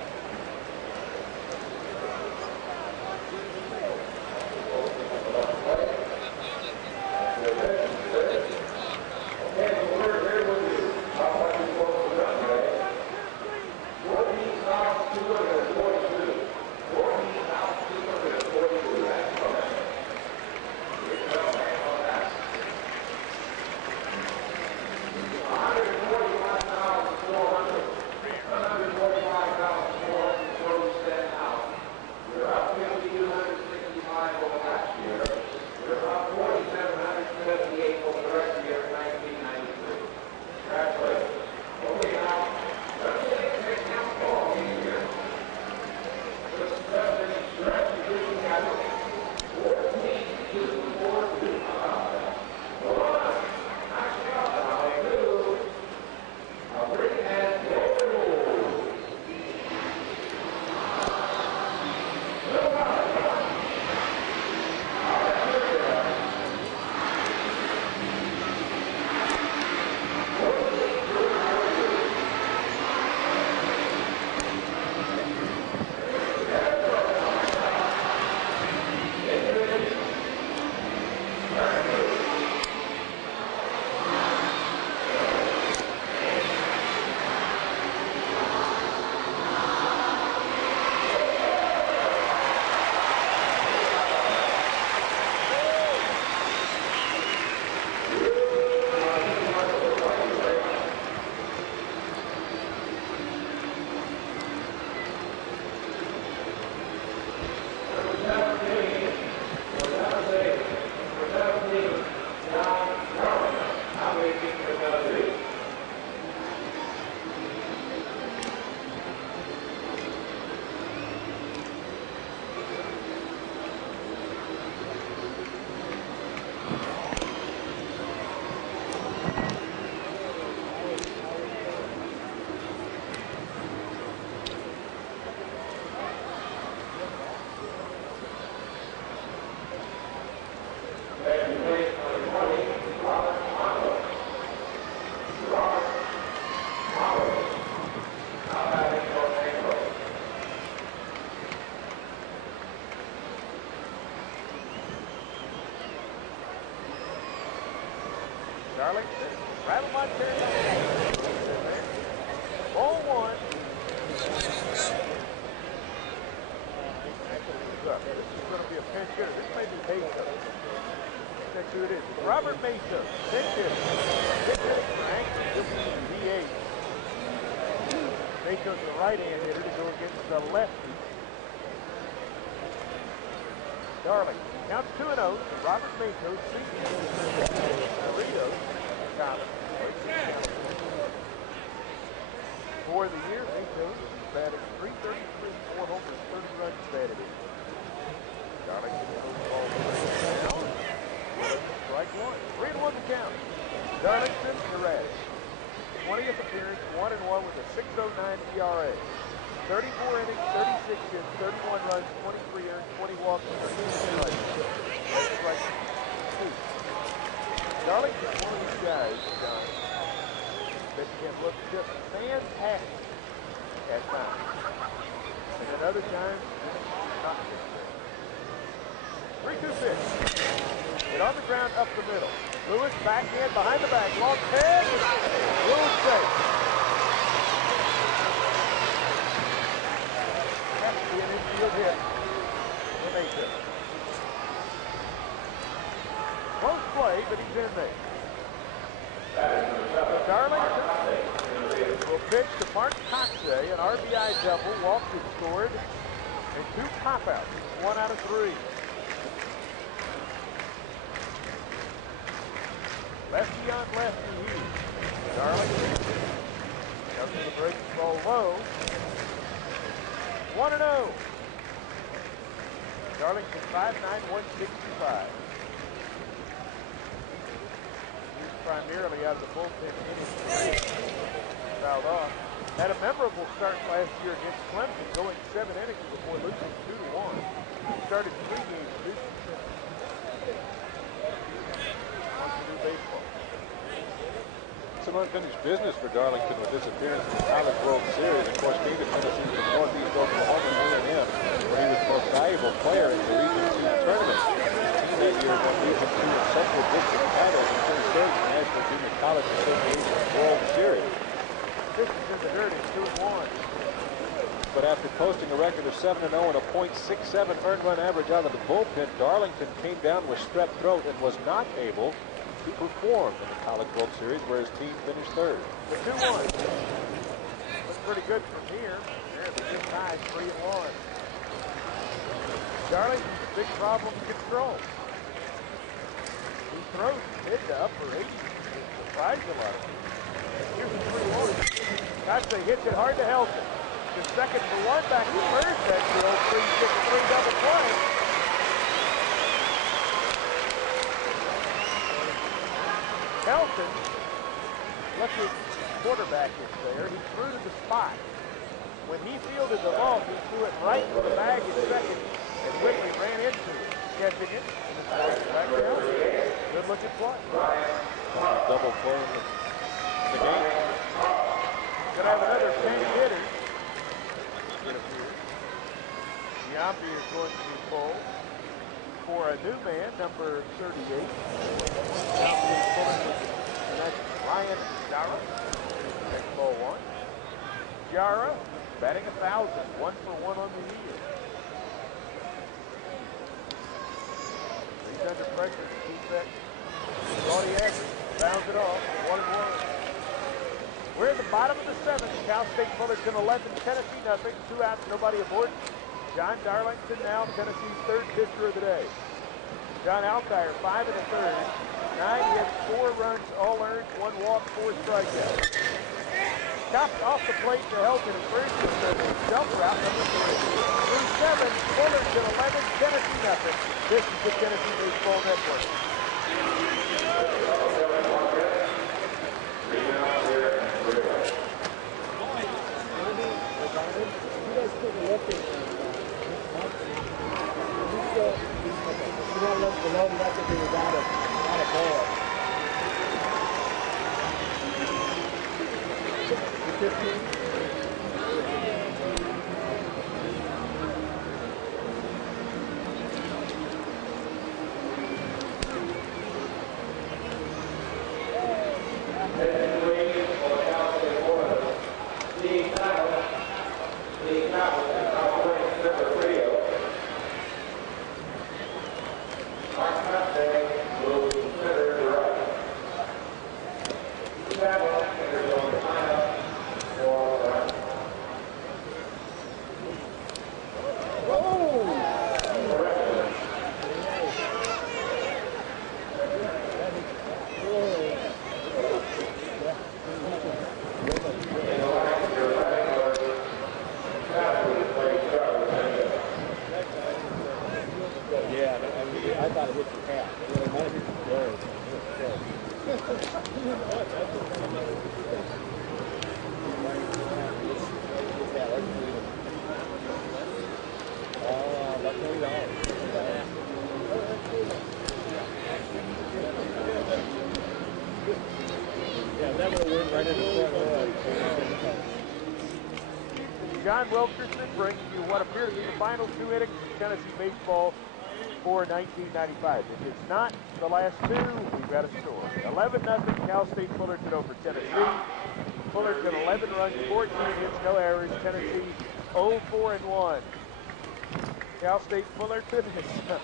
Darlington, rattle my chair. Ball one. This is going to be a pinch hitter. This may be Mesa. That's who it is. It's Robert Mesa, pinch hitter. Pinch hitting for Anchor. This is DH. Mesa's the right-hand hitter to go against the lefty. Darlington counts 2-0 to Robert Matos, for the year, Matos is batting .333, 4 homers, 30 runs batted in. Darlington goes ball down. Strike one. 3-1 the count. Darlington Perez. 20th appearance, 1-1 with a 6.09 ERA. 34 innings, 36 hits, 31 runs, 23 earned, 20 walks, 13 runs. That's strike two. Darlington's one of these guys, John, that can look just fantastic at times. And at other times, not so good. 3-2 pitch. Hit on the ground up the middle. Lewis backhand behind the back. Long head. Lewis safe. Has to be an infield hit for Mesa. Close play, but he's in there. Darlington will pitch to Mark Coxey, an RBI double, walked and scored, and 2 pop-outs. 1 out of 3. Lefty on lefty here. Darlington comes to the breaking ball low. 1-0. Darlington 5'9", 165. Used primarily out of the bullpen innings. Fouled off. Had a memorable start last year against Clemson, going 7 innings before losing 2-1. Started 3 games this year. some unfinished business for Darlington with this appearance in the College World Series. Of course, came to Tennessee from Northeast Oklahoma A&M, where he was the most valuable player in the Region 2 tournament. His team that year won Region 2 and Central District titles and finished third in the National Junior College Association World Series. This is in the dirt. It's 2-1. But after posting a record of 7-0 and a .67 earned run average out of the bullpen, Darlington came down with strep throat and was not able to perform in the College World Series, where his team finished third. The 2-1. Looks pretty good from here. There's a good tie, 3-1. Darlington's a big problem to control. He throws mid to upper 80s. It surprised a lot of people. Here's the 3-1. Costa hits it hard to Helton. The second for one, back to first. That's the old 3-6-3 double play. Helton, lucky quarterback is there. He threw to the spot. When he fielded the ball, he threw it right to the bag in second, and Whitley ran into it, catching it, and it's back to Helton. Good looking play. Double play in the game. Could have another 10 hitters. It appears. Giambi is going to be pulled for a new man, number 38. Cal State Fullerton, and that's Ryan Jara. Next ball one. Jara batting 1,000, 1 for 1 on the year. He's under pressure to keep that gaudy average. Bounds it off, 1-1. We're at the bottom of the 7th. Cal State Fullerton 11, Tennessee nothing. 2 outs, nobody aboard. John Darlington now Tennessee's third pitcher of the day. John Alkire, 5 in the third. 9 hits, 4 runs, all earned, 1 walk, 4 strikeouts. Chopped off the plate to Helton and Bridges, the jump route number 3. Through 7, Fullerton 11, Tennessee nothing. This is the Tennessee Baseball Network. John Wilkerson bringing you what appear to be the final 2 innings of Tennessee baseball for 1995. If it's not the last 2, we've got a story. 11-0 Cal State Fullerton over Tennessee. Fullerton 11 runs, 14 hits, no errors. Tennessee 0-4-1. Cal State Fullerton has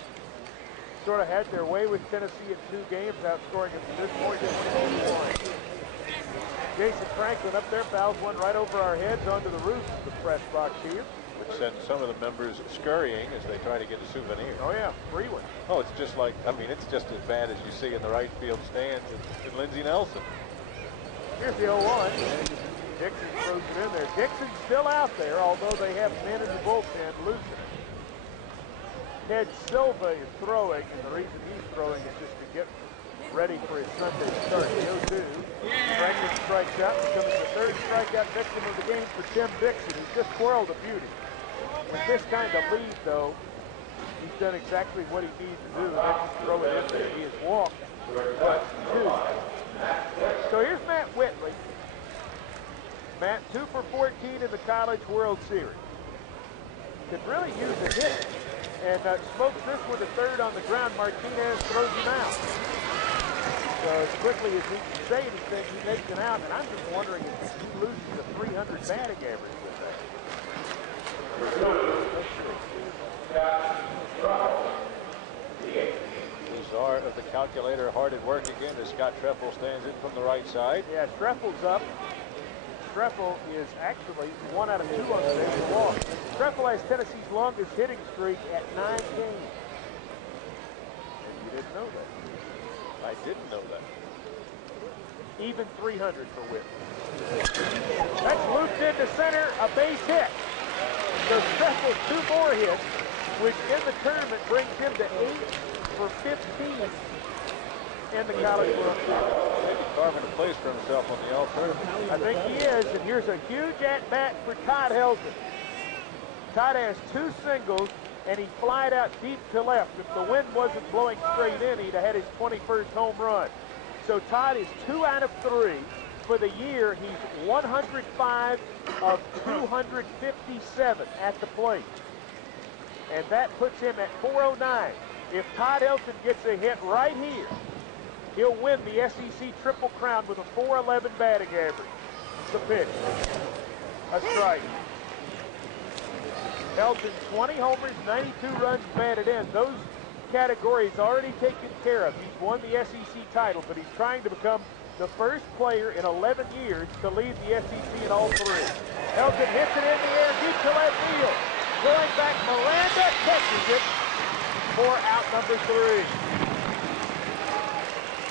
sort of had their way with Tennessee in 2 games, outscoring them to this point 20-1. Jason Franklin up there fouls one right over our heads onto the roof of the press box here. Which sends some of the members scurrying as they try to get a souvenir. Oh yeah, free one. Oh, it's just like, I mean, it's just as bad as you see in the right field stands in Lindsey Nelson. Here's the 0-1. Dixon throws it in there. Dixon's still out there, although they have men in the bullpen loosening. Ted Silva is throwing, and the reason he's throwing is just to get ready for his Sunday start. The 0-2. Franklin strikes out, becoming the 3rd strikeout victim of the game for Tim Dixon, who's just twirled a beauty. With this kind of lead, though, he's done exactly what he needs to do, and then you throw it in there. He has walked, but 2. So here's Matt Whitley. College World Series. Could really use a hit, and smokes this with a third on the ground. Martinez throws him out. So as quickly as he can say anything, he makes an out, and I'm just wondering if he loses a 300 batting average with that. Czar of the calculator hard at work again as Scott Treffel stands in from the right side. Yeah, Treffel's up. Treffel is actually 1 out of 2 on the day for walk. Treffel has Tennessee's longest hitting streak at 9 games. And you didn't know that. I didn't know that. Even 300 for Whit. That's looped into center, a base hit. So Treffel 2 more hits, which in the tournament brings him to 8 for 15 in the College World Series. Maybe carving a place for himself on the all-tournament. I think he is, and here's a huge at-bat for Todd Helton. Todd has 2 singles, and he flied out deep to left. If the wind wasn't blowing straight in, he'd have had his 21st home run. So Todd is 2 out of 3. For the year, he's 105 of 257 at the plate. And that puts him at 409. If Todd Helton gets a hit right here, he'll win the SEC Triple Crown with a 411 batting average. The pitch. A strike. Helton, 20 homers, 92 runs batted in. Those categories already taken care of. He's won the SEC title, but he's trying to become the first player in 11 years to lead the SEC in all 3. Helton hits it in the air deep to left field. Going back, Miranda catches it for out number 3.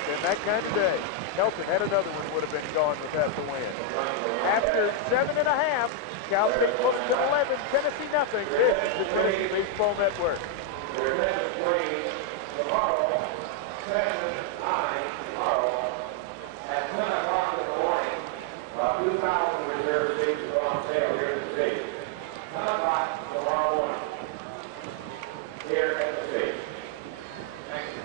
And that kind of day, Helton had another one, would have been gone without the win. After 7.5, Cal State Fullerton 11, Tennessee nothing. This is the Tennessee Baseball Network. Your next play tomorrow, 7-9 tomorrow, at 10 o'clock in the morning. 2,000 reserve seats are on sale here at the station. 10 o'clock tomorrow morning. Here at the station. Thank you.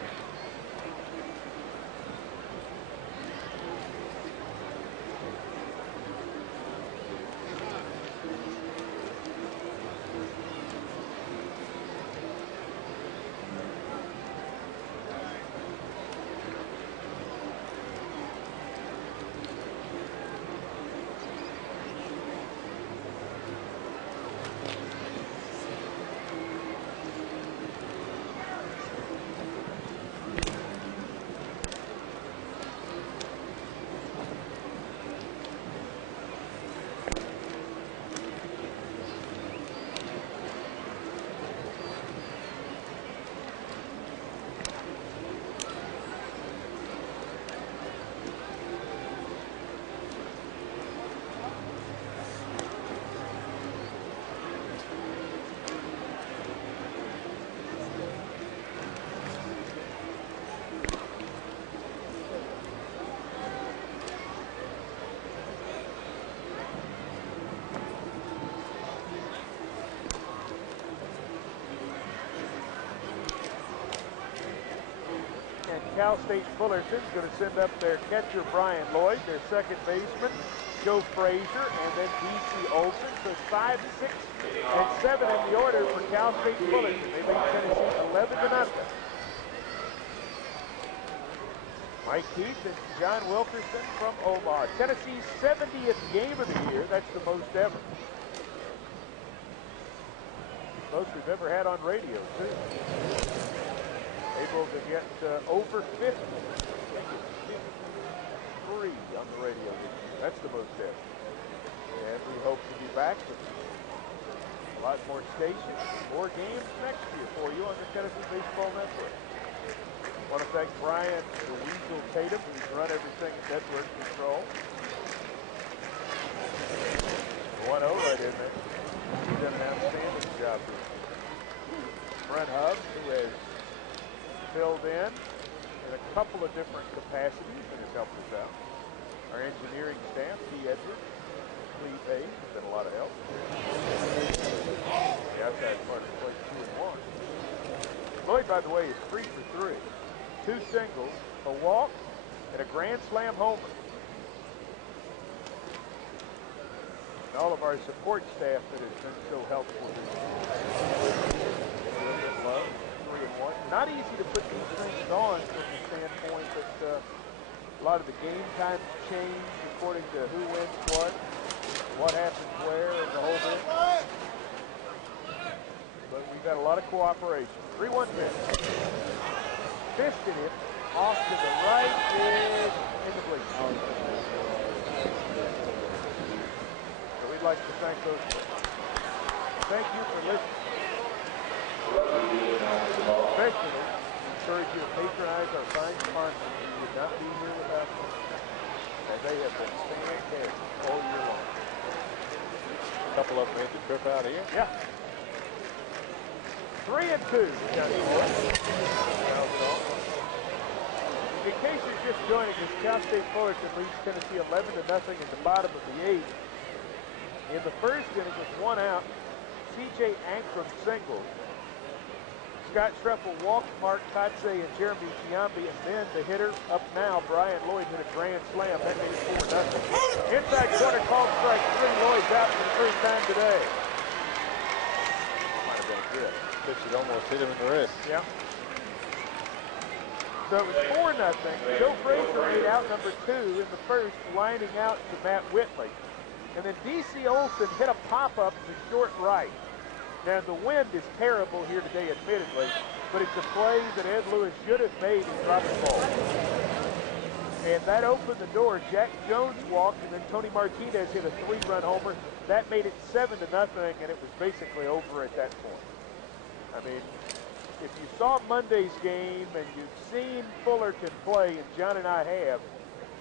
Cal State Fullerton's going to send up their catcher, Brian Lloyd, their second baseman, Joe Frazier, and then D.C. Olson. So it's 5, 6, and 7 in the order for Cal State Fullerton. They lead Tennessee 11-0. Mike Keith and John Wilkerson from Omaha. Tennessee's 70th game of the year. That's the most ever. Most we've ever had on radio, too. Able to get over 50. I think it's 53 on the radio this year. That's the most ever. And we hope to be back with a lot more stations, more games next year for you on the Tennessee Baseball Network. I want to thank Brian the Weasel Tatum, who's run everything at network control. 1-0 right in there. He's done an outstanding job here. Brent Hubbs, who has filled in a couple of different capacities and has helped us out. Our engineering staff, T. Edwards, Cleve Hayes, has been a lot of help. The outside part of the plate, 2-1. Lloyd, by the way, is 3 for 3. 2 singles, a walk, and a grand slam homer. and all of our support staff that has been so helpful this year. A little bit low, 3-1. Not easy to put these things on from the standpoint that a lot of the game times change according to who wins what happens where, and the whole bit. But we've got a lot of cooperation. 3-1 pitch. Fisted it off to the right edge in the bleachers. So we'd like to thank those folks. Thank you for listening. Especially encourage you to patronize our fine sponsors. We would not be here without them. And they have been fantastic all year long. A couple of them made the trip out here. Yeah. 3-2. In case you're just joining us, Cal State Fullerton leads Tennessee 11-0 in the bottom of the 8th. In the first inning, with 1 out, C.J. Ankrum singled. Scott Treffel walked Mark Kotze and Jeremy Giambi, and then the hitter up now, Brian Lloyd, hit a grand slam. That made it 4-0. Inside corner, called strike 3. Lloyd's out for the first time today. Might have been good. Pitch had almost hit him in the wrist. Yeah. So it was 4-0. Joe Frazier made out number 2 in the first, lining out to Matt Whitley. And then D.C. Olson hit a pop-up to short right. Now, the wind is terrible here today, admittedly, but it's a play that Ed Lewis should have made and dropped the ball. And that opened the door. Jack Jones walked, and then Tony Martinez hit a 3-run homer. That made it 7-0, and it was basically over at that point. I mean, if you saw Monday's game and you've seen Fullerton play, and John and I have,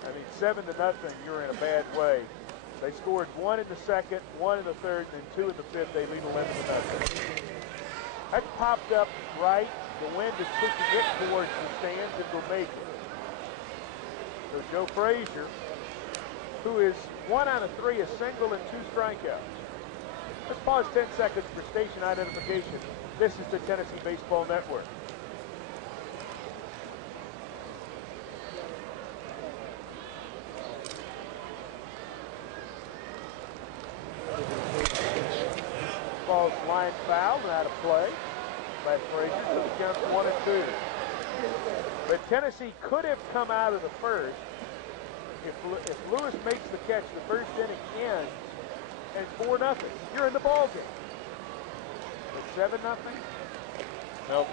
I mean, 7-0, you're in a bad way. They scored 1 in the second, 1 in the third, and then 2 in the fifth. They lead 11-0. That's popped up right. The wind is pushing it towards the stands and will make it. So Joe Frazier, who is 1 out of 3, a single and 2 strikeouts. Let's pause 10 seconds for station identification. This is the Tennessee Baseball Network. Ball's line foul and out of play by Frazier, so the count's 1-2. But Tennessee could have come out of the first if Lewis makes the catch. The first inning ends and 4-0. You're in the ball game. But 7-0. Nope.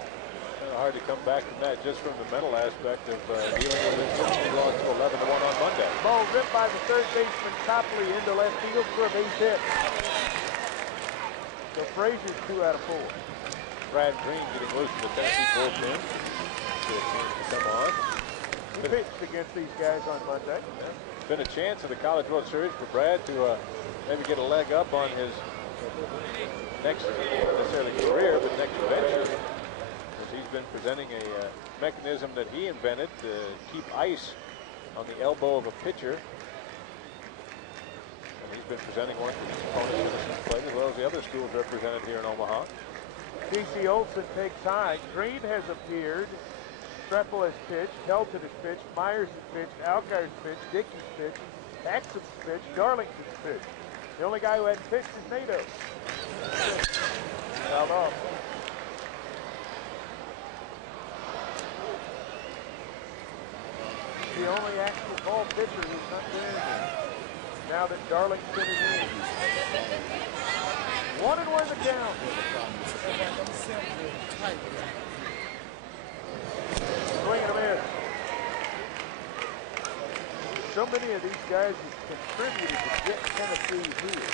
Hard to come back from that just from the mental aspect of dealing with this Tennessee loss to 11-1 on Monday. Ball ripped by the third baseman Copley into left field for a base hit. So Frazier's 2 out of 4. Brad Green getting loose in the Tennessee bullpen. Get a chance to come on. He pitched against these guys on Monday. Yeah. Been a chance in the College World Series for Brad to maybe get a leg up on his next, not necessarily career, but next venture. Because he's been presenting a mechanism that he invented to keep ice on the elbow of a pitcher. And he's been presenting one for his opponents since he's played, as well as the other schools represented here in Omaha. D.C. Olson takes high. Green has appeared. Treffel has pitched. Helton has pitched. Myers has pitched. Alkire's pitched. Dickey's pitched. Axum's pitched. Darlington's pitched. The only guy who hadn't pitched is Nato. Fouled off. The only actual ball pitcher who's not there now that Darlington is in. 1-1 the count. Swing and a miss. So many of these guys have contributed to get Tennessee here.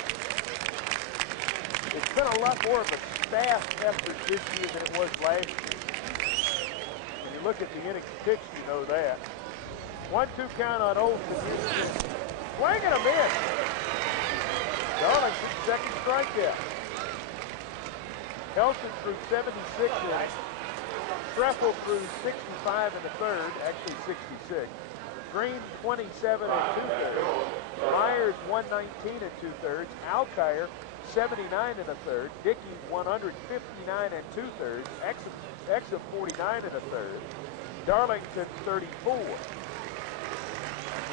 It's been a lot more of a staff effort this year than it was last year. When you look at the innings pitched, you know that. 1-2 count on Olson. Swing and a miss. Darlington's second strikeout. Helton threw 76 innings. Treffel threw 65 in the third, actually 66. Green 27 and 2/3. Myers 119 and 2/3. Alkire 79 in the third. Dickey 159 and 2/3. Exum 49 in the third. Darlington 34.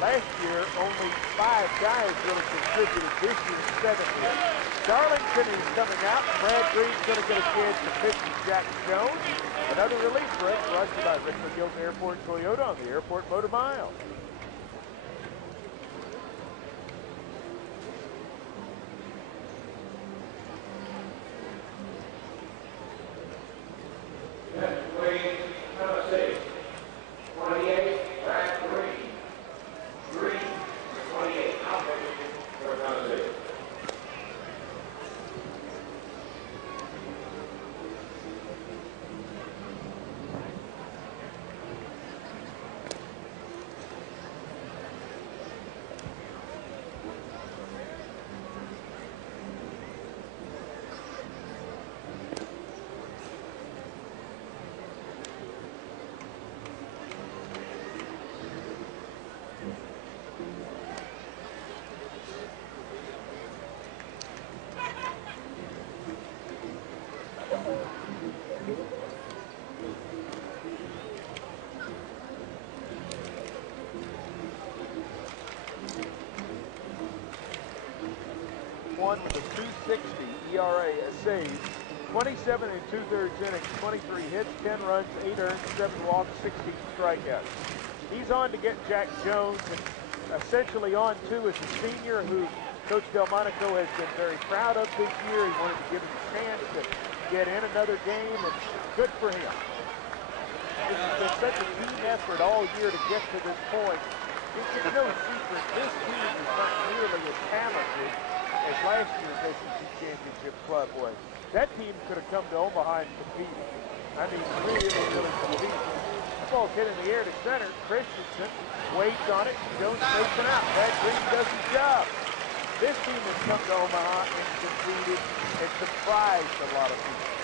Last year, only 5 guys really contributed. This year, 7 here. Darlington is coming out. Brad Green's going to get a chance to pitch with Jack Jones. Another relief break brought to you by Rick McGill's Airport Toyota on the Airport Motor Mile. With a 2.60 ERA, a save, 27 and 2/3 innings, 23 hits, 10 runs, 8 earned, 7 walks, 16 strikeouts. He's on to get Jack Jones, and essentially on too as a senior who Coach Delmonico has been very proud of this year. He wanted to give him a chance to get in another game, and good for him. This has been such a team effort all year to get to this point. It's no secret this team is not nearly as talented as last year's SEC Championship club was. That team could have come to Omaha and competed. I mean, really competed. The ball's hit in the air to center. Christensen waits on it. Jones takes it out. Brad Green does his job. This team has come to Omaha and competed and surprised a lot of people.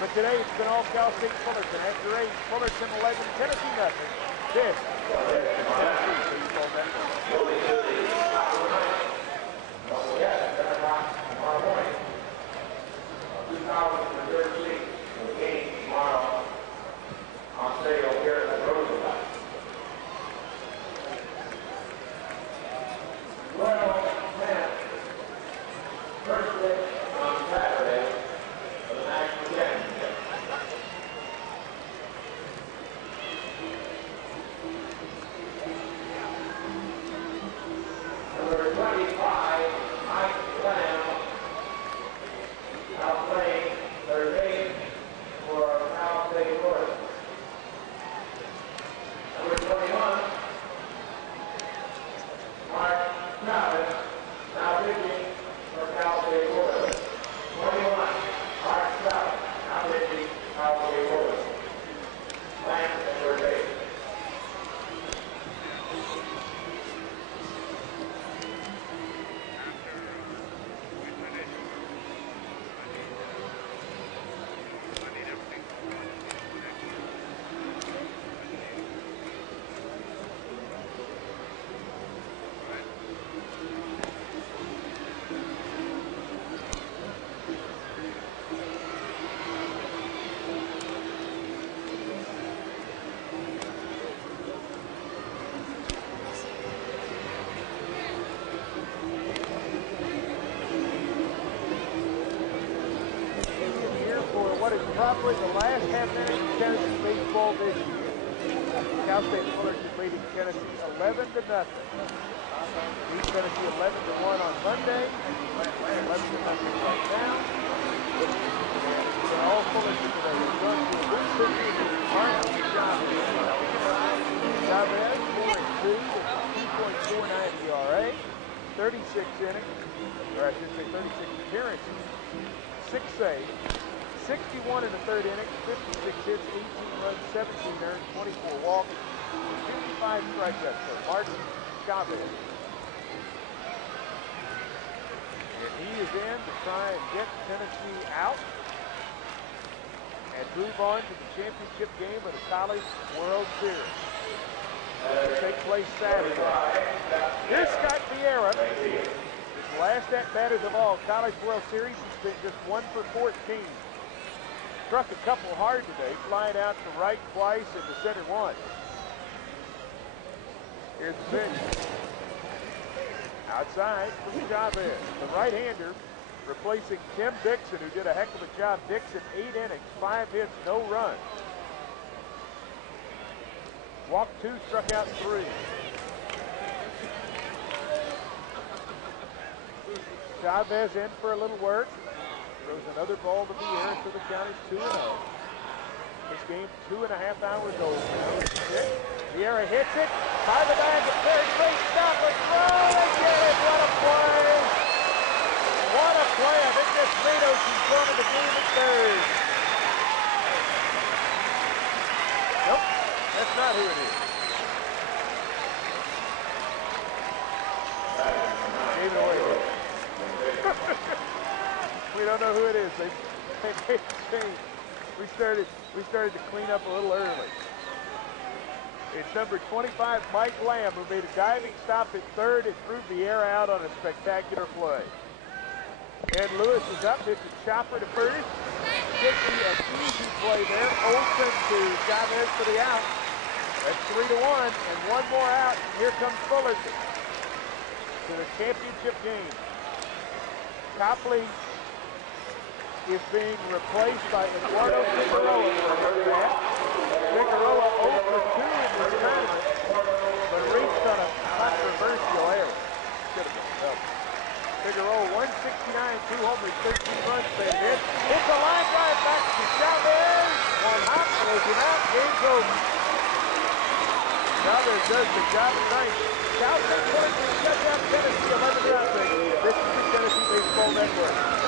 But today it's been all Cal State Fullerton. After 8, Fullerton 11, Tennessee nothing. This is the Tennessee Baseball Network. Yes, 7 o'clock tomorrow morning. 2013 for the game tomorrow on sale here at Roosevelt. Well, first pitch on Saturday for the national championship. Number 25, Mike Lamb, now playing third base for Cal State Fullerton. Number 21, Mark Travis, now pitching for Cal State Fullerton. 21, Mark Travis, now pitching Cal State Fullerton. Lamb at third base. Probably the last half inning of Tennessee baseball this year. Cal State Fullerton leading Tennessee 11-0. Beat Tennessee 11-1 on Monday. 11-0 right now. They're all Fullerton today. They've gone to a good pitcher. Martin Chavez, 4-2 with a 2.49 ERA. 36 innings, or I should say 36 appearances. 6 saves. 61 in the third inning, 56 hits, 18 runs, 17 earned, 24 walks, 55 strikeouts for Martin Chavez. And he is in to try and get Tennessee out and move on to the championship game of the College World Series. It'll take place Saturday. Here's Scott Vieira. His last at-batters of all, College World Series. He's been just 1 for 14. Struck a couple hard today, flying out to right twice and to center once. Here's the pitch. Outside from Chavez, the right-hander, replacing Tim Dixon, who did a heck of a job. Dixon, 8 innings, 5 hits, no runs. Walked 2, struck out 3. Chavez in for a little work. Throws another ball to the air, so the count is 2-0. This game 2.5 hours old now. Vieira hits it by the bag at third. Great stop, a throw, and get it. What a play! What a play! I think that's Matos who's going to the game at third. Nope, that's not who it is. Gave it away. We don't know who it is. They made a change. We started to clean up a little early. It's number 25, Mike Lamb, who made a diving stop at third and threw Vieira out on a spectacular play. And Lewis is up, hits a chopper to first. Should be an easy play there. Olsen to Chavez for the out. That's 3-1, and one more out. Here comes Fullerton to the championship game. Copley is being replaced by Eduardo Figueroa. Figueroa 0 for 2 in the tournament, but reached on a controversial error. Should have been helped. Figueroa 169, 2 homers, 13 runs, made it in. Hits a line drive back to Chavez. One hop, throws him out, game's over. Chavez does the job at night. Cal State Fullerton shuts out Tennessee 11-0. This is the Tennessee Baseball Network.